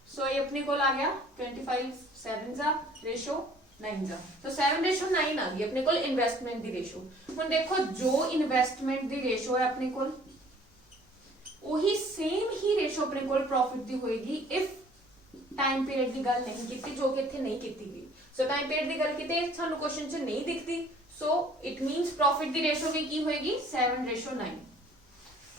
ਸੋ ਇਹ ਆਪਣੇ ਕੋਲ ਆ ਗਿਆ 25 7 ਦਾ ਰੇਸ਼ੋ 9 ਦਾ तो 7:9 ਆ ਗਈ ਆਪਣੇ ਕੋਲ ਇਨਵੈਸਟਮੈਂਟ ਦੀ ਰੇਸ਼ੋ ਹੁਣ ਦੇਖੋ ਜੋ ਇਨਵੈਸਟਮੈਂਟ ਦੀ ਰੇਸ਼ੋ ਹੈ ਆਪਣੇ ਕੋਲ ਉਹੀ ਸੇਮ ਹੀ ਰੇਸ਼ੋ ਆਪਣੇ ਕੋਲ ਪ੍ਰੋਫਿਟ ਦੀ ਹੋਏਗੀ ਇਫ ਟਾਈਮ ਪੀਰੀਅਡ ਦੀ ਗੱਲ ਨਹੀਂ ਕੀਤੀ ਜੋ ਕਿ ਇੱਥੇ ਨਹੀਂ ਕੀਤੀ ਗਈ ਸੋ ਟਾਈਮ ਪੀਰੀਅਡ ਦੀ ਗੱਲ ਕਿਤੇ ਸਾਨੂੰ ਕੁਐਸਚਨ 'ਚ ਨਹੀਂ ਦਿਖਦੀ so it means profit the ratio ਵੀ ਕੀ ਹੋਏਗੀ 7:9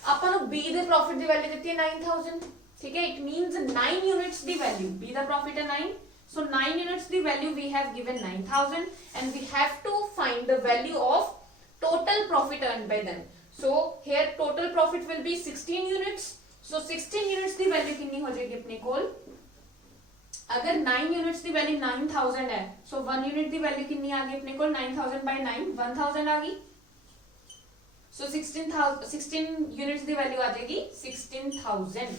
ਆਪਾਂ ਨੂੰ B ਦੇ ਪ੍ਰੋਫਿਟ ਦੀ ਵੈਲਿਊ ਦਿੱਤੀ ਹੈ 9000 ਠੀਕ ਹੈ it means 9 units the value B the profit ਹੈ 9 so 9 units the value we have given 9000 and we have to find the value of total profit earned by them so here total profit will be 16 units so 16 units the value कितनी हो जाएगी अपने कोल अगर 9 units the value 9000 है so 1 unit the value कितनी आ गई अपने कोल 9000 by 9 1000 आ गई so 16 units the value आ जाएगी 16000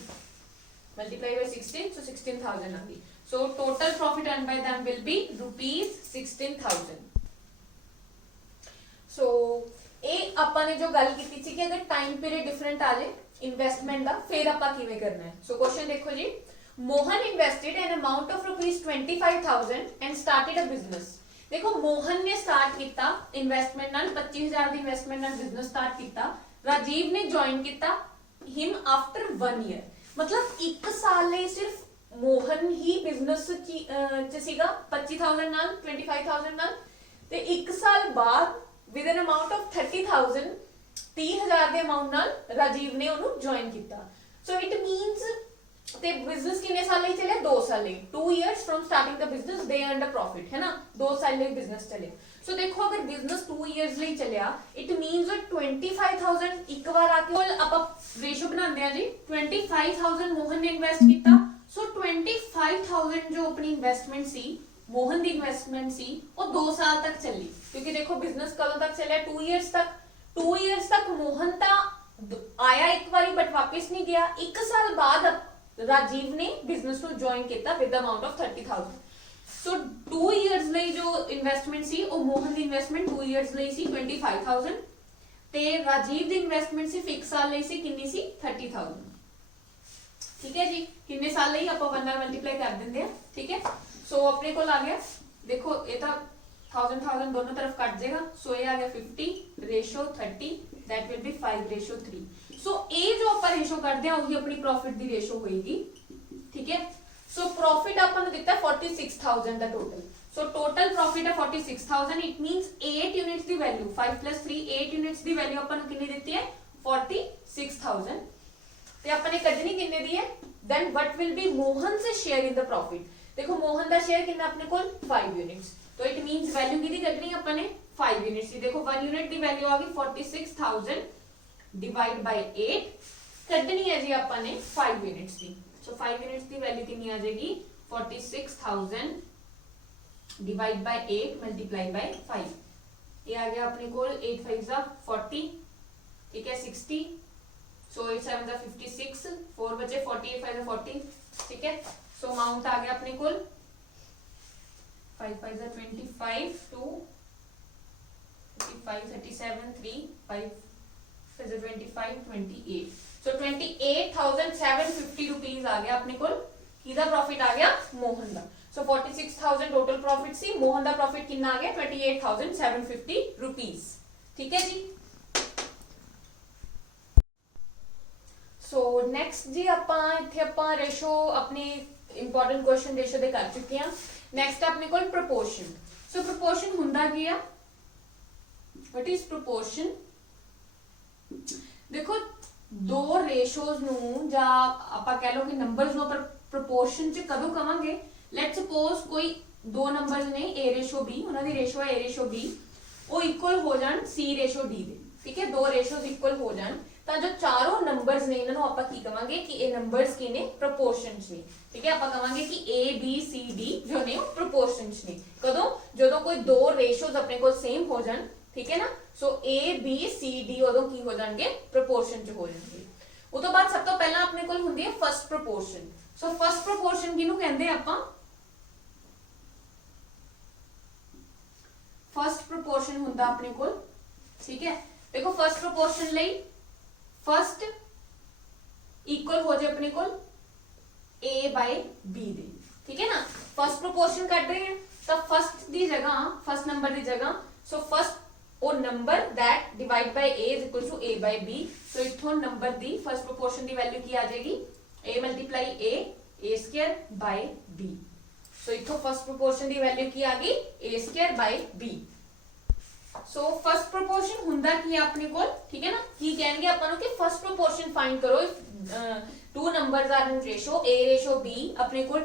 multiply by 16 so 16000 आ गई so total profit earned by them will be rupees 16000 so ਇਹ ਆਪਾਂ ਨੇ ਜੋ ਗੱਲ ਕੀਤੀ ਸੀ ਕਿ ਅਗਰ ਟਾਈਮ ਪੀਰੀਅਡ ਡਿਫਰੈਂਟ ਆ ਜਾਏ ਇਨਵੈਸਟਮੈਂਟ ਦਾ ਫਿਰ ਆਪਾਂ ਕਿਵੇਂ ਕਰਨਾ ਹੈ ਸੋ ਕੁਐਸਚਨ ਦੇਖੋ ਜੀ Mohan invested an amount of ₹25000 and started a business ਦੇਖੋ ਮੋਹਨ ਨੇ ਸਟਾਰਟ ਕੀਤਾ ਇਨਵੈਸਟਮੈਂਟ ਨਾਲ 25000 ਦੀ ਇਨਵੈਸਟਮੈਂਟ ਨਾਲ ਬਿਜ਼ਨਸ ਸਟਾਰਟ ਕੀਤਾ ਰਾਜੀਵ ਨੇ ਜੁਆਇਨ ਕੀਤਾ ਹਿਮ ਆਫਟਰ 1 ਈਅਰ ਮਤਲਬ 1 ਸਾਲ ਲਈ ਸਿਰਫ ਮੋਹਨ ਹੀ ਬਿਜ਼ਨਸ ਚ ਸੀਗਾ 25000 ਨਾਲ 25000 ਨਾਲ ਤੇ 1 ਸਾਲ ਬਾਅਦ ਵਿਦ ਐਨ ਅਮਾਉਂਟ ਆਫ 30000 30000 ਦੇ ਅਮਾਉਂਟ ਨਾਲ ਰਾਜੀਵ ਨੇ ਉਹਨੂੰ ਜੁਆਇਨ ਕੀਤਾ ਸੋ ਇਟ ਮੀਨਸ ਤੇ ਬਿਜ਼ਨਸ ਕਿੰਨੇ ਸਾਲ ਲਈ ਚੱਲਿਆ 2 ਸਾਲ ਲਈ 2 ਇਅਰਸ ਫਰਮ ਸਟਾਰਟਿੰਗ ਦ ਬਿਜ਼ਨਸ ਦੇ ਅਰਨਡ ਅ ਪ੍ਰੋਫਿਟ ਹੈ ਨਾ 2 ਸਾਲ ਲਈ ਬਿਜ਼ਨਸ ਚੱਲਿਆ ਸੋ ਦੇਖੋ ਅਗਰ ਬਿਜ਼ਨਸ 2 ਇਅਰਸ ਲਈ ਚੱਲਿਆ ਇਟ ਮੀਨਸ 25000 ਇੱਕ ਵਾਰ ਆ ਕੇ ਆਪਾਂ ਰੇਸ਼ੋ ਬਣਾਉਂਦੇ ਆ ਜੀ 25000 ਮੋਹਨ ਨੇ ਇਨਵੈਸਟ ਕੀਤਾ ਸੋ 25000 ਜੋ ਆਪਣੀ ਇਨਵੈਸਟਮੈਂਟ ਸੀ ਮੋਹਨ ਦੀ ਇਨਵੈਸਟਮੈਂਟ ਸੀ ਉਹ 2 ਸਾਲ ਤੱਕ ਚੱਲੀ ਕਿਉਂਕਿ ਦੇਖੋ ਬਿਜ਼ਨਸ ਕਦੋਂ ਤੱਕ ਚੱਲਿਆ 2 ਇਅਰਸ ਤੱਕ ਮੋਹਨ ਤਾਂ ਆਇਆ ਇੱਕ ਵਾਰੀ ਬਟ ਵਾਪਸ ਨਹੀਂ ਗਿਆ 1 ਸਾਲ ਬਾਅਦ ਰਾਜੀਵ ਨੇ ਬਿਜ਼ਨਸ ਨੂੰ ਜੁਆਇਨ ਕੀਤਾ with amount of 30000 so 2 years ਲਈ ਜੋ ਇਨਵੈਸਟਮੈਂਟ ਸੀ ਉਹ ਮੋਹਨ ਦੀ ਇਨਵੈਸਟਮੈਂਟ 2 ਇਅਰਸ ਲਈ ਸੀ 25000 ਤੇ ਰਾਜੀਵ ਦੀ ਇਨਵੈਸਟਮੈਂਟ ਸਿਰਫ 1 ਸਾਲ ਲਈ ਸੀ ਕਿੰਨੀ ਸੀ 30000 ठीक है जी कितने साल ਲਈ ਆਪਾਂ 1 ਨਾਲ ਮਲਟੀਪਲਾਈ ਕਰ ਦਿੰਦੇ ਆ ਠੀਕ ਹੈ ਸੋ ਆਪਣੇ ਕੋਲ ਆ ਗਿਆ ਦੇਖੋ ਇਹ ਤਾਂ 1000 ਦੋਨੋਂ ਤਰਫ ਕੱਟ ਜਾਏਗਾ ਸੋ ਇਹ ਆ ਗਿਆ 50 ਰੇਸ਼ੋ 30 that will be 5:3 ਸੋ ਇਹ ਜੋ ਆਪਾਂ ਰੇਸ਼ੋ ਕਰਦੇ ਆ ਉਹੀ ਆਪਣੀ ਪ੍ਰੋਫਿਟ ਦੀ ਰੇਸ਼ੋ ਹੋਏਗੀ ਠੀਕ ਹੈ ਸੋ ਪ੍ਰੋਫਿਟ ਆਪਾਂ ਨੂੰ ਦਿੱਤਾ 46000 ਦਾ ਟੋਟਲ सो टोटल प्रॉफिट है 46,000 इट मींस 8 यूनिट्स दी वैल्यू 5 + 3 8 यूनिट्स दी वैल्यू अपन कितनी देती है 46,000 ਤੇ ਆਪਾਂ ਨੇ ਕੱਢਣੀ ਕਿੰਨੇ ਦੀ ਹੈ then what will be Mohan से शेयर in the profit देखो मोहन ਦਾ ਸ਼ੇਅਰ ਕਿੰਨਾ ਆਪਣੇ ਕੋਲ 5 यूनिट्स तो इट मींस वैल्यू कितनी ਕੱਢਣੀ ਆਪਾਂ ਨੇ 5 यूनिट्स की देखो 1 यूनिट की वैल्यू आ गई 46,000 डिवाइड बाय 8 ਕੱਢਣੀ है जी ਆਪਾਂ ने 5 यूनिट्स की सो 5 यूनिट्स की वैल्यू कितनी आ जाएगी 46,000 डिवाइड बाय 8 मल्टीप्लाई बाय 5 ये आ गया अपने को 8 5 जा 40 ठीक है 60 सो 8 7 जा 56 4 बचे 48 5 जा 40 ठीक है सो अमाउंट आ गया अपने को 5 5 जा 25 2 55 37 3 5 5 जा 25 28 सो 28,750 रुपीस आ गया अपने को किदा प्रॉफिट आ गया मोहन दा सो 46,000 टोटल प्रॉफिट सी मोहन दा प्रॉफिट कितना आ गया 28,750 रुपीस ठीक है जी सो नेक्स्ट जी ਆਪਾਂ ਇੱਥੇ ਆਪਾਂ ਰੇਸ਼ੋ ਆਪਣੀ ਇੰਪੋਰਟੈਂਟ ਕੁਐਸਚਨ ਰੇਸ਼ੋ ਦੇ ਕਰ ਚੁੱਕੇ ਹਾਂ ਨੈਕਸਟ ਆਪਣੇ ਕੋਲ ਪ੍ਰੋਪੋਰਸ਼ਨ ਸੋ ਪ੍ਰੋਪੋਰਸ਼ਨ ਹੁੰਦਾ ਕੀ ਆ व्हाट इज ਪ੍ਰੋਪੋਰਸ਼ਨ ਦੇਖੋ ਦੋ ਰੇਸ਼ੋਜ਼ ਨੂੰ ਜਾਂ ਆਪਾਂ ਕਹਿ ਲਓ ਕਿ ਨੰਬਰਸ ਨੂੰ ਪਰ ਪ੍ਰੋਪੋਰਸ਼ਨ ਚ ਕਦੋਂ ਕਵਾਂਗੇ ਲੈਟਸ ਸਪੋਜ਼ ਕੋਈ ਦੋ ਨੰਬਰਸ ਨੇ a b ਉਹਨਾਂ ਦੀ ਰੇਸ਼ੋ ਹੈ a b ਉਹ ਇਕੁਅਲ ਹੋ ਜਾਣ c d ਦੇ ਠੀਕ ਹੈ ਦੋ ਰੇਸ਼ੋਜ਼ ਇਕੁਅਲ ਹੋ ਜਾਣ ਤਾਂ ਜੋ ਚਾਰੋਂ ਨੰਬਰਸ ਨੇ ਇਹਨਾਂ ਨੂੰ ਆਪਾਂ ਕੀ ਕਵਾਂਗੇ ਕਿ ਇਹ ਨੰਬਰਸ ਕੀ ਨੇ ਪ੍ਰੋਪੋਰਸ਼ਨਸ ਨੇ ਠੀਕ ਹੈ ਆਪਾਂ ਕਵਾਂਗੇ ਕਿ a b c d ਜੋ ਨੇ ਉਹ ਪ੍ਰੋਪੋਰਸ਼ਨਸ ਨੇ ਕਦੋਂ ਜਦੋਂ ਕੋਈ ਦੋ ਰੇਸ਼ੋਜ਼ ਆਪਣੇ ਕੋਲ ਸੇਮ ਹੋ ਜਾਣ ਠੀਕ ਹੈ ਨਾ ਸੋ a b c d ਉਦੋਂ ਕੀ ਹੋ ਜਾਣਗੇ ਪ੍ਰੋਪੋਰਸ਼ਨ ਚ ਹੋ ਜਾਣਗੇ ਉਹ ਤੋਂ ਬਾਅਦ ਸਭ ਤੋਂ ਪਹਿਲਾਂ ਆਪਣੇ ਕੋਲ ਹੁੰਦੀ ਹੈ first proportion so first proportion ਕਿਹਨੂੰ ਕਹਿੰਦੇ ਆਪਾਂ ਫਸਟ ਪ੍ਰੋਪੋਰਸ਼ਨ ਹੁੰਦਾ ਆਪਣੇ ਕੋਲ ਠੀਕ ਹੈ ਦੇਖੋ ਫਸਟ ਪ੍ਰੋਪੋਰਸ਼ਨ ਲਈ फस्ट इक्वल हो जाए अपने को a by b दे ठीक है ना फर्स्ट प्रोपोर्शन कट रहे हैं तो फर्स्ट दी जगह फर्स्ट नंबर दी जगह सो फर्स्ट ओ number that divide by a is equal to a by b so इथों नंबर दी फर्स्ट प्रोपोर्शन दी वैल्यू की आ जाएगी a multiply a square by b so इथों फर्स्ट प्रोपोर्शन दी वैल्यू की आ गई a square by b so first proportion हुंदा की अपने को ठीक है ना की कहेंगे अपन कि फर्स्ट प्रोपोर्शन फाइंड करो two numbers are in ratio a ratio b अपने को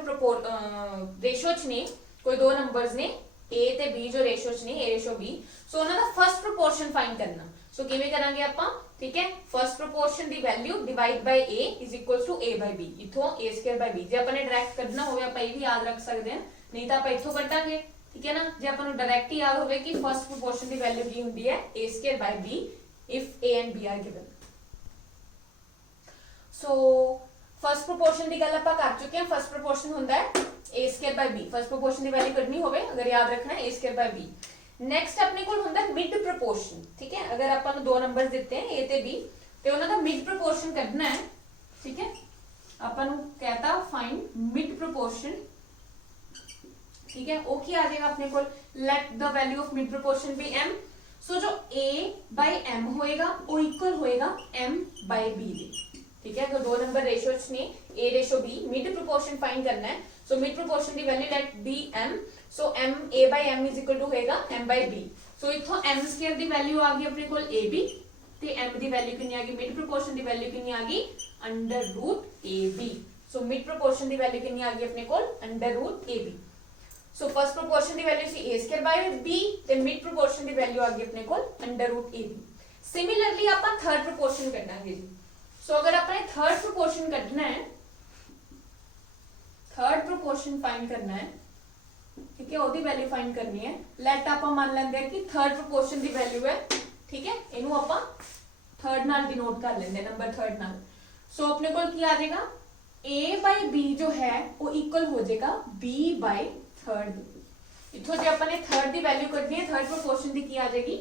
रेशो च ने कोई दो नंबर्स ने a ते b जो रेशो च ने a रेशो b सो उन्हां दा फर्स्ट प्रोपोर्शन फाइंड करना सो किवें करांगे आपां ठीक है फर्स्ट प्रोपोर्शन दी value divide by a is equals to a by b इथों a स्क्वायर by b जे अपन ने डायरेक्ट करना होवे आपां ये भी याद रख सकते हैं नहीं तो आपां इथों कटांगे ठीक है ना जे अपन डायरेक्ट याद होवे कि फर्स्ट प्रोपोर्शन दी वैल्यू की हुंदी है a square by b if a and b are given so first proportion दी गल ਆਪਾਂ कर चुके हैं फर्स्ट प्रोपोर्शन हुंदा है a square by b first proportion दी वैल्यू कढनी होवे अगर याद रखना है a square by b next अपने कोल हुंदा है मिड प्रोपोर्शन ठीक है अगर अपन दो नंबर्स दिते हैं a ते b ते उन्हां दा मिड प्रोपोर्शन कढना है ठीक है अपन कहता फाइंड मिड प्रोपोर्शन ठीक है ओ की आ जाएगा अपने को let the value of mid proportion be m so जो a by m होएगा वो इक्वल होएगा m by b दे ठीक है तो दो नंबर रेशियोज ने a ratio b mid proportion find करना है सो मिड प्रोपोर्शन दी value let be m so m a by m is equal to होएगा m by b सो इथों m स्क्वायर दी वैल्यू आ गई अपने को ab ते m दी वैल्यू कितनी आ गई मिड प्रोपोर्शन दी वैल्यू कितनी आ गई under root ab so mid proportion दी वैल्यू कितनी आ गई अपने को under root ab so first proportion दी वैल्यू सी a स्क्वायर बाय b ते मिड प्रोपोर्शन दी वैल्यू आ गई अपने को अंडर रूट ab सिमिलरली अपन थर्ड प्रोपोर्शन करना है जी सो अगर अपने थर्ड प्रोपोर्शन करना है थर्ड प्रोपोर्शन फाइंड करना है ठीक है ओदी वैल्यू फाइंड करनी है लेट आप मान लेंगे हैं कि थर्ड प्रोपोर्शन दी वैल्यू है ठीक है इनु ਆਪਾਂ थर्ड नाल डिनोट कर लेंगे नंबर थर्ड नाल सो अपने को की आ जाएगा a by b जो है वो इक्वल हो जाएगा b by थर्ड इथों जे अपन ने थर्ड दी वैल्यू करनी है थर्ड प्रोपोर्शन दी की आ जाएगी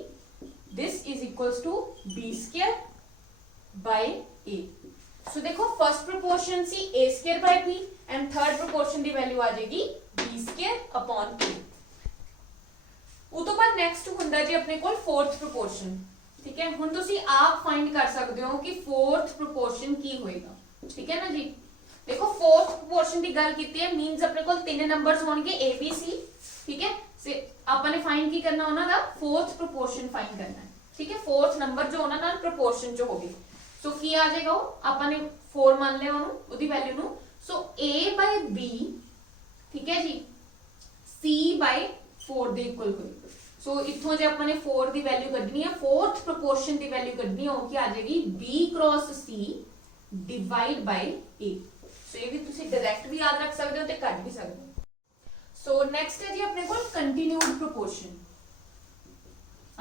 this is equals to b square by a so देखो फर्स्ट प्रोपोर्शन सी a square by b and third proportion दी वैल्यू आ जाएगी b स्क्वायर अपॉन a ਉਹ ਤੋਂ ਬਾਅਦ ਨੈਕਸਟ ਹੁੰਦਾ ਜੀ ਆਪਣੇ ਕੋਲ फोर्थ प्रोपोर्शन ठीक है ਹੁਣ ਤੁਸੀਂ ਆਪ फाइंड कर सकते हो कि फोर्थ प्रोपोर्शन की होएगा ठीक है ना जी देखो फोर्थ प्रोपोर्शन की गल कीती है मींस अपने को तीन नंबर्स होंगे a b c ठीक है। ਆਪਾਂ ਨੇ फाइंड की करना ਉਹਨਾਂ ਦਾ फोर्थ प्रोपोर्शन फाइंड करना है, ठीक है। फोर्थ नंबर जो ਉਹਨਾਂ ਨਾਲ प्रोपोर्शन ਚ ਹੋਵੇ, सो की आ जाएगा वो ਆਪਾਂ ਨੇ 4 मान लिया ਉਹਨੂੰ ਉਹਦੀ ਵੈਲਿਊ ਨੂੰ। सो a by b, ठीक है जी, c by 4 ਦੇ ਇਕੁਅਲ ਹੋਏਗਾ। ਸੋ ਇੱਥੋਂ ਜੇ ਆਪਾਂ ਨੇ 4 ਦੀ ਵੈਲਿਊ ਕੱਢਣੀ ਹੈ, फोर्थ प्रोपोर्शन ਦੀ ਵੈਲਿਊ ਕੱਢਣੀ ਹੈ, ਉਹ ਕੀ ਆ ਜਾਏਗੀ b cross c divide by a। सो ये भी ਤੁਸੀਂ डायरेक्ट भी याद रख सकते हो ਤੇ ਕੱਢ ਵੀ ਸਕਦੇ ਹੋ। सो नेक्स्ट है जी अपने को कंटिन्यूड प्रोपोर्शन।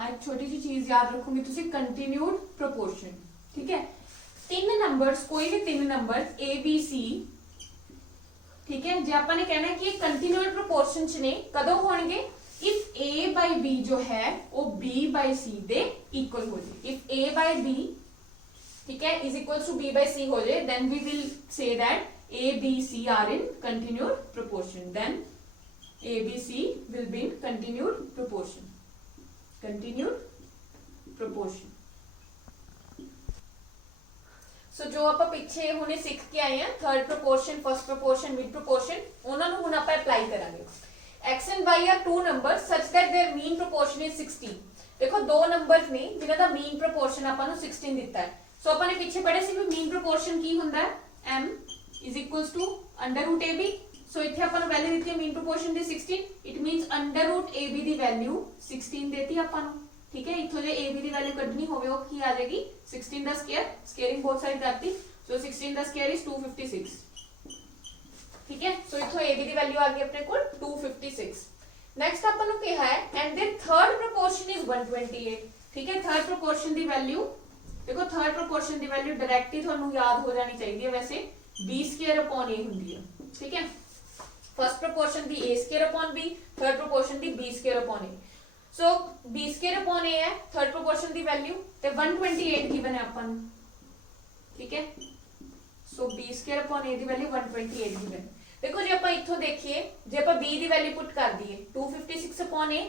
एक छोटी सी चीज याद रखोगे तुसी, कंटिन्यूड प्रोपोर्शन, ठीक है। तीन नंबर्स, कोई भी तीन नंबर्स a b c, ठीक है, जे आपने कहना है कि कंटिन्यूड प्रोपोर्शन च ने कदों होणगे, इफ a by b जो है वो b by c दे इक्वल हो जाए। इफ a by b, ठीक है, is equal to b by c हो जाए, then we will say that a b c are in continued proportion. Then a b c will be in continued proportion, continued proportion। So जो आप पिछे हुणे सीख के आए हैं, third proportion, first proportion, mid proportion, उन्हां नूं हुण आपां अप्लाई करांगे। x and y are two numbers such that their mean proportion is 16। देखो दो नंबर्स ने जिन्हां दा मीन प्रोपोर्शन आपां नूं 16 दिता है। सो आपां ने पिछे पढ़े सी भी मीन प्रोपोर्शन की हुंदा है, m is equals to under root ab। So इत्थे आपां नूं वैल्यू दित्ती है मीन प्रोपोर्शन दी 16, it means under root ab दी वैल्यू 16 देती आपां नूं, ठीक है। इत्थों जे ab दी वैल्यू कढनी होवे वो की आ जाएगी 16 दा स्क्वायर, स्क्वायरिंग बोथ साइड करती। सो 16 दा स्क्वायर इज 256, ठीक है। सो इत्थों ab दी वैल्यू आ गई अपने को 256। नेक्स्ट अपन नु कहा है and then third proportion is 128, ठीक है। थर्ड प्रोपोर्शन दी वैल्यू देखो, थर्ड प्रोपोर्शन दी वैल्यू डायरेक्ट ही थानू याद हो जानी चाहिए, वैसे b स्क्वायर अपॉन a हुंदी है, ठीक है। First proportion the a square upon b, third proportion the b square upon a। So b square upon a है थर्ड प्रोपोर्शन दी वैल्यू, ते 128 गिवन है अपन, ठीक है। सो b स्क्वायर अपॉन a दी वैल्यू 128 गिवन। देखो जे ਆਪਾਂ ਇੱਥੋਂ ਦੇਖੀਏ, ਜੇ ਆਪਾਂ b ਦੀ ਵੈਲਿਊ ਪੁੱਟ ਕਰ ਦਈਏ 256 अपॉन a,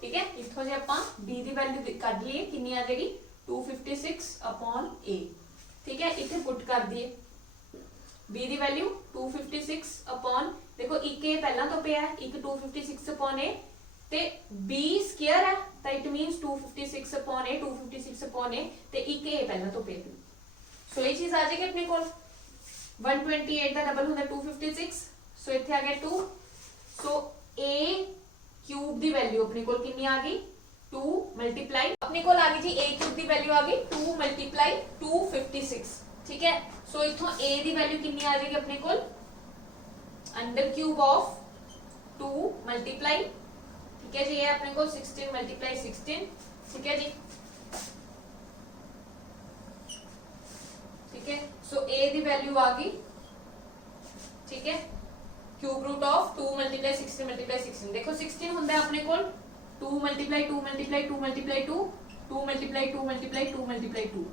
ठीक है। ਇੱਥੋਂ ਜੇ ਆਪਾਂ b ਦੀ ਵੈਲਿਊ ਕੱਢ ਲਈਏ ਕਿੰਨੀ ਆ ਜਾਏਗੀ 256 अपॉन a, ठीक है। ਇੱਥੇ ਪੁੱਟ ਕਰ ਦਈਏ b ਦੀ ਵੈਲਿਊ 256 अपॉन, देखो ਇੱਕ a ਪਹਿਲਾਂ ਤੋਂ ਪਿਆ ਹੈ, ਇੱਕ 256 अपॉन a ਤੇ b ਸਕੁਅਰ ਹੈ ਤਾਂ it means 256 upon a, 256 upon a ਤੇ ਇੱਕ a ਪਹਿਲਾਂ ਤੋਂ ਪਿਆ। ਸੋ ਇਹ ਚੀਜ਼ ਆ ਜਾਏਗੀ ਆਪਣੇ ਕੋਲ 128 ਦਾ ਡਬਲ ਹੁੰਦਾ 256। सो इत्थे आ गया 2। सो a क्यूब दी वैल्यू अपने कोल कितनी आ गई 2 मल्टीप्लाई, अपने कोल आ गई जी a क्यूब दी वैल्यू आ गई 2 मल्टीप्लाई 256, ठीक है। सो इथों a दी वैल्यू कितनी आ जाएगी अपने कोल अंडर क्यूब ऑफ 2 मल्टीप्लाई, ठीक है जी, ये अपने को 16 मल्टीप्लाई 16, ठीक है जी, ठीक है। सो a दी वैल्यू आ गई, ठीक है, cube root of 2 multiply 16 multiply 16। देखो 16 होंदा है अपने कोल 2 multiply 2 multiply 2 multiply 2 2 multiply 2 multiply 2 multiply 2।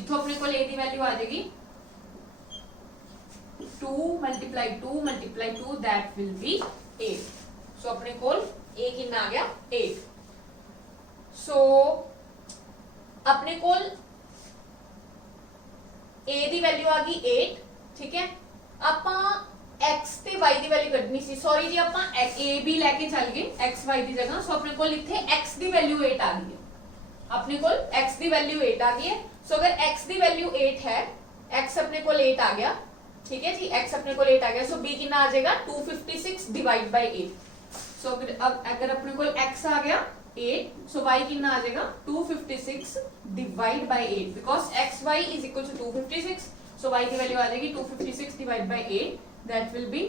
इथों अपने कोल a दी वैल्यू आ जाएगी 2 multiply 2 multiply 2, that will be 8। So अपने कोल a कितना आ गया 8। सो अपने कोल a दी वैल्यू आ गई 8, ठीक है। ਆਪਾਂ x ਤੇ y ਦੀ ਵੈਲਿਊ ਕੱਢਣੀ ਸੀ, ਸੌਰੀ ਜੀ ਆਪਾਂ a b ਲੈ ਕੇ ਚੱਲ ਗਏ x y ਦੀ ਜਗ੍ਹਾ। ਸੋ ਆਪਣੇ ਕੋਲ ਇੱਥੇ x ਦੀ ਵੈਲਿਊ 8 ਆ ਗਈ ਹੈ, ਆਪਣੇ ਕੋਲ x ਦੀ ਵੈਲਿਊ 8 आ गई है। सो अगर x ਦੀ वैल्यू 8 है, x अपने को 8 आ गया, ठीक है जी, x अपने को 8 आ गया। सो b कितना आ जाएगा 256 डिवाइड बाय 8। सो अगर अपने को x आ गया 8, सो y कितना आ जाएगा 256 divide by 8, because xy is equal to 256। So y की वैल्यू आ जाएगी 256 divide by 8, that will be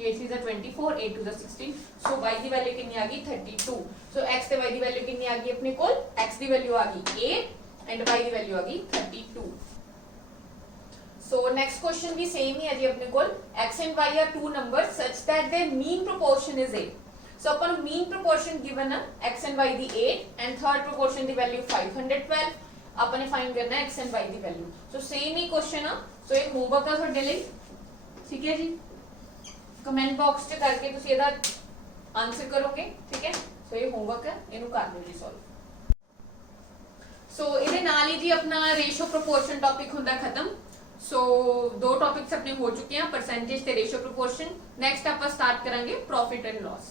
8 is 24, 8 to the 16। So y की वैल्यू कितनी आ गई 32। सो x ते y की वैल्यू कितनी आ गई अपने कोल, x की वैल्यू आ गई 8 एंड y की वैल्यू आ गई 32। सो नेक्स्ट क्वेश्चन भी सेम ही है जी अपने कोल, x and y are two numbers such that their mean proportion is 8। So upon mean proportion given है x and y the 8 and third proportion the value 512। अपने find करना है x and y the value. So same he question है, सो ये homework है ਤੁਹਾਡੇ ਲਈ, ठीक है जी। कमेंट बॉक्स च करके ਤੁਸੀਂ ਇਹਦਾ आंसर करोगे, ठीक है। सो ये होमवर्क है, ਇਹਨੂੰ ਕਰ ਲਓ ਜੀ ਸੋਲਵ। सो ਇਹਦੇ ਨਾਲ ਹੀ ਜੀ ਆਪਣਾ ਰੇਸ਼ੋ ਪ੍ਰੋਪੋਰਸ਼ਨ ਟੌਪਿਕ ਹੁੰਦਾ ਖਤਮ। सो दो टॉपिक्स अपने हो चुके हैं, परसेंटेज ਤੇ ਰੇਸ਼ੋ ਪ੍ਰੋਪੋਰਸ਼ਨ। नेक्स्ट ਆਪਾਂ स्टार्ट करेंगे प्रॉफिट एंड लॉस।